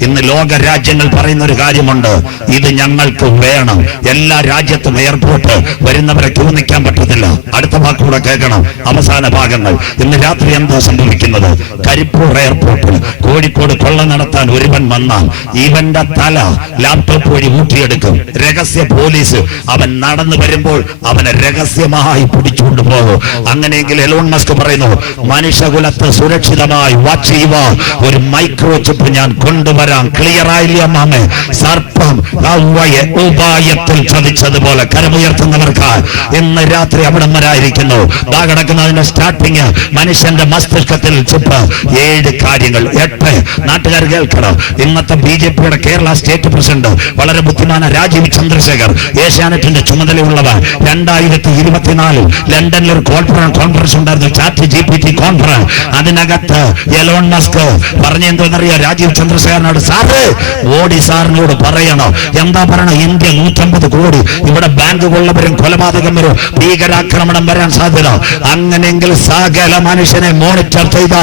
ഇന്ന് ലോക രാജ്യങ്ങൾ പറയുന്ന ഒരു കാര്യമുണ്ട്, ഇത് ഞങ്ങൾക്ക് വേണം. എല്ലാ രാജ്യത്തും എയർപോർട്ട് വരുന്നവരെ ക്യൂ നിൽക്കാൻ പറ്റത്തില്ല. അടുത്ത വാക്കുകൂടെ കേൾക്കണം. അവസാന ഭാഗങ്ങൾ. ഇന്ന് രാത്രി എന്താ സംഭവിക്കുന്നത്? കരിപ്പൂർ എയർപോർട്ടിൽ കോഴിക്കോട് കൊള്ള നടത്താൻ ഒരുവൻ വന്നാൽ ഇവന്റെ തല ലാപ്ടോപ്പ് വഴി ഊറ്റിയെടുക്കും. രഹസ്യ പോലീസ് അവൻ നടന്നു വരുമ്പോൾ അവനെ രഹസ്യമായി പിടിച്ചുകൊണ്ട് പോകും. അങ്ങനെയെങ്കിൽ എലോൺ മസ്ക് പറയുന്നു മനുഷ്യകുലത്തെ സുരക്ഷിതമായി വാച്ച് ചെയ്യുവാൻ ഒരു മൈക്രോ ചിപ്പ് ഞാൻ കൊണ്ടുവരാം. ക്ലിയർ ആയില്ല മാമേ? സർപ്പം ഹവ്വയെ ഉപായത്തിൽ ചതിച്ചതുപോലെ കരമുയർത്തുന്നവർക്ക് ഇന്ന് രാത്രി അവിടെ വരായിരിക്കുന്നു. ദാ കിടക്കുന്നതിന്റെ സ്റ്റാർട്ടിങ് മനുഷ്യന്റെ മസ്തിഷ്കത്തിൽ ചിപ്പ്. 7 കാര്യങ്ങൾ. 8 നാട്ടുകാർ കേൾക്കണം. ഇന്നത്തെ BJPയുടെ കേരള സ്റ്റേറ്റ് പ്രസിഡന്റ് വളരെ ബുദ്ധിമാന രാജീവ് ചന്ദ്രശേഖർ, ഏഷ്യാനെറ്റിന്റെ ചുമതലയുള്ളവർ, 2024 ലണ്ടനിൽ ഒരു കോൺഫറൻസ് ഉണ്ടായിരുന്നു, ചാറ്റ് GPT കോൺഫറൻസ്. അതിനകത്ത് എലോൺ മസ്ക് പറഞ്ഞെന്തോന്നറിയോ? രാജീവ് ചന്ദ്രശേഖരനോട്, സാറ് മോഡി സാറിനോട് പറയണോ? എന്താ പറയണം? ഇന്ത്യ 150 കോടി, ഇവിടെ ബാങ്ക് കൊള്ളവരും കൊലപാതകം വരും, ഭീകരാക്രമണം വരാൻ സാധ്യത. അങ്ങനെയെങ്കിൽ സകല മനുഷ്യനെ മോണിറ്റർ ചെയ്ത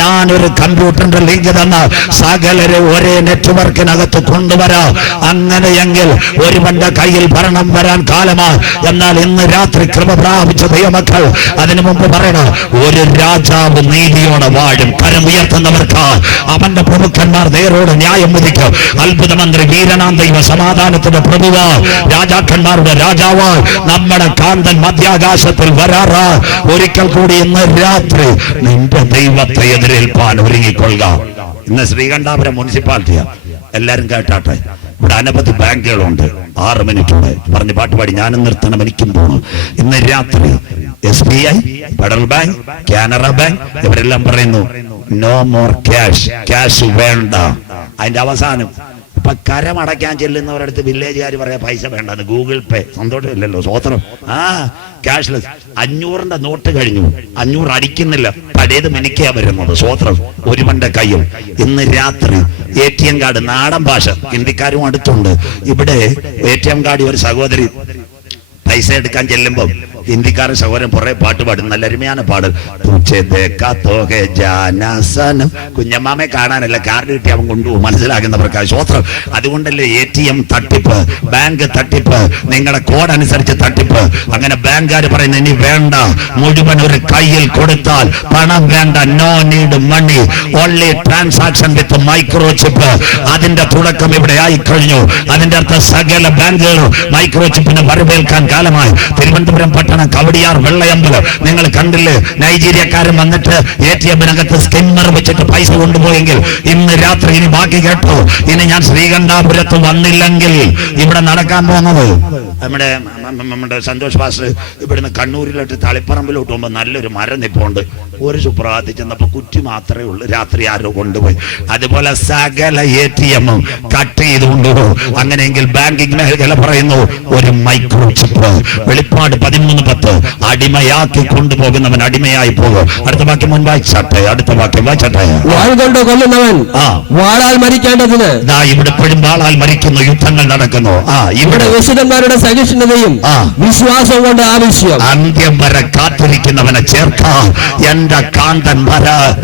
ഞാനൊരു കമ്പ്യൂട്ടറിന്റെ ലിങ്ക് തന്ന സകലരെ ഒരേ നെറ്റ്വർക്കിനകത്ത് കൊണ്ടുവരാം. അങ്ങനെയെങ്കിൽ ഒരുവന്റെ കയ്യിൽ ഭരണം വരാൻ കാലമാ. എന്നാൽ ഇന്ന് രാത്രി കൃപ പ്രാപിച്ച ദൈവമക്കൾ അതിനു മുമ്പ് പറയണം, ഒരു രാജാവ് നീതിയോടെ വാഴും. കരം ഉയർത്തുന്നവർക്ക് അവന്റെ പ്രമുഖന്മാർ നേരോട് ന്യായം വിധിക്കും. അത്ഭുത മന്ത്രി, വീരനാം ദൈവ, സമാധാനത്തിന്റെ പ്രഭുവ, രാജാക്കന്മാരുടെ രാജാവ് നമ്മുടെ കാന്തൻ മധ്യാകാശത്തിൽ വരാറാ. ഒരിക്കൽ കൂടി ഇന്ന് രാത്രി നിന്റെ ദൈവത്തെ എതിരേൽപ്പാൻ ഒരുങ്ങിക്കൊള്ളുക. ഇന്ന് ശ്രീകണ്ഠാപുരം മുനിസിപ്പാലിറ്റിയാ. എല്ലാരും കേട്ടാട്ടെ, ഇവിടെ അനവധി ബാങ്കുകളുണ്ട്. 6 മിനിറ്റോടെ പറഞ്ഞ് പാട്ടുപാടി ഞാനും നിർത്തണം, എനിക്കും പോകണം. ഇന്ന് രാത്രി SBI, federal bank, Canara bank ഇവരെല്ലാം പറയുന്നു നോ മോർ ക്യാഷ്, ക്യാഷ് വേണ്ട. അതിന്റെ അവസാനം ഇപ്പൊ കരമടയ്ക്കാൻ ചെല്ലുന്നവരടുത്ത് വില്ലേജുകാർ പറയാ പൈസ വേണ്ടെന്ന്, ഗൂഗിൾ പേ. സന്തോഷമില്ലല്ലോ, സ്വോത്രം. ക്യാഷ്ലെസ്. 500ന്റെ നോട്ട് കഴിഞ്ഞു, 500 അടിക്കുന്നില്ല, പഴയത് മിനിക്കാ വരുന്നത്. സ്വോത്രം ഒരുവന്റെ കയ്യിൽ. ഇന്ന് രാത്രി ATM കാർഡ്, നാടൻ ഭാഷ, ഹിന്ദിക്കാരും അടുത്തുണ്ട്. ഇവിടെ ATM കാർഡ് ഒരു സഹോദരി പൈസ എടുക്കാൻ ചെല്ലുമ്പോ ഹിന്ദിക്കാരൻ സഹോദരൻ കുറെ പാട്ട് പാടും, നല്ല അരുമയാണ് പാടൽ. കുഞ്ഞമ്മാമെ കാണാനല്ല, കാർഡ് കിട്ടി അവൻ കൊണ്ടുപോകും, മനസ്സിലാകുന്നവർക്ക് സ്വോത്രം. അതുകൊണ്ടല്ലേ ATM തട്ടിപ്പ്, ബാങ്ക് തട്ടിപ്പ്, നിങ്ങളുടെ കോഡ് അനുസരിച്ച് തട്ടിപ്പ്. അങ്ങനെ ബാങ്കുകാർ പറയുന്നത് ഇനി വേണ്ട, മുഴുവൻ ഒരു കയ്യിൽ കൊടുത്താൽ പണം വേണ്ട, no need money, only transaction with micro chip. അതിന്റെ തുടക്കം ഇവിടെ ആയി കഴിഞ്ഞു. അതിന്റെ അർത്ഥം സകല ബാങ്കുകളും മൈക്രോ ചിപ്പിന് വരവേൽക്കാൻ കാലമായി. തിരുവനന്തപുരം പട്ടണം കവടിയാർ വെള്ളയമ്പലം നിങ്ങൾ കണ്ടില്ലേ? നൈജീരിയക്കാരൻ വന്നിട്ട് ATM-നകത്ത് സ്കിമ്മർ വെച്ചിട്ട് പൈസ കൊണ്ടുപോയെങ്കിൽ ഇന്ന് രാത്രി ഇനി ബാക്കി കേട്ടോ. ഇനി ഞാൻ ശ്രീകണ്ഠാപുരത്ത് വന്നില്ലെങ്കിൽ ഇവിടെ നടക്കാൻ പോകുന്നത് നമ്മുടെ സന്തോഷ് പാസ്റ്റർ ഇവിടുന്ന് കണ്ണൂരിലോട്ട് തളിപ്പറമ്പിലോട്ട് പോകുമ്പോൾ നല്ലൊരു മരം നിപ്പുണ്ട്. ഒരു സുപ്രഭാതത്തിൽ ചെന്നപ്പോ കുറ്റി മാത്രമേ ഉള്ളൂ, രാത്രി ആരോ കൊണ്ടുപോയി. അതുപോലെ സകല ATM-ഉം കട്ട് ചെയ്ത് കൊണ്ടുപോകും. അങ്ങനെയെങ്കിൽ ബാങ്കിങ് മേഖല പറയുന്നു ഒരു മൈക്രോ ചിപ്പ്. വെളിപ്പാട് 13:10 അടിമയാക്കി കൊണ്ടുപോകുന്നവൻ അടിമയായി പോകും. അടുത്ത വാക്യം മുൻ വായിച്ചട്ടെ, അടുത്ത വാക്യം വായിച്ചട്ടെ. വാൾ കൊണ്ട് കൊല്ലുന്നവൻ വാളാൽ മരിക്കേണ്ടതിന്. ഇവിടെ എപ്പോഴും വാളാൽ മരിക്കുന്നു, യുദ്ധങ്ങൾ നടക്കുന്നു. ഇവിടെ വിശുദ്ധന്മാരുടെ സഹിഷ്ണുതയും വിശ്വാസം കൊണ്ട് ആവശ്യം. അന്ത്യം വരെ കാത്തിരിക്കുന്നവനെ ചേർക്കാം. എന്റെ കാന്തൻ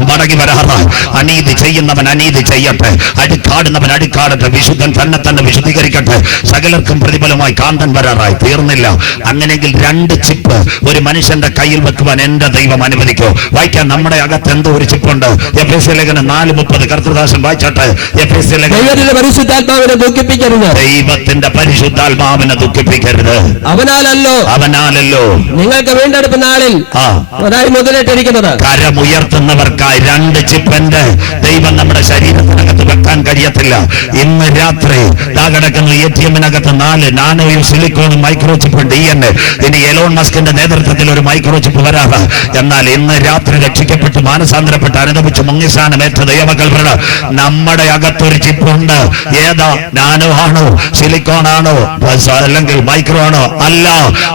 മടങ്ങി വരാറായി. അനീതി ചെയ്യുന്നവൻ അനീതി ചെയ്യട്ടെ, അടുക്കാടുന്നവൻ അടുക്കാടട്ടെ, വിശുദ്ധൻ തന്നെ വിശുദ്ധീകരിക്കട്ടെ. സകലർക്കും പ്രതിഫലമായി കാന്തൻ വരാറായി. തീർന്നില്ല. അങ്ങനെയെങ്കിൽ 2 ചിപ്പ് ഒരു മനുഷ്യന്റെ കയ്യിൽ വെക്കുവാൻ എന്റെ ദൈവം അനുവദിക്കൂ. വായിക്കാൻ നമ്മുടെ അകത്ത് എന്തോ ഒരു ചിപ്പുണ്ട്. എഫെസ്യ ലേഖനം 4:30 കർത്തൃദാസൻ വായിച്ചട്ടെ. എഫെസ്യ ലേഖനം ദൈവത്തിന്റെ പരിശുദ്ധാത്മാവിനെ ദുഃഖിപ്പിക്കരുത്. ദൈവത്തിന്റെ പരിശുദ്ധാത്മാവിനെ ദുഃഖിപ്പിക്കരുത്. അവനാലല്ലോ നിങ്ങൾക്ക് വീണ്ടെടുപ്പ് നാളിൽ അതായത് മുതലിട്ടിരിക്കുന്നത്. കരമുയർത്തുന്നവർക്കായി 2 ചിപ്പന്റെ ദൈവം നമ്മുടെ ശരീരത്തിനകത്ത് വെക്കാൻ കഴിയത്തില്ല. ഇന്ന് രാത്രി കിടക്കുന്ന ATM-നകത്ത് 4 നാനോയും സിലിക്കോണും മൈക്രോ ചിപ്പ് DNA. ഇനി എലോൺ മസ്കിന്റെ നേതൃത്വത്തിൽ ഒരു മൈക്രോ ചിപ്പ് വരാറ്. എന്നാൽ ഇന്ന് രാത്രി രക്ഷിക്കപ്പെട്ട് മാനസാന്തരപ്പെട്ട് അനുദപിച്ച് മുങ്ങിസ്ഥാനമേറ്റ ദൈവമക്കൾ നമ്മുടെ അകത്തൊരു ചിപ്പുണ്ട്. ഏതാ? നാനോ ആണോ, സിലിക്കോൺ ആണോ, അല്ലെങ്കിൽ മൈക്രോ ആണോ? അല്ല,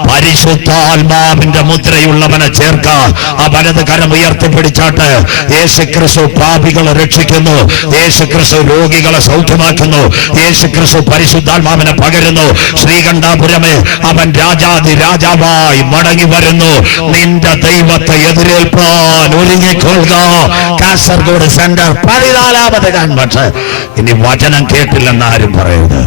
പരിശുദ്ധാത്മാവിന്റെ മുദ്രയുള്ളവനെ ചേർക്കാം. ആ വലത് കരം ഉയർത്തിപ്പിടിച്ചാട്ട് യേശുക്രിസ്തു പാപികളെ രക്ഷിക്കുന്നു, യേശുക്രിസ്തു രോഗികളെ സൗഖ്യമാക്കുന്നു, യേശുക്രിസ്തു പരിശുദ്ധാത്മാവിനെ പകരുന്നു. ശ്രീകണ്ഠാപുരമേ, അവൻ രാജാതി രാജാവായി മടങ്ങി വരുന്നു. നിന്റെ ദൈവത്തെ എതിരേൽപ്പാൻ ഒരുങ്ങിക്കൊള്ളുക. കാസർഗോഡ് സെന്റർ 14ാമത് കൺവെൻഷൻ. ഇനി വചനം കേട്ടില്ലെന്ന് ആരും പറയരുത്.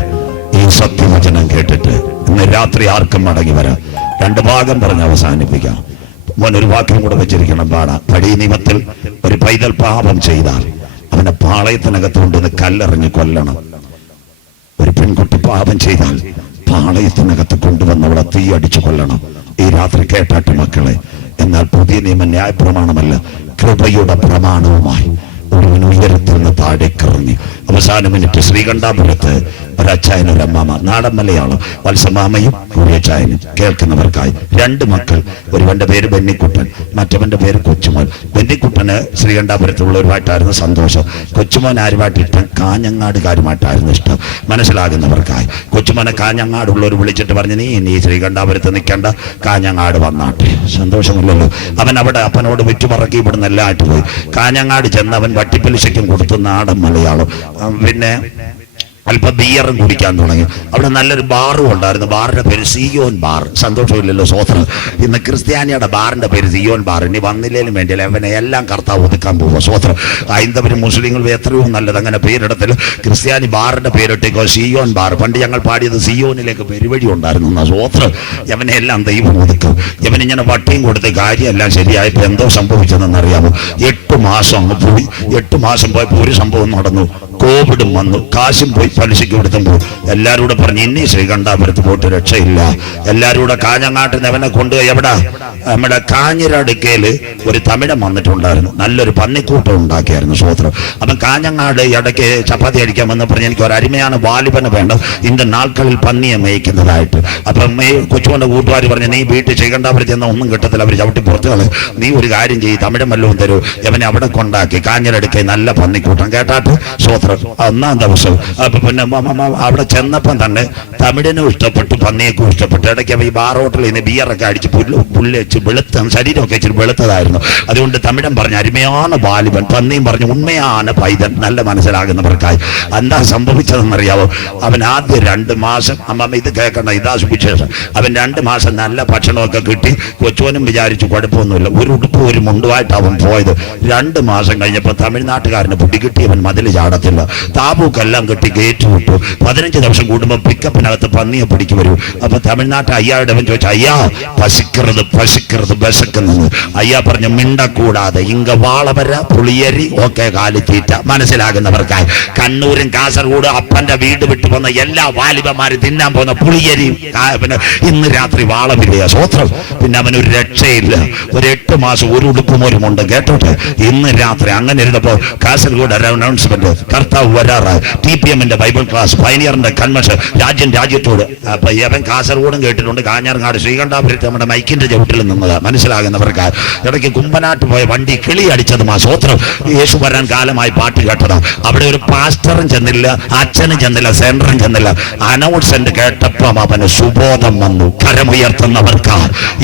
ഈ സത്യവചനം കേട്ടിട്ട് ഇന്ന് രാത്രി ആർക്കും മടങ്ങി വരാം. 2 ഭാഗം പറഞ്ഞ് അവസാനിപ്പിക്കാം. ഒരു വാക്യം കൂടെ വെച്ചിരിക്കണം. പഴയ നിയമത്തിൽ ഒരു പൈതൽ പാപം ചെയ്താൽ അവനെ പാളയത്തിനകത്ത് കൊണ്ടുവന്ന് കല്ലെറിഞ്ഞ് കൊല്ലണം. ഒരു പെൺകുട്ടി പാപം ചെയ്താൽ പാളയത്തിനകത്ത് കൊണ്ടുവന്നവളെ തീയടിച്ചു കൊല്ലണം. ഈ രാത്രി കേട്ടാട്ട് മക്കളെ. എന്നാൽ പുതിയ നിയമ ന്യായപ്രമാണമല്ല, കൃപയുടെ പ്രമാണവുമായി ഒരുവൻ ഉയരത്തിൽ നിന്ന് താഴേക്കിറങ്ങി. അവസാന മിനിറ്റ് ശ്രീകണ്ഠാപുരത്ത് ഒരച്ചായനും ഒരമ്മാമ, നാടൻ മലയാളം, വത്സമാമയും കുറിയച്ചായനും കേൾക്കുന്നവർക്കായി 2 മക്കൾ. ഒരുവന്റെ പേര് ബെന്നിക്കുട്ടൻ, മറ്റവന്റെ പേര് കൊച്ചുമോൻ. ബെന്നിക്കുട്ടന് ശ്രീകണ്ഠാപുരത്തുള്ളവരുമായിട്ടായിരുന്നു സന്തോഷം. കൊച്ചുമോൻ ആരുമായിട്ട് ഇഷ്ടം? കാഞ്ഞങ്ങാടുകാരുമായിട്ടായിരുന്നു ഇഷ്ടം. മനസ്സിലാകുന്നവർക്കായി കൊച്ചുമോനെ കാഞ്ഞങ്ങാടുള്ളവർ വിളിച്ചിട്ട് പറഞ്ഞു, നീ ശ്രീകണ്ഠാപുരത്ത് നിൽക്കേണ്ട, കാഞ്ഞങ്ങാട് വന്നാട്ടെ. സന്തോഷമില്ലല്ലോ. അവൻ അവിടെ അപ്പനോട് വിറ്റുമറക്കി ഇവിടുന്ന് എല്ലായിട്ട് പോയി. കാഞ്ഞങ്ങാട് ചെന്ന് അവൻ വട്ടിപ്പലിശയ്ക്കും കൊടുത്തു, നാടൻ മലയാളം. പിന്നെ അല്പം ബിയറും കുടിക്കാൻ തുടങ്ങി. അവിടെ നല്ലൊരു ബാറും ഉണ്ടായിരുന്നു. ബാറിന്റെ പേര് സിയോൻ ബാർ. സന്തോഷമില്ലല്ലോ സ്വോത്രം. ഇന്ന് ക്രിസ്ത്യാനിയുടെ ബാറിന്റെ പേര് സിയോൻ ബാർ. ഇനി വന്നില്ലേലും വേണ്ടിയില്ല, അവനെ എല്ലാം കർത്താവ് ഒതുക്കാൻ പോകുക. സ്വോത്രം. ഹൈന്ദവരും മുസ്ലിങ്ങളും എത്രയോ നല്ലത്, അങ്ങനെ പേരിടത്തിൽ ക്രിസ്ത്യാനി ബാറിന്റെ പേരിട്ടേക്കോ സിയോൻ ബാർ. പണ്ട് ഞങ്ങൾ പാടിയത് സിയോനിലേക്ക് പെരുവഴി ഉണ്ടായിരുന്നു എന്നാ. സ്വോത്രം. അവനെ എല്ലാം ദൈവം ഒതുക്കും. ഇവനിങ്ങനെ വട്ടിയും കൊടുത്ത് കാര്യമെല്ലാം ശരിയായപ്പോൾ എന്തോ സംഭവിച്ചതെന്നറിയാമോ? 8 മാസം അങ്ങ് പോയി. 8 മാസം പോയപ്പോൾ ഒരു സംഭവം നടന്നു. കോവിഡും വന്നു, കാശും പോയി, പലിശയ്ക്ക് കൊടുത്തും പോയി. എല്ലാവരും കൂടെ പറഞ്ഞു ഇനി ശ്രീകണ്ഠാപുരത്ത് പോയിട്ട് രക്ഷയില്ല. എല്ലാവരും കൂടെ കാഞ്ഞങ്ങാട്ട് അവനെ കൊണ്ടുപോയി. എവിടെ? നമ്മുടെ കാഞ്ഞിരടുക്കയില് ഒരു തമിഴൻ വന്നിട്ടുണ്ടായിരുന്നു. നല്ലൊരു പന്നിക്കൂട്ടം ഉണ്ടാക്കിയായിരുന്നു. സ്വോത്രം. അപ്പം കാഞ്ഞങ്ങാട് ഇടയ്ക്ക് ചപ്പാത്തി അടിക്കാൻ വന്ന് പറഞ്ഞ് എനിക്ക് ഒരു അരുമയാണ് വാലിബന് വേണം, ഇന്ന നാൾക്കളിൽ പന്നിയെ മേയ്ക്കുന്നതായിട്ട്. അപ്പം കൊച്ചുകൊണ്ട് കൂട്ടുകാർ പറഞ്ഞു നീ വീട്ടിൽ ശ്രീകണ്ഠാപുരത്ത് ചെന്നാൽ ഒന്നും കിട്ടത്തില്ല, അവർ ചവിട്ടി പുറത്ത് കളയും, നീ ഒരു കാര്യം ചെയ്യും, തമിഴൻ വല്ലതും തരൂ. അവനെ അവിടെ കൊണ്ടാക്കി. കാഞ്ഞിരടുക്കയിൽ നല്ല പന്നിക്കൂട്ടം കേട്ടാട്ട്. സ്വോത്രം. 1-ാം ദിവസം അപ്പൊ പിന്നെ അവിടെ ചെന്നപ്പം തന്നെ തമിഴിനും ഇഷ്ടപ്പെട്ടു, പന്നിയേക്കും ഇഷ്ടപ്പെട്ടു. ഇടയ്ക്ക് ഈ ബാർ ഹോട്ടലിൽ നിന്ന് ബിയറൊക്കെ അടിച്ച് പുല്ല് വെളുത്ത ശരീരമൊക്കെ ഇച്ചിരി വെളുത്തതായിരുന്നു. അതുകൊണ്ട് തമിഴൻ പറഞ്ഞു അരുമയാണ് വാലിബൻ, പന്നിയും പറഞ്ഞു ഉണ്മയാണ് പൈതൻ. നല്ല മനസ്സിലാകുന്നവർക്കായി. എന്താ സംഭവിച്ചതെന്നറിയാവോ? അവൻ ആദ്യം 2 മാസം, അമ്മ ഇത് കേൾക്കണ്ട, ഇതാ സുവിശേഷം. അവൻ 2 മാസം നല്ല ഭക്ഷണമൊക്കെ കിട്ടി. കൊച്ചുവനും വിചാരിച്ചു കുഴപ്പമൊന്നുമില്ല. ഒരു ഉടുപ്പ് ഒരു മുണ്ടുമായിട്ട് അവൻ പോയത്. 2 മാസം കഴിഞ്ഞപ്പോൾ തമിഴ്നാട്ടുകാരന് പുടി കിട്ടി. അവൻ മതിൽ ചാടത്തില്ല. താബൂക്കെല്ലാം കെട്ടി ഗേറ്റ് വിട്ടു. 15 ദിവസം കൂടുമ്പോൾ പിക്കപ്പിനകത്ത് പന്നിയെ പിടിക്ക് വരൂ. അപ്പൊ തമിഴ്നാട്ടിൽ അയ്യായുടെ അവൻ ചോദിച്ചു അയ്യാ പശിക്കരുത് പശിക്കരുത് വിശക്കുന്നത്. അയ്യാ പറഞ്ഞു മിണ്ടക്കൂടാതെ ഇങ്ക വാളവര പുളിയരി ഒക്കെ കാലിത്തീറ്റ. മനസ്സിലാകുന്നവർക്കായി. കണ്ണൂരും കാസർഗോഡ് അപ്പന്റെ വീട് വിട്ടു വന്ന എല്ലാ വാലിബന്മാരും തിന്നാൻ പോകുന്ന പുളിയരി. പിന്നെ ഇന്ന് രാത്രി വാളമില്ല. സ്വോത്രം. പിന്നെ അവനൊരു രക്ഷയില്ല. ഒരു 8 മാസം ഒരു ഉടുപ്പും ഒരു മുണ്ട്. കേട്ടോട്ടെ. ഇന്ന് രാത്രി അങ്ങനെ ഇരുന്നപ്പോ കാസർഗോഡ് അനൗൺസ്മെന്റ്, കർത്താവ് വരാറായി. TPM-ന്റെ ബൈബിൾ ക്ലാസ്, പൈനിയറിന്റെ കൺവെൻഷൻ, രാജ്യത്തോട്. അപ്പൊ അവൻ കാസർഗോഡും കേട്ടിട്ടുണ്ട്, കാഞ്ഞാർകാട് ശ്രീകണ്ഠാപുരത്ത് നമ്മുടെ മൈക്കിന്റെ ചവിട്ടിൽ നിന്നതാ. മനസ്സിലാകുന്നവർക്ക്. ഇടയ്ക്ക് കുമ്പനാട്ട് പോയ വണ്ടി കിളി അടിച്ചതുമാ. സ്വോത്രം. യേശു വരാൻ കാലമായി പാട്ട് കേട്ടതാ. അവിടെ ഒരു പാസ്റ്ററും ചെന്നില്ല, അച്ഛനും ചെന്നില്ല, സെന്ററും ചെന്നില്ല. അനൗൺസ്മെന്റ് കേട്ടപ്പം അവന് സുബോധം വന്നു. കരമുയർത്തുന്നവർക്കാ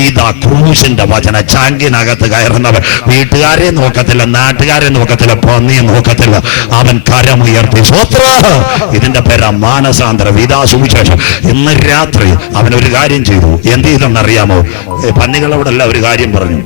ഇതാ ക്രൂശിന്റെ വചന. ചാങ്കിനകത്ത് കയറുന്നവൻ വീട്ടുകാരെ നോക്കത്തില്ല, നാട്ടുകാരെ നോക്കത്തില്ല, പന്നിയെ നോക്കത്തില്ല. അവൻ കരമുയർത്തി. സ്വോത്ര. ഇതിന്റെ പേരാ മാനസാന്തരം. ഇതാ സുവിശേഷം. ഇന്ന് രാത്രി അവനൊരു കാര്യം ചെയ്തു. എന്ത് ചെയ്തെന്നറിയാമോ? പന്നികളോടല്ല ഒരു കാര്യം പറഞ്ഞു.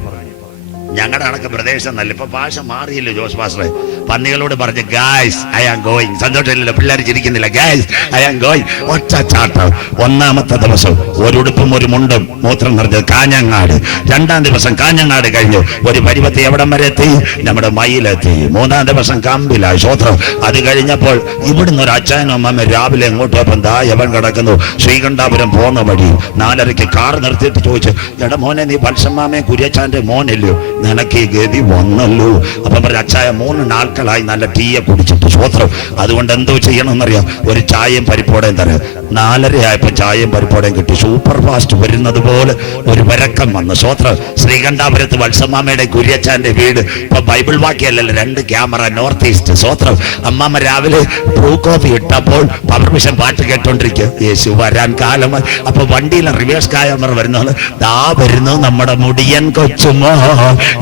ഞങ്ങളുടെ കണക്ക് പ്രദേശം നല്ല. ഇപ്പൊ ഭാഷ മാറിയില്ല ജോസ് പാസ്റ്ററെ. പന്നികളോട് പറഞ്ഞു ഗായ്സ് ഐ ആം ഗോയിങ്. സന്തോഷമില്ലല്ലോ, പിള്ളേർ ചിരിക്കുന്നില്ല. Guys I am going. ഒറ്റ ചാട്ടം. 1-ാമത്തെ ദിവസം ഒരു ഉടുപ്പും ഒരു മുണ്ടും മൂത്രം നിറഞ്ഞത് കാഞ്ഞങ്ങാട്. 2-ാം ദിവസം കാഞ്ഞങ്ങാട് കഴിഞ്ഞു. ഒരു പരിവത്തി എവിടം വരെ എത്തി? നമ്മുടെ മയിലെത്തി. 3-ാം ദിവസം കമ്പിലായി. സ്വോത്രം. അത് കഴിഞ്ഞപ്പോൾ ഇവിടുന്ന് ഒരു അച്ഛനും അമ്മ രാവിലെ എങ്ങോട്ട് പോയപ്പോൾ ദാ യവൻ കിടക്കുന്നു. ശ്രീകണ്ഠാപുരം പോകുന്ന വഴി 4:30 കാർ നിർത്തിയിട്ട് ചോദിച്ചു എടാ മോനെ നീ പത്സമ്മാമേ കുര്യച്ചാന്റെ മോനല്ലോ, നിനക്ക് ഈ ഗതി വന്നല്ലോ. അപ്പൊ പറഞ്ഞ അച്ചായ 3 നാൾക്കളായി നല്ല ടീയെ കുടിച്ചിട്ട്. സ്വോത്രം. അതുകൊണ്ട് എന്തോ ചെയ്യണമെന്നറിയാം? ഒരു ചായയും പരിപ്പോടേയും തരാം. 4:30 ആയപ്പോ ചായയും പരിപ്പോടേയും കിട്ടി. സൂപ്പർ ഫാസ്റ്റ് വരുന്നത് പോലെ ഒരു വരക്കം വന്നു. സ്വോത്രം. ശ്രീകണ്ഠാപുരത്ത് വത്സമ്മാമയുടെ കുര്യച്ചാന്റെ വീട്. ഇപ്പൊ ബൈബിൾ വാക്യല്ലല്ലോ, 2 ക്യാമറ നോർത്ത് ഈസ്റ്റ്. സ്വോത്രം. അമ്മാമ്മ രാവിലെ ബ്രൂ കോഫി ഇട്ടപ്പോൾ പവർ മിഷൻ പാട്ട് കേട്ടോണ്ടിരിക്കും. യേശു വരാൻ കാലമായി. അപ്പൊ വണ്ടിയിലെ റിവേഴ്സ് ക്യാമറ വരുന്നത് ദാ വരുന്നു നമ്മുടെ മുടിയൻ കൊച്ചുമോ.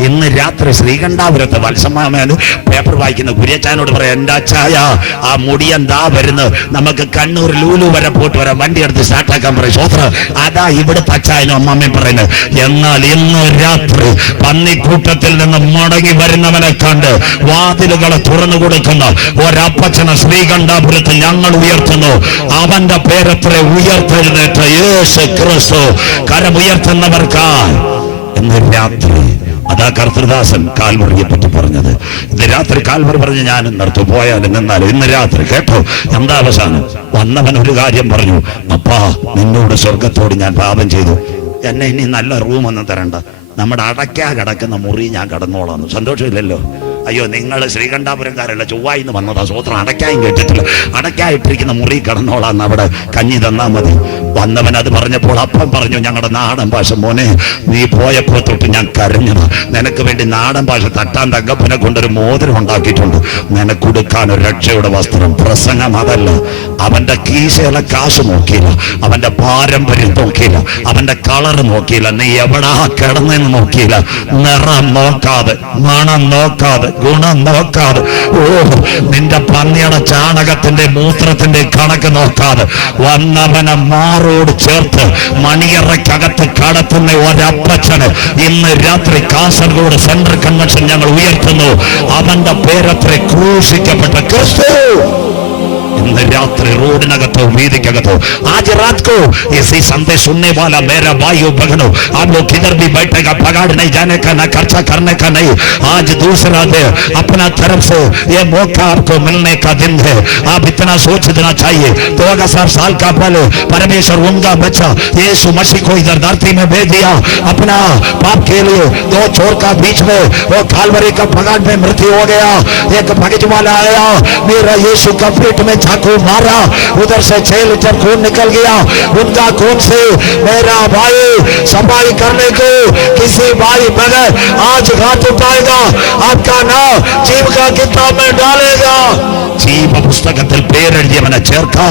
ഇന്ന് രാത്രി ശ്രീകണ്ഠാപുരത്ത് വത്സമ്മാമേന് പേപ്പർ വായിക്കുന്ന കുര്യച്ചാനോട് പറയാം എന്റെ അച്ചായ ആ മുടിയൻ ദാ വരുന്നു, നമുക്ക് കണ്ണൂർ ലൂലു വരെ പോയിട്ട് വരാം, വണ്ടി എടുത്ത് സ്റ്റാർട്ടാക്കാൻ പറയും. സ്വോത്രം. അതാ ഇവിടുത്തെ അച്ചായനും അമ്മമ്മയും പറയുന്നത്. എന്നാൽ ഇന്ന് രാത്രി പന്നിക്കൂട്ടത്തിൽ നിന്ന് മടങ്ങി വരുന്നവനെ കണ്ട് വാതിലുകളെ തുറന്നു കൊടുക്കുന്ന ഒരപ്പച്ചനെ ശ്രീകണ്ഠാപുരത്ത് ഞങ്ങൾ ഉയർത്തുന്നു. അവന്റെ പേരത്ര ഉയർത്തെഴുന്നേറ്റ യേശു ക്രിസ്തു. കരമുയർത്തുന്നവർക്കായി ഇന്ന് രാത്രി. അതാ കർത്തൃദാസൻ കാൽവറിയെ പറ്റി പറഞ്ഞത്. ഇന്ന് രാത്രി കാൽവറി പറഞ്ഞ് ഞാനും നിർത്തു പോയാലും നിന്നാലും. ഇന്ന് രാത്രി കേട്ടോ എന്താ അവസാനം? വന്നവൻ ഒരു കാര്യം പറഞ്ഞു. അപ്പാ നിന്നോട് സ്വർഗത്തോട് ഞാൻ പാപം ചെയ്തു, എന്നെ ഇനി നല്ല റൂമൊന്നും തരണ്ട, നമ്മുടെ അടയ്ക്കാ കിടക്കുന്ന മുറി ഞാൻ കടന്നോളാന്ന്. സന്തോഷമില്ലല്ലോ. അയ്യോ നിങ്ങൾ ശ്രീകണ്ഠാപുരംകാരല്ല, ചൊവ്വായിന്ന് വന്നതാ. സ്വോത്രം. അടയ്ക്കായും കേട്ടിട്ടില്ല. അടയ്ക്കായിട്ടിരിക്കുന്ന മുറി കടന്നോളാന്ന്, അവിടെ കഞ്ഞി തന്നാ മതി. വന്നവൻ അത് പറഞ്ഞപ്പോൾ അപ്പം പറഞ്ഞു ഞങ്ങളുടെ നാടൻ ഭാഷ. മോനെ നീ പോയപ്പോ തൊട്ട് ഞാൻ കരഞ്ഞതാ. നിനക്ക് വേണ്ടി നാടൻ ഭാഷ തട്ടാൻ തങ്കപ്പനെ കൊണ്ടൊരു മോതിരം ഉണ്ടാക്കിയിട്ടുണ്ട്. നിനക്കൊടുക്കാൻ ഒരു രക്ഷയുടെ വസ്ത്രം. പ്രസംഗം അതല്ല. അവന്റെ കീശയിലെ കാശ് നോക്കിയില്ല, അവന്റെ പാരമ്പര്യം നോക്കിയില്ല, അവന്റെ കളർ നോക്കിയില്ല, നീ എവിടാ കിടന്നെന്ന് നോക്കിയില്ല, നിറം നോക്കാതെ, മണം നോക്കാതെ, ഗുണം നോക്കാതെ, നിന്റെ പന്നിയുടെ ചാണകത്തിന്റെ മൂത്രത്തിന്റെ കണക്ക് നോക്കാതെ വന്നവനെ മാറോട് ചേർത്ത് മണിയറയ്ക്കകത്ത് കടത്തുന്ന ഒരപ്പച്ചന് ഇന്ന് രാത്രി കാസർഗോഡ് സെൻട്രൽ കൺവെൻഷൻ ഞങ്ങൾ ഉയർത്തുന്നു. അവന്റെ പേരത്ര ക്രൂശിക്കപ്പെട്ട ക്രിസ്തു इन्न रात्रि रोडनगतो वेदिकगतो आज रात को इसी संदेश सुनने वाला मेरा भाइयों बहनों, आप लोग किधर भी बैठेगा, पगार नहीं जाने का, ना खर्चा करने का नहीं। आज दूसरा दिन अपना तरफ से ये मौका आपको मिलने का दिन है। आप इतना सोच देना चाहिए 2000 साल का पहले परमेश्वर उनका बच्चा यीशु मसीह को इधर धरती में भेज दिया अपना पाप के लिए। दो चोर का बीच में वो कालवरी का पगार में मृत्यु हो गया। एक भगत वाला आया, मेरा यीशु का पेट में चाकू मारा, उधर से 6 लीटर खून निकल गया। उनका खून से मेरा भाई सफाई करने को किसी भाई बगैर आज हाथ उठाएगा, आपका नाम जीव का किताब में डालेगा। ജീവ പുസ്തകത്തിൽ പേരെഴുതിയവനെ ചേർക്കാ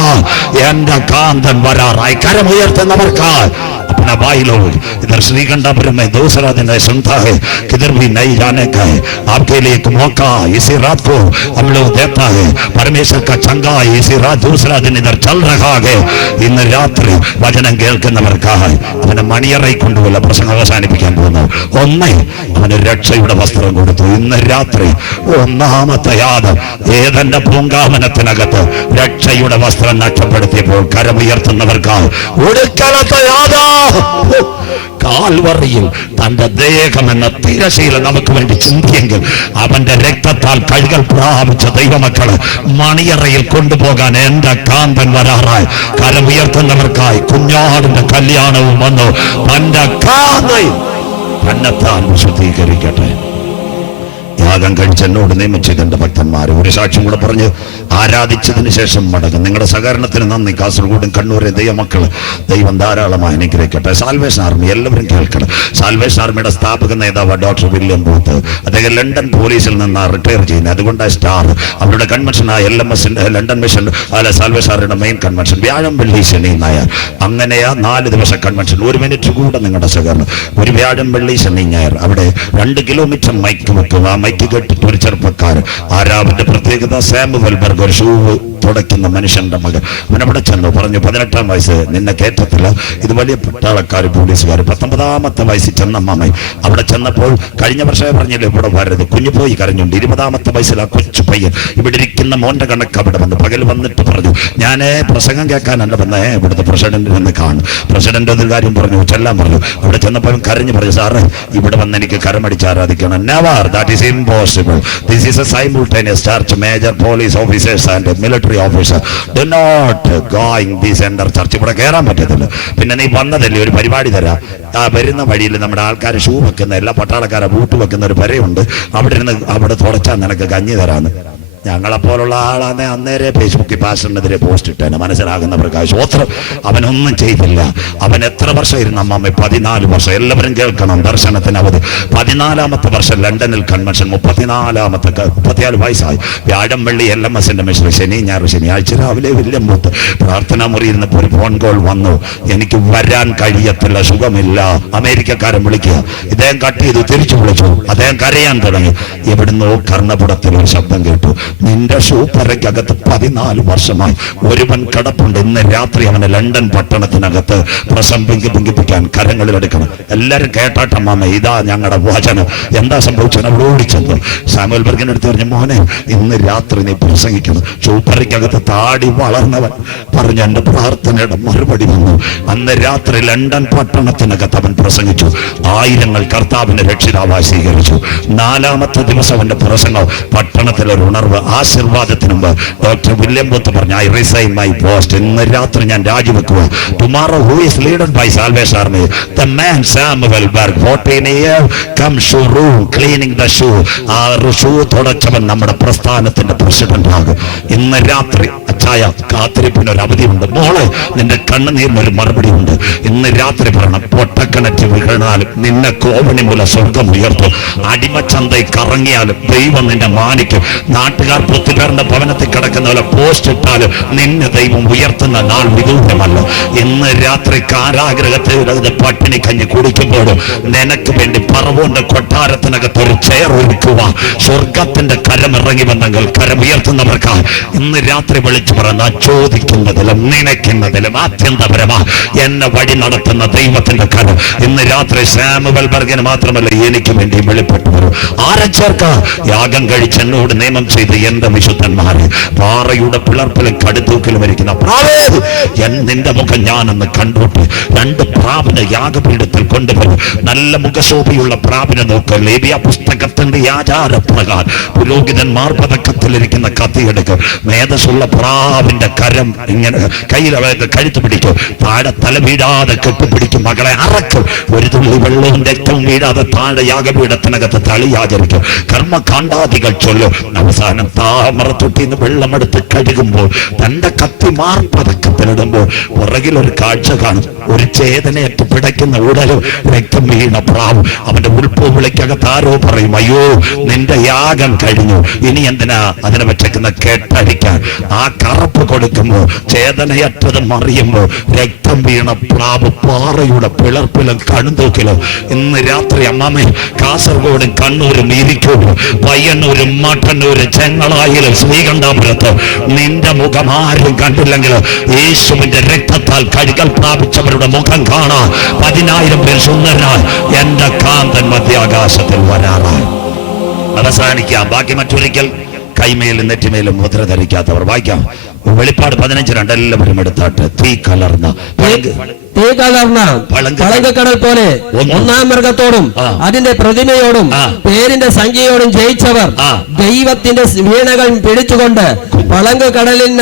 എന്റെ കാന്തൻ വരാറായി. കരമുയർത്തുന്നവർക്കായി अपना भाई लोग इधर श्रीकंठापुरम में दूसरा दिन है, सुनता है किधर भी नहीं जाने का है। आपके लिए एक मौका इसी रात को हम लोग देता है। परमेश्वर का चंगा इसी रात दूसरा दिन इधर चल रहा है। ഇന്ന് രാത്രി വചനം കേൾക്കുന്നവർക്കായി അവനെ മണിയറയിൽ കൊണ്ടുപോല പ്രസംഗം അവസാനിപ്പിക്കാൻ പോകുന്നു. ഒന്ന്, അവന് രക്ഷയുടെ വസ്ത്രം കൊടുത്തു. ഇന്ന് രാത്രി ഒന്നാമത്തെ യാദം ഏതന്റെ പൂങ്കാവനത്തിനകത്ത് രക്ഷയുടെ വസ്ത്രം നഷ്ടപ്പെടുത്തിയപ്പോൾ കരമുയർത്തുന്നവർക്കായി ഒടുക്കലത്തെ യാദം കാൽവറിയിൽ തന്റെ ദേഹം എന്ന തിരശീല നമുക്ക് വേണ്ടി ചിന്തിയെങ്കിൽ അവന്റെ രക്തത്താൽ കഴുകൽ പ്രാപിച്ച ദൈവമക്കള് മണിയറയിൽ കൊണ്ടുപോകാൻ എന്റെ കാന്തൻ വരാറായി. കരമുയർത്തുന്നവർക്കായി കുഞ്ഞാടിന്റെ കല്യാണവും വന്നു. തന്റെ കാന്തൻ തന്നെത്താൻ വിശുദ്ധീകരിക്കട്ടെ. യാഗം കഴിച്ച് എന്നോട് നിയമിച്ചതിന്റെ ഭക്തന്മാർ ഒരു സാക്ഷ്യം കൂടെ പറഞ്ഞ് ആരാധിച്ചതിന് ശേഷം മടങ്ങും. നിങ്ങളുടെ സഹകരണത്തിന് നന്ദി. കാസർഗോഡും കണ്ണൂരെ ദൈവമക്കള് ദൈവം ധാരാളമായി അനുഗ്രഹിക്കട്ടെ. സാൽവേഷൻ ആർമി എല്ലാവരും കേൾക്കണം. സാൽവേഷൻ ആർമിയുടെ സ്ഥാപക നേതാവ് ഡോക്ടർ വില്യം ബൂത്ത്, അദ്ദേഹം ലണ്ടൻ പോലീസിൽ നിന്ന് റിട്ടയർ ചെയ്യുന്നത്. അതുകൊണ്ട് സ്റ്റാർ അവരുടെ കൺവെൻഷനായ LMS ലണ്ടൻ മിഷൻ അല്ല സാൽവേഷൻ ആർമിയുടെ മെയിൻ കൺവെൻഷൻ വ്യാഴം വെള്ളി ശനി ഞായർ, അങ്ങനെയാ 4 ദിവസ കൺവെൻഷൻ. 1 മിനിറ്റ് കൂടെ നിങ്ങളുടെ സഹകരണം. ഒരു വ്യാഴം വെള്ളി ശനി ഞായർ അവിടെ 2 കിലോമീറ്റർ മൈക്ക് വെക്കുക. മൈക്ക് കെട്ടിട്ട് ഒരു ചെറുപ്പക്കാരൻ ആരാവിന്റെ പ്രത്യേകത സാമുവൽ ബർഗ്, ഒരു ഷൂ തുടയ്ക്കുന്ന മനുഷ്യന്റെ മകൻ. അവനവിടെ ചെന്നു പറഞ്ഞു 18-ാം വയസ്സ് നിന്നെ കേട്ടത്തില്ല. ഇത് വലിയ പട്ടാളക്കാർ പോലീസുകാർ. 19-ാമത്തെ വയസ്സിൽ ചെന്നമ്മായി അവിടെ ചെന്നപ്പോൾ കഴിഞ്ഞ വർഷമേ പറഞ്ഞില്ല ഇവിടെ വരരുത്. കുഞ്ഞു പോയി കരഞ്ഞുണ്ട്. 20-ാമത്തെ വയസ്സിൽ ആ കൊച്ചു പയ്യൻ ഇവിടെ ഇരിക്കുന്ന മോന്റെ കണക്ക് അവിടെ വന്ന് പകൽ വന്നിട്ട് പറഞ്ഞു ഞാൻ പ്രസംഗം കേൾക്കാനല്ല വന്നേ, ഇവിടുത്തെ പ്രസിഡന്റിനെ ഒന്ന് കാണും. പ്രസിഡന്റ് ഒരു കാര്യം പറഞ്ഞു, ചെല്ലാൻ പറഞ്ഞു. അവിടെ ചെന്നപ്പോൾ കരഞ്ഞു പറഞ്ഞു സാറേ ഇവിടെ വന്ന് എനിക്ക് കരമടിച്ച് ആരാധിക്കണം. Never, that is impossible. This is a simultaneous church. Major police officers and military officers do not go in this enter church. ഇവിടെ കയറാൻ പറ്റത്തില്ല. പിന്നെ നീ വന്നതല്ലേ ഒരു പരിപാടി തരാം. ആ വരുന്ന വഴിയിൽ നമ്മുടെ ആൾക്കാർ ഷൂ വെക്കുന്ന എല്ലാ പട്ടാളക്കാരെ ബൂട്ട് വെക്കുന്ന ഒരു വരയുണ്ട്. അവിടെ ഇരുന്ന് അവിടെ തുടച്ചാൽ നിനക്ക് കഞ്ഞി തരാന്ന്. ഞങ്ങളെപ്പോലുള്ള ആളാണ് അന്നേരെ ഫേസ്ബുക്കിൽ പാസ്റ്ററിനെതിരെ പോസ്റ്റ് ഇട്ടേനെ. മനസ്സിലാകുന്നവർക്ക് സ്വോത്രം. അവനൊന്നും ചെയ്തില്ല. അവൻ എത്ര വർഷം ഇരുന്ന അമ്മ? 14 വർഷം. എല്ലാവരും കേൾക്കണം. ദർശനത്തിന് അവധി 14-ാമത്തെ വർഷം ലണ്ടനിൽ കൺവെൻഷൻ. 34 വയസ്സായി. വ്യാഴം വെള്ളി LMSന്റെ മിഷൻ. ശനി ഞായർ ശനിയാഴ്ച രാവിലെ വില്യം ബൂത്ത് പ്രാർത്ഥനാ മുറി ഇരുന്നപ്പോൾ ഒരു ഫോൺ കോൾ വന്നു. എനിക്ക് വരാൻ കഴിയത്തില്ല, സുഖമില്ല. അമേരിക്കക്കാരൻ വിളിക്കുക. ഇദ്ദേഹം കട്ട് ചെയ്തു, തിരിച്ചു വിളിച്ചു. അദ്ദേഹം കരയാൻ തുടങ്ങി. എവിടുന്നോ കർണപുടത്തിൽ ഒരു ശബ്ദം കേട്ടു. നിന്റെ ഷൂപ്പറയ്ക്കകത്ത് 14 വർഷമായി ഒരുവൻ കിടപ്പുണ്ട്. ഇന്ന് രാത്രി അവനെ ലണ്ടൻ പട്ടണത്തിനകത്ത് പ്രസംഗിപ്പിക്കാൻ കരങ്ങളിലെടുക്കണം. എല്ലാരും കേട്ടാട്ടമ്മാമ ഇതാ ഞങ്ങളുടെ വചനം. എന്താ സംഭവിച്ചത്? അവിടെ ഓടിച്ചെന്നു സാമുവൽ ബർഗിന്റെ അടുത്ത് പറഞ്ഞു മോനെ ഇന്ന് രാത്രി നീ പ്രസംഗിക്കണം. ഷൂപ്പറയ്ക്കകത്ത് താടി വളർന്നവൻ പറഞ്ഞു എന്റെ പ്രാർത്ഥനയുടെ മറുപടി വന്നു. അന്ന് രാത്രി ലണ്ടൻ പട്ടണത്തിനകത്ത് അവൻ പ്രസംഗിച്ചു. 1000 കർത്താവിനെ രക്ഷിതാവായി സ്വീകരിച്ചു. 4-ാമത്തെ ദിവസം അവന്റെ പ്രസംഗം പട്ടണത്തിലൊരു ഉണർവ് ആശീർവാദത്തിന് മുമ്പ് ഡോക്ടർ വില്യം ബൂത്ത് പറഞ്ഞു ഐ റിസൈൻ മൈ പോസ്റ്റ്. ഇന്ന് രാത്രി ഞാൻ രാജിവെക്കുക. Tomorrow who is leaded by Salvation Army the man Samuel Burg 14 years come shoe room cleaning the shoe. ആ ഷൂ തുടച്ചവൻ നമ്മുടെ പ്രസ്ഥാനത്തിന്റെ പ്രസിഡന്റ് ആകും. ഇന്ന് രാത്രി അച്ചായ കാത്തിരിപ്പിന് ഒരു അവധിയുണ്ട്. മോളെ നിന്റെ കണ്ണുനീരിനൊരു മറുപടി ഉണ്ട്. ഇന്ന് രാത്രി പറയണം പൊട്ടക്കിണറ്റ് വീണാലും നിന്നെ കോവണി മൂലം സ്വർഗം ഉയർത്തും. അടിമച്ചന്തയിൽ കറങ്ങിയാലും ദൈവം നിന്നെ മാനിക്കും. നാട്ടിൽ നാട്ടുകാർ പുത്തിപ്പേറിന്റെ ഭവനത്തിൽ കിടക്കുന്ന പോലെ പോസ്റ്റ് ഇട്ടാലും നിന്നെ ദൈവം ഉയർത്തുന്ന നാൾ വിദൂരമല്ല. ഇന്ന് രാത്രി കാരാഗ്രഹത്തിൽ പട്ടിണി കഞ്ഞി കുടിക്കുമ്പോഴും നിനക്ക് വേണ്ടി പറവോന്റെ കൊട്ടാരത്തിനകത്ത് ഒരു ചെയർ ഒരുക്കുക. സ്വർഗത്തിന്റെ കരമിറങ്ങി വന്നെങ്കിൽ കരം ഉയർത്തുന്നവർക്ക് ഇന്ന് രാത്രി വിളിച്ചു പറഞ്ഞ ചോദിക്കുന്നതിലും നനയ്ക്കുന്നതിലും ആത്യന്തപരമാ എന്നെ വഴി നടത്തുന്ന ദൈവത്തിന്റെ കരം ഇന്ന് രാത്രി സാമുവൽ ബർഗിന് മാത്രമല്ല എനിക്ക് വേണ്ടി വെളിപ്പെട്ടു വരും. ആരെ ചേർക്ക? യാഗം കഴിച്ച് എന്നോട് നിയമം ചെയ്ത് എന്റെ വിശുദ്ധന്മാരെ പാറയുടെ പിളർപ്പിലും കടുത്തൂക്കിലും ഇരിക്കുന്ന പ്രാവേ നിന്റെ മുഖം ഞാനൊന്ന് കണ്ടോട്ടെ. 2 പ്രാവിനെ യാഗപീഠത്തിൽ കൊണ്ടുവരും. നല്ല മുഖശോഭയുള്ള പ്രാവിനെ നോക്കുക. ലേവ്യ പുസ്തകത്തിന്റെ ആചാരപ്രകാരം പുരോഹിതന്മാർ പതക്കത്തിലിരിക്കുന്ന കത്തിയെടുക്കും. മേധസ്സുള്ള പ്രാവിന്റെ കരം ഇങ്ങനെ കയ്യിൽ കഴുത്ത് പിടിക്കും. താഴെ തല വീഴാതെ കെട്ടിപ്പിടിക്കും. മകളെ അറക്കും. ഒരു തുള്ളി വെള്ളവും രക്തവും വീഴാതെ താഴെ യാഗപീഠത്തിനകത്ത് തളിയാചരിക്കും. കർമ്മകാണ്ഡാദികൾ ചൊല്ലും. അവസാനം താമരത്തൊട്ടിന്ന് വെള്ളമെടുത്ത് കഴുകുമ്പോൾ തന്റെ കത്തി മാർപ്പതക്കത്തിലിടുമ്പോൾ പുറകിൽ ഒരു കാഴ്ച കാണും. ഒരു ചേതനയേറ്റ് പിടയ്ക്കുന്ന ഉടലും രക്തം വീണ പ്രാവ്. അവന്റെ ഉൾപ്പൂവിളിക്കകത്ത് ആരോ പറയും, അയ്യോ നിന്റെ യാഗം കഴിഞ്ഞു, ഇനി എന്തിനാ അതിനെ വെച്ചേക്കുന്ന കേട്ടഴിക്കാൻ. ആ കറപ്പ് കൊടുക്കുമ്പോ ചേതനയറ്റത് മറിയുമ്പോ രക്തം വീണ പ്രാവ് പാറയുടെ പിളർപ്പിലും കണ്ണുതൂക്കിലും ഇന്ന് രാത്രി അമ്മാമേ കാസർഗോഡും കണ്ണൂരും ഇരിക്കൂരും പയ്യന്നൂരും മട്ടന്നൂരും ചെങ്ങളായിലും ശ്രീകണ്ഠാപുരത്ത് നിന്റെ മുഖം ആരും കണ്ടില്ലെങ്കിൽ യേശുവിന്റെ രക്തത്താൽ കഴുകൽ പ്രാപിച്ചവരുടെ മുഖം കാണാൻ 10,000 പേർ സുന്ദരനായി എന്റെ കാന്തൻ മധ്യാകാശത്തിൽ വരാറായി. അവസാനിക്കാം. ബാക്കി മറ്റൊരിക്കൽ കൈമേലും നെറ്റിമേലും മുദ്ര ധരിക്കാത്തവർ വായിക്കാം. വെളിപ്പാട് 15:2 എല്ലാവരും എടുത്താട്ട്. തീ കലർന്ന പളങ്കക്കടൽ പോലെ ഒന്നാം മൃഗത്തോടും അതിന്റെ പ്രതിമയോടും പേരിന്റെ സംഖ്യയോടും ജയിച്ചവർ ദൈവത്തിന്റെ വീണകൾ പിടിച്ചുകൊണ്ട് പളങ്കക്കടലിന്